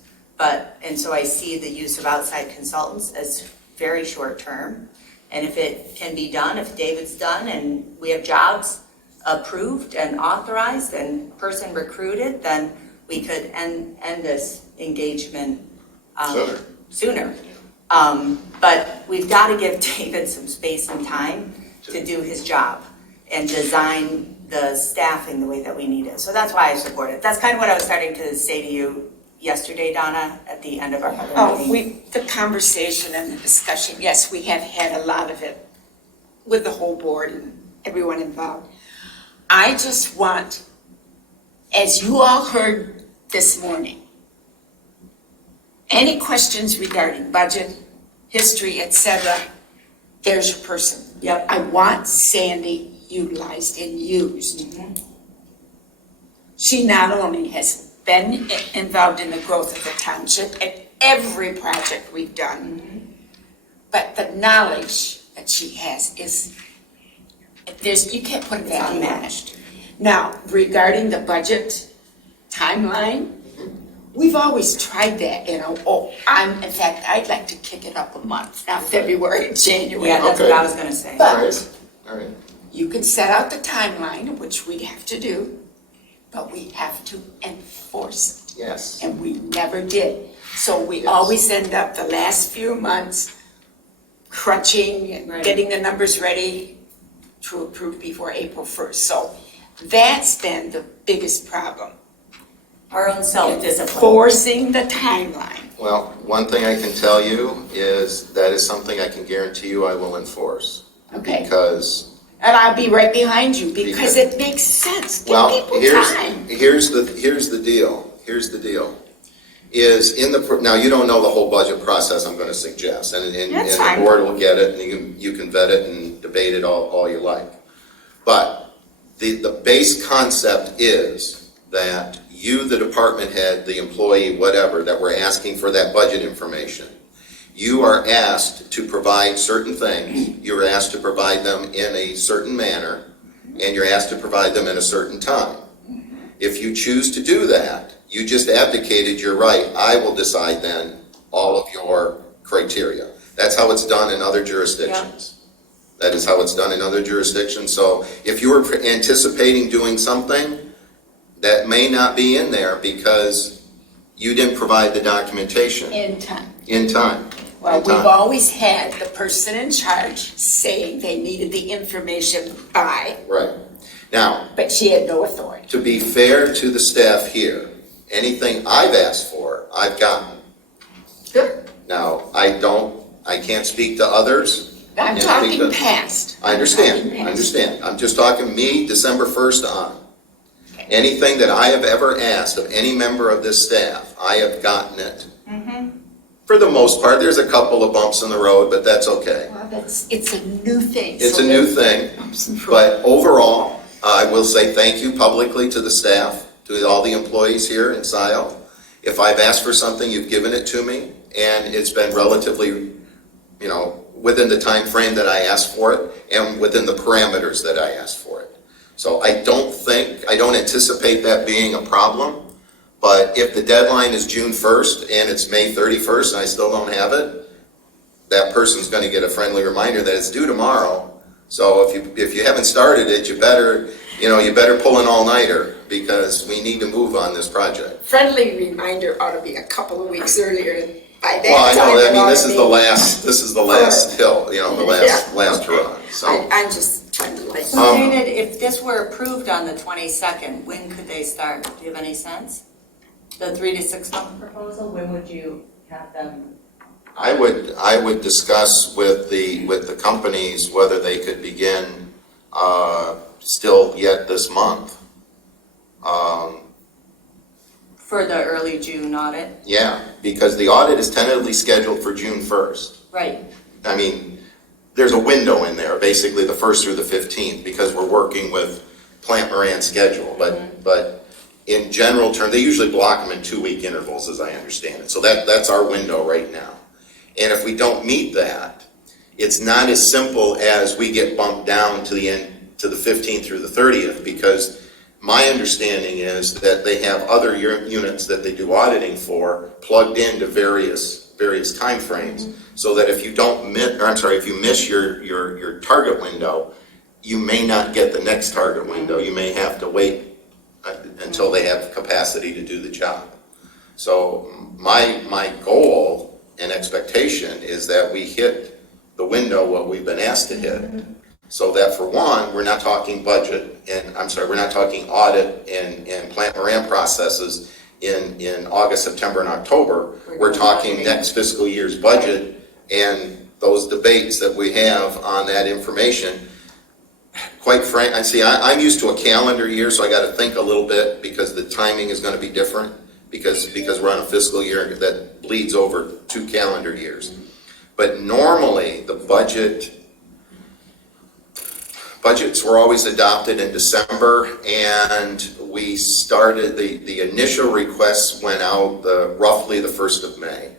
And so I see the use of outside consultants as very short term. And if it can be done, if David's done and we have jobs approved and authorized and person recruited, then we could end this engagement sooner. But we've got to give David some space and time to do his job and design the staffing the way that we need it. So that's why I support it. That's kind of what I was starting to say to you yesterday, Donna, at the end of our meeting. The conversation and the discussion, yes, we have had a lot of it with the whole board and everyone involved. I just want, as you all heard this morning, any questions regarding budget, history, etc., there's your person. Yep. I want Sandy utilized and used. Mm-hmm. She not only has been involved in the growth of the township at every project we've done, mm-hmm. but the knowledge that she has is, you can't put it unmatched. Now, regarding the budget timeline, we've always tried that, in fact, I'd like to kick it up a month, now February and January. Yeah, that's what I was gonna say. But all right. you can set out the timeline, which we'd have to do, but we have to enforce it. Yes. And we never did. So we Yes. always end up the last few months crunching and Right. getting the numbers ready to approve before April 1st. So that's been the biggest problem. Our own self-discipline. Forcing the timeline. Well, one thing I can tell you is that is something I can guarantee you I will enforce. Okay. Because, And I'll be right behind you because it makes sense. Give well, people time. here's the deal. Is now you don't know the whole budget process I'm going to suggest, and That's the fine. board will get it, and you can vet it and debate it all you like. But the base concept is that you, the department head, the employee, whatever, that we're asking for that budget information, you are asked to provide certain things. You're asked to provide them in a certain manner, and you're asked to provide them in a certain time. If you choose to do that, you just abdicated your right. I will decide then all of your criteria. That's how it's done in other jurisdictions. That is how it's done in other jurisdictions. So if you were anticipating doing something, that may not be in there because you didn't provide the documentation In time. in time. Well, In we've time. always had the person in charge say they needed the information by, Right. Now, but she had no authority. to be fair to the staff here, anything I've asked for, I've gotten. Good. Now, I can't speak to others. I'm Can't speak talking to- past. I I'm understand, talking I past. understand. I'm just talking me, December 1st on. Anything that I have ever asked of any member of this staff, I have gotten it. For the most part, there's a couple of bumps in the road, but that's okay. Well, it's a new thing. It's so a new there's thing, bumps and but overall, I will say thank you publicly to the staff, to all the employees here in Scio. If I've asked for something, you've given it to me, and it's been relatively, within the time frame that I asked for it, and within the parameters that I asked for it. So I don't anticipate that being a problem, but if the deadline is June 1st and it's May 31st and I still don't have it, that person's gonna get a friendly reminder that it's due tomorrow. So if you haven't started it, you better pull an all-nighter because we need to move on this project. Friendly reminder ought to be a couple of weeks earlier. By that Well, I time, know, it ought this to is be- the last hill, the Yeah. last hurrah, so. I'm just trying to like. So David, if this were approved on the 22nd, when could they start? Do you have any sense? The 3 to 6 month proposal, when would you have them? I would discuss with the companies whether they could begin, still yet this month. For the early June audit? Yeah, because the audit is tentatively scheduled for June 1st. Right. I mean, there's a window in there, basically the 1st through the 15th, because we're working with Plant Moran's schedule, but in general terms, they usually block them in 2-week intervals, as I understand it. So that's our window right now. And if we don't meet that, it's not as simple as we get bumped down to the end, to the 15th through the 30th, because my understanding is that they have other units that they do auditing for plugged into various timeframes, so that if you if you miss your target window, you may not get the next target window. You may have to wait until they have capacity to do the job. So my goal and expectation is that we hit the window what we've been asked to hit. So that for one, we're not talking budget, we're not talking audit and Plant Moran processes in August, September, and October. We're talking next fiscal year's budget and those debates that we have on that information. Quite frank, I'm used to a calendar year, so I gotta think a little bit because the timing is gonna be different because we're on a fiscal year that bleeds over 2 calendar years. But normally, the budgets were always adopted in December, and we started, the initial requests went out roughly the 1st of May.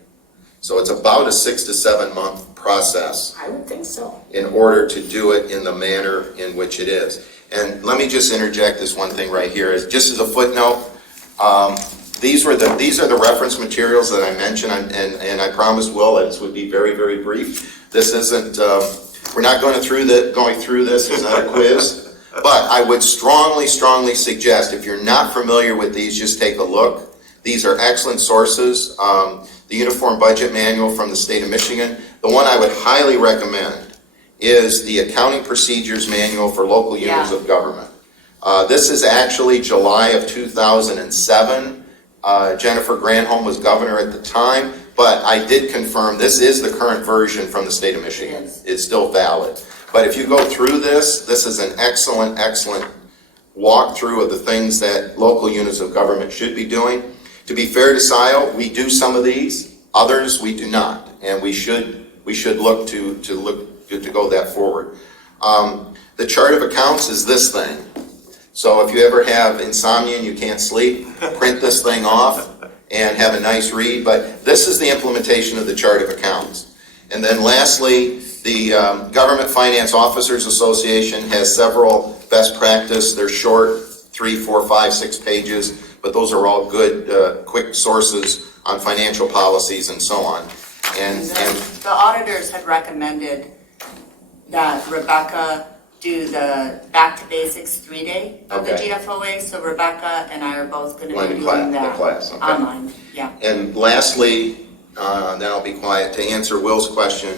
So it's about a 6 to 7 month process I would think so. in order to do it in the manner in which it is. And let me just interject this one thing right here, is just as a footnote, these are the reference materials that I mentioned, and I promised Will that this would be very, very brief. This isn't, we're not going through this, it's not a quiz, but I would strongly suggest, if you're not familiar with these, just take a look. These are excellent sources. The Uniform Budget Manual from the state of Michigan. The one I would highly recommend is the Accounting Procedures Manual for Local Units of Government. This is actually July of 2007. Jennifer Granholm was governor at the time, but I did confirm this is the current version from the state of Michigan. It's still valid. But if you go through this is an excellent walkthrough of the things that local units of government should be doing. To be fair to Scio, we do some of these, others we do not, and we should look to go that forward. The chart of accounts is this thing. So if you ever have insomnia and you can't sleep, print this thing off and have a nice read. But this is the implementation of the chart of accounts. And then lastly, the Government Finance Officers Association has several best practice. They're short, 3, 4, 5, 6 pages, but those are all good, quick sources on financial policies and so on. And The auditors had recommended that Rebecca do the back to basics 3-day of the Okay. GFOA, so Rebecca and I are both gonna One be class- doing the that class, okay. online, yeah. And lastly, then I'll be quiet, to answer Will's question,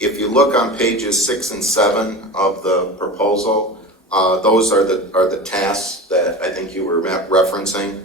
if you look on pages 6 and 7 of the proposal, those are the tasks that I think you were referencing.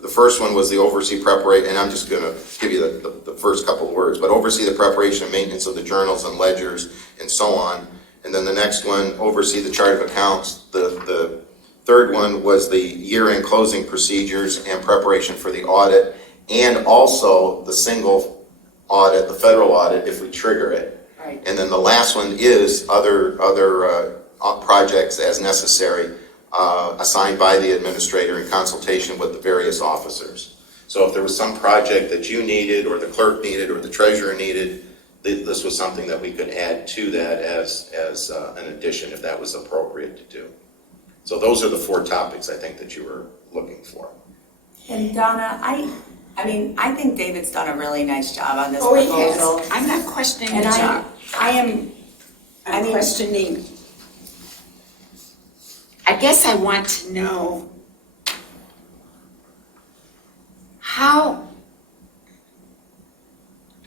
The first one was the oversee preparation, and I'm just gonna give you the first couple of words, but oversee the preparation and maintenance of the journals and ledgers and so on. And then the next one, oversee the chart of accounts. The third one was the year-end closing procedures and preparation for the audit, and also the single audit, the federal audit, if we trigger it. Right. And then the last one is other projects as necessary, assigned by the administrator in consultation with the various officers. So if there was some project that you needed, or the clerk needed, or the treasurer needed, this was something that we could add to that as an addition, if that was appropriate to do. So those are the 4 topics I think that you were looking for. And Donna, I mean, I think David's done a really nice job on this Oh, he proposal. has. I'm not questioning the And job. I'm mean- questioning, I guess I want to know how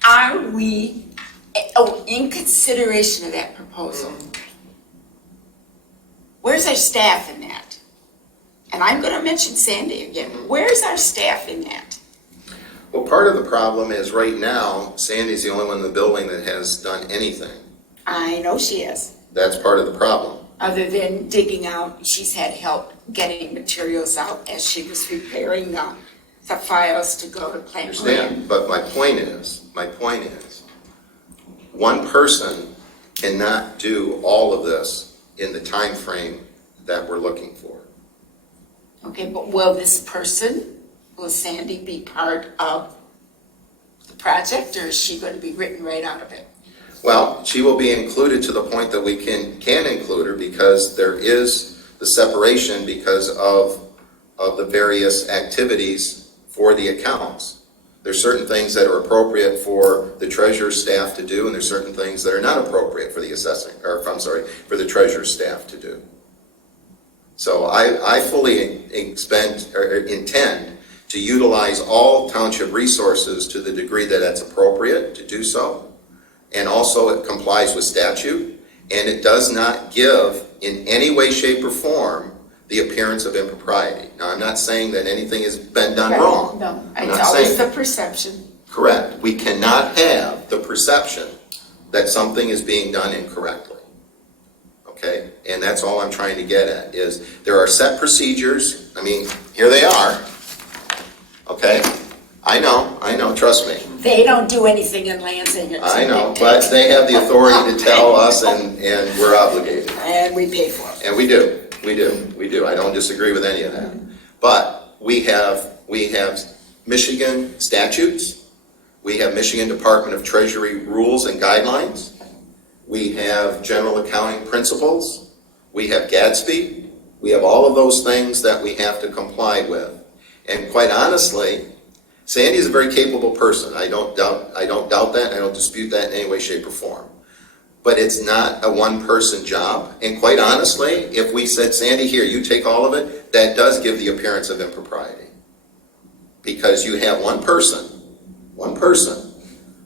are we, in consideration of that proposal, where's our staff in that? And I'm gonna mention Sandy again. Where's our staff in that? Well, part of the problem is right now, Sandy's the only one in the building that has done anything. I know she is. That's part of the problem. Other than digging out, she's had help getting materials out as she was preparing the files to go to I plan. understand, but my point is, one person cannot do all of this in the time frame that we're looking for. Okay, but will Sandy be part of the project, or is she going to be written right out of it? Well, she will be included to the point that we can include her, because there is the separation because of the various activities for the accounts. There's certain things that are appropriate for the treasurer's staff to do, and there's certain things that are not appropriate for the for the treasurer's staff to do. So I fully intend to utilize all township resources to the degree that that's appropriate to do so. And also it complies with statute, and it does not give in any way, shape, or form the appearance of impropriety. Now, I'm not saying that anything has been done wrong. No, I'm it's not always saying the that. perception. Correct. We cannot have the perception that something is being done incorrectly. Okay? And that's all I'm trying to get at, is there are set procedures. I mean, here they are. Okay? I know, trust me. They don't do anything in Lansing. I know, but they have the authority to tell us, and we're obligated. And we pay for it. And we do. I don't disagree with any of that. But we have Michigan statutes. We have Michigan Department of Treasury rules and guidelines. We have general accounting principles. We have Gadsby. We have all of those things that we have to comply with. And quite honestly, Sandy is a very capable person. I don't doubt that. I don't dispute that in any way, shape, or form. But it's not a one-person job. And quite honestly, if we said, Sandy, here, you take all of it, that does give the appearance of impropriety. Because you have one person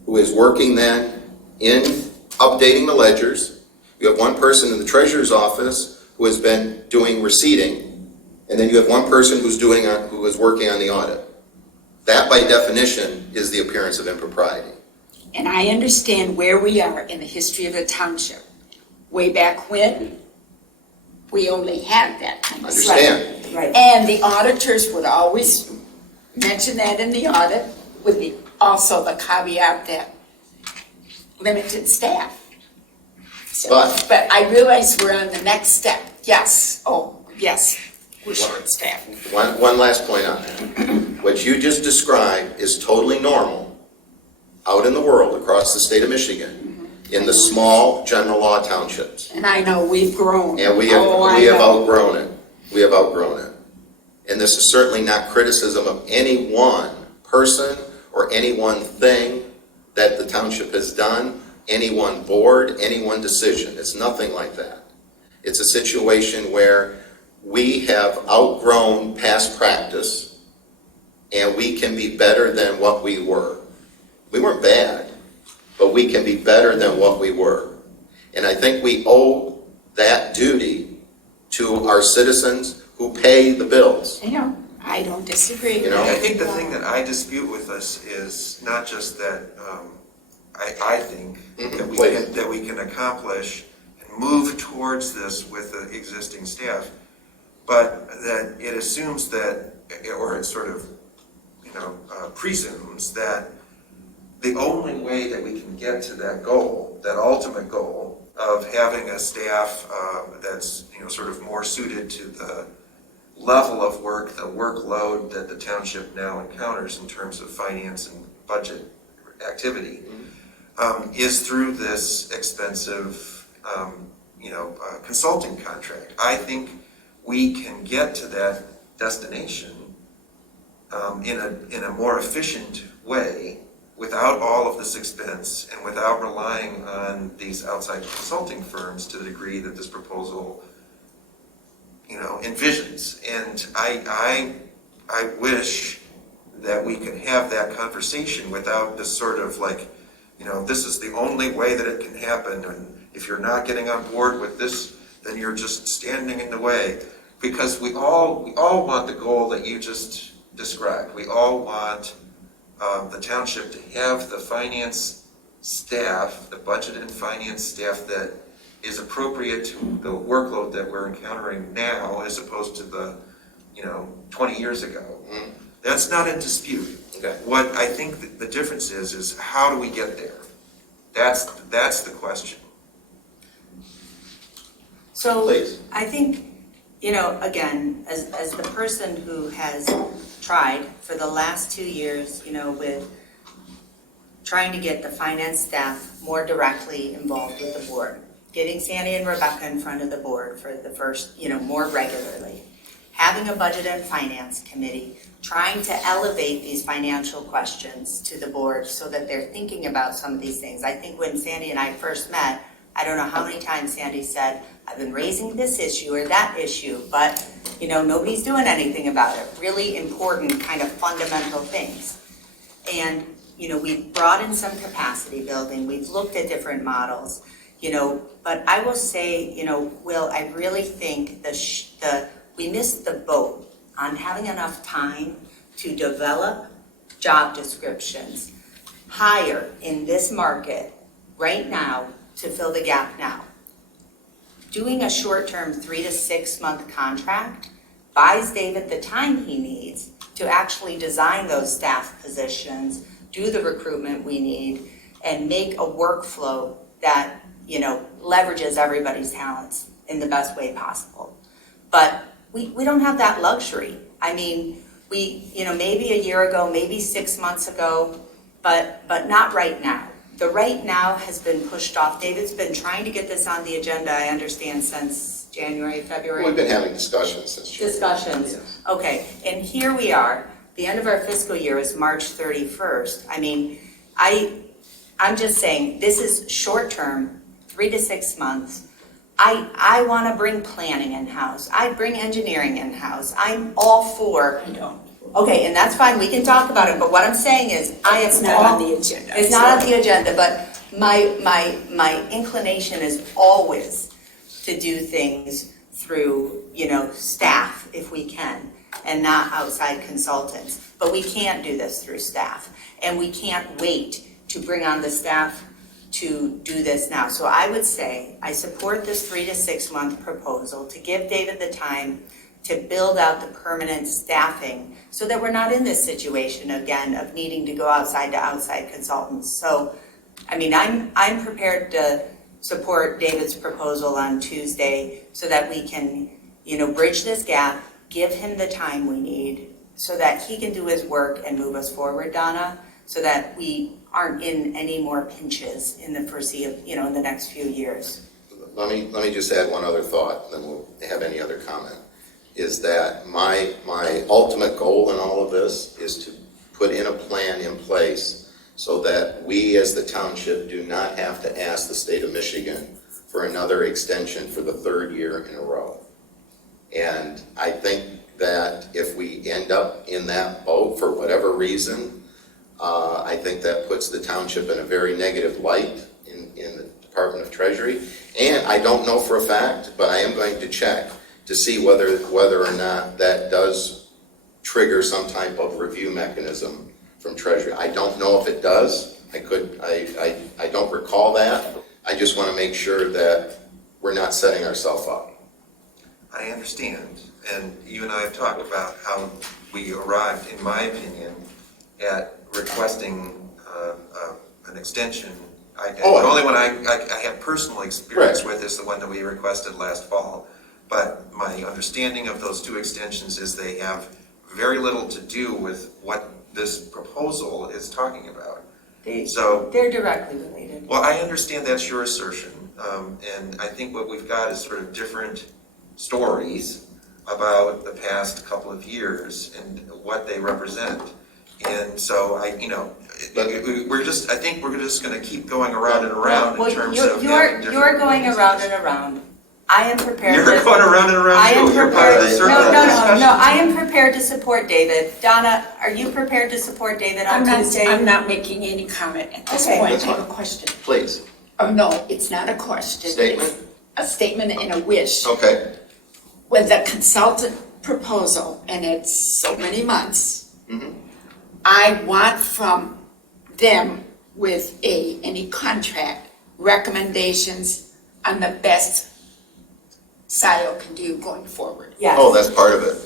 who is working then in updating the ledgers. You have one person in the treasurer's office who has been doing receipting. And then you have one person who is working on the audit. That, by definition, is the appearance of impropriety. And I understand where we are in the history of the township. Way back when, we only had that kind of stuff. Understand? Right. And the auditors would always mention that in the audit, with also the caveat that limited staff. So, but I realize we're on the next step. Yes, we're short-staffed. One last point on that. What you just described is totally normal out in the world across the state of Michigan in the small general law townships. And I know we've grown. And we have outgrown it. We have outgrown it. and this is certainly not criticism of any one person or any one thing that the township has done, any one board, any one decision. It's nothing like that. It's a situation where we have outgrown past practice and we can be better than what we were. We weren't bad, but we can be better than what we were. And I think we owe that duty to our citizens who pay the bills. I don't disagree. You know? I think the thing that I dispute with us is not just that, I think that we can accomplish and move towards this with the existing staff, but that it assumes that, or it sort of, presumes that the only way that we can get to that goal, that ultimate goal of having a staff that's, sort of more suited to the level of work, the workload that the township now encounters in terms of finance and budget activity, is through this expensive, consulting contract. I think we can get to that destination in a more efficient way without all of this expense and without relying on these outside consulting firms to the degree that this proposal envisions. And I wish that we could have that conversation without this sort of this is the only way that it can happen, and if you're not getting on board with this, then you're just standing in the way. Because we all want the goal that you just described. We all want the township to have the finance staff, the budget and finance staff that is appropriate to the workload that we're encountering now as opposed to the 20 years ago. That's not in dispute. Okay. What I think the difference is how do we get there? That's the question. So Please. I think, again, as the person who has tried for the last 2 years, with trying to get the finance staff more directly involved with the board, getting Sandy and Rebecca in front of the board for the first, more regularly, having a budget and finance committee, trying to elevate these financial questions to the board so that they're thinking about some of these things. I think when Sandy and I first met, I don't know how many times Sandy said, I've been raising this issue or that issue, but nobody's doing anything about it. Really important kind of fundamental things. And we've brought in some capacity building, we've looked at different models, but I will say, Will, I really think we missed the boat on having enough time to develop job descriptions, hire in this market right now to fill the gap now. Doing a short-term 3 to 6 month contract buys David the time he needs to actually design those staff positions, do the recruitment we need, and make a workflow that, leverages everybody's talents in the best way possible. But we don't have that luxury. I mean, maybe a year ago, maybe 6 months ago, but not right now. The right now has been pushed off. David's been trying to get this on the agenda, I understand, since January, February. We've been having discussions since January. Discussions, Yes. Okay, and here we are. The end of our fiscal year is March 31st. I mean, I'm just saying, this is short-term, 3 to 6 months. I want to bring planning in-house. I bring engineering in-house. I'm all for. I don't. Okay, and that's fine, we can talk about it, but what I'm saying is, It's not on the agenda. It's not on the agenda, but my inclination is always to do things through, staff if we can, and not outside consultants. But we can't do this through staff, and we can't wait to bring on the staff to do this now. So I would say, I support this 3 to 6 month proposal to give David the time to build out the permanent staffing so that we're not in this situation again of needing to go outside to outside consultants. So, I mean, I'm prepared to support David's proposal on Tuesday so that we can, bridge this gap, give him the time we need so that he can do his work and move us forward, Donna, so that we aren't in any more pinches in the foreseeable, in the next few years. Let me just add one other thought, then we'll have any other comment. is that my ultimate goal in all of this is to put in a plan in place so that we as the township do not have to ask the state of Michigan for another extension for the third year in a row. And I think that if we end up in that boat for whatever reason, I think that puts the township in a very negative light in the Department of Treasury. And I don't know for a fact, but I am going to check to see whether or not that does trigger some type of review mechanism from Treasury. I don't know if it does. I don't recall that. I just want to make sure that we're not setting ourselves up. I understand, and you and I have talked about how we arrived, in my opinion, at requesting an extension. The only one I have personal experience with is the one that we requested last fall. But my understanding of those two extensions is they have very little to do with what this proposal is talking about. They're directly related. Well, I understand that's your assertion, and I think what we've got is sort of different stories about the past couple of years and what they represent. And so I think we're just going to keep going around and around in terms of having different you're going opinions. around and around. I am prepared. You're going around and around too. You're part of the circle of discussion. No, I am prepared to support David. Donna, are you prepared to support David on Tuesday? I'm not making any comment at this Okay. point. That's I have a fine. question. Please. Oh, no, it's not a question. Statement? It's a statement and a wish. Okay. With the consultant proposal, and it's so many months, Mhm. I want from them with any contract recommendations on the best Scio can do going forward. Yes. Oh, that's part of it.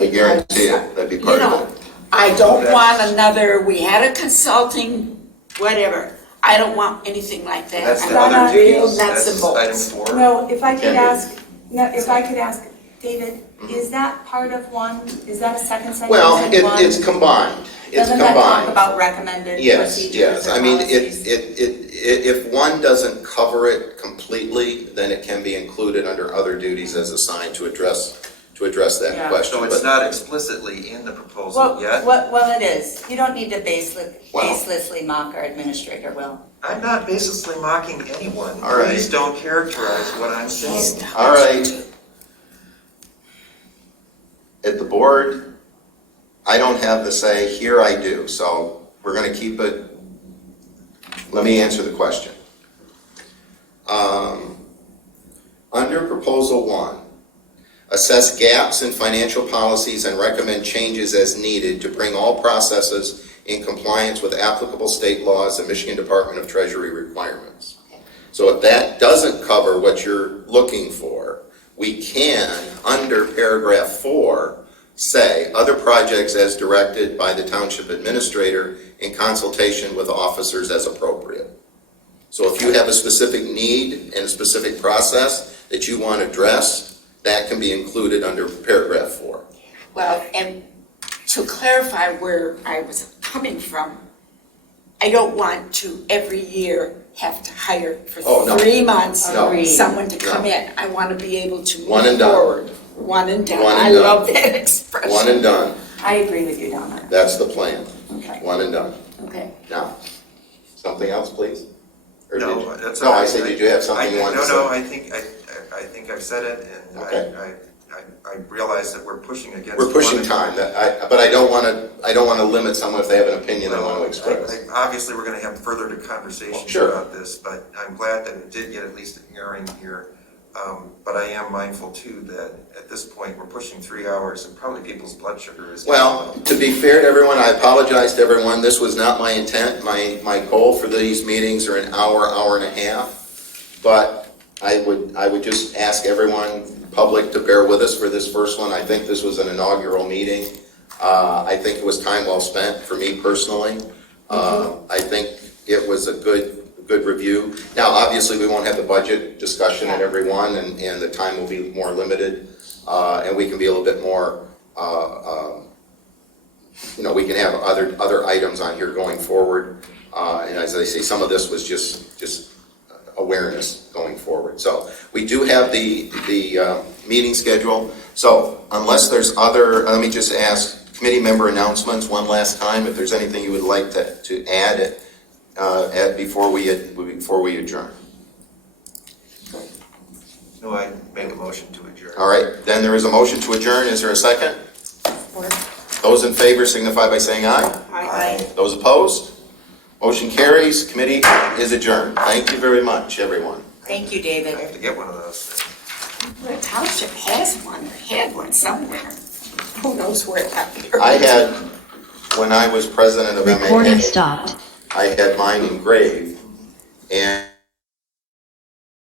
I guarantee it. That'd be part You of know, it. I don't want another, we had a consulting, whatever. I don't want anything like that. That's I the want other real piece. nuts That's and item bolts. 4. No, if I could Can do. ask, David, is that part of one? Is that a second sentence Well, in one? it's combined. It's Doesn't that talk combined. about recommended Yes, procedures yes. or I mean, policies? if one doesn't cover it completely, then it can be included under other duties as assigned to address that Yeah. question. So it's But- not explicitly in the proposal yet? Well, it is. You don't need to Well- baselessly mock our administrator, Will. I'm not baselessly mocking anyone. All right. Please don't characterize what I'm saying. All right. At the board, I don't have the say, here I do, so we're gonna keep it. Let me answer the question. Under Proposal 1, assess gaps in financial policies and recommend changes as needed to bring all processes in compliance with applicable state laws and Michigan Department of Treasury requirements. So if that doesn't cover what you're looking for, we can, under paragraph 4, say, other projects as directed by the township administrator in consultation with officers as appropriate. So if you have a specific need and a specific process that you want addressed, that can be included under paragraph 4. Well, and to clarify where I was coming from, I don't want to every year have to hire for Oh, no. 3 months No. someone to come No. in. I want to be able to One and move done. forward. One and done. One and I done. love that expression. One and done. I agree with you, Donna. That's the plan. Okay, One and done. okay. Now, something else, please? Or did No, you- that's. No, I said, did you have something you wanted to say? No, I think I've said it, and Okay. I realize that we're pushing against. We're pushing one- time, but I don't want to limit someone if they have an opinion they want to express. Obviously, we're gonna have further conversations Sure. about this, but I'm glad that it did get at least a hearing here. But I am mindful too that at this point, we're pushing 3 hours and probably people's blood sugar is. Well, to be fair to everyone, I apologize to everyone, this was not my intent. My goal for these meetings are an hour, hour and a half. But I would just ask everyone, public, to bear with us for this first one. I think this was an inaugural meeting. I think it was time well spent for me personally. I think it was a good review. Now, obviously, we won't have the budget discussion at every one, and the time will be more limited. And we can be a little bit more, we can have other items on here going forward. And as I say, some of this was just awareness going forward. So we do have the meeting schedule. So unless there's other, let me just ask committee member announcements one last time, if there's anything you would like to add before we adjourn. No, I make a motion to adjourn. All right, then there is a motion to adjourn. Is there a second? Those in favor signify by saying aye. Aye. Those opposed? Motion carries. Committee is adjourned. Thank you very much, everyone. Thank you, I David. have to get one of those. The township has one, or had one somewhere. Who knows where it happened? I had, when I was president of Recording MAA, stopped. I had mine engraved, and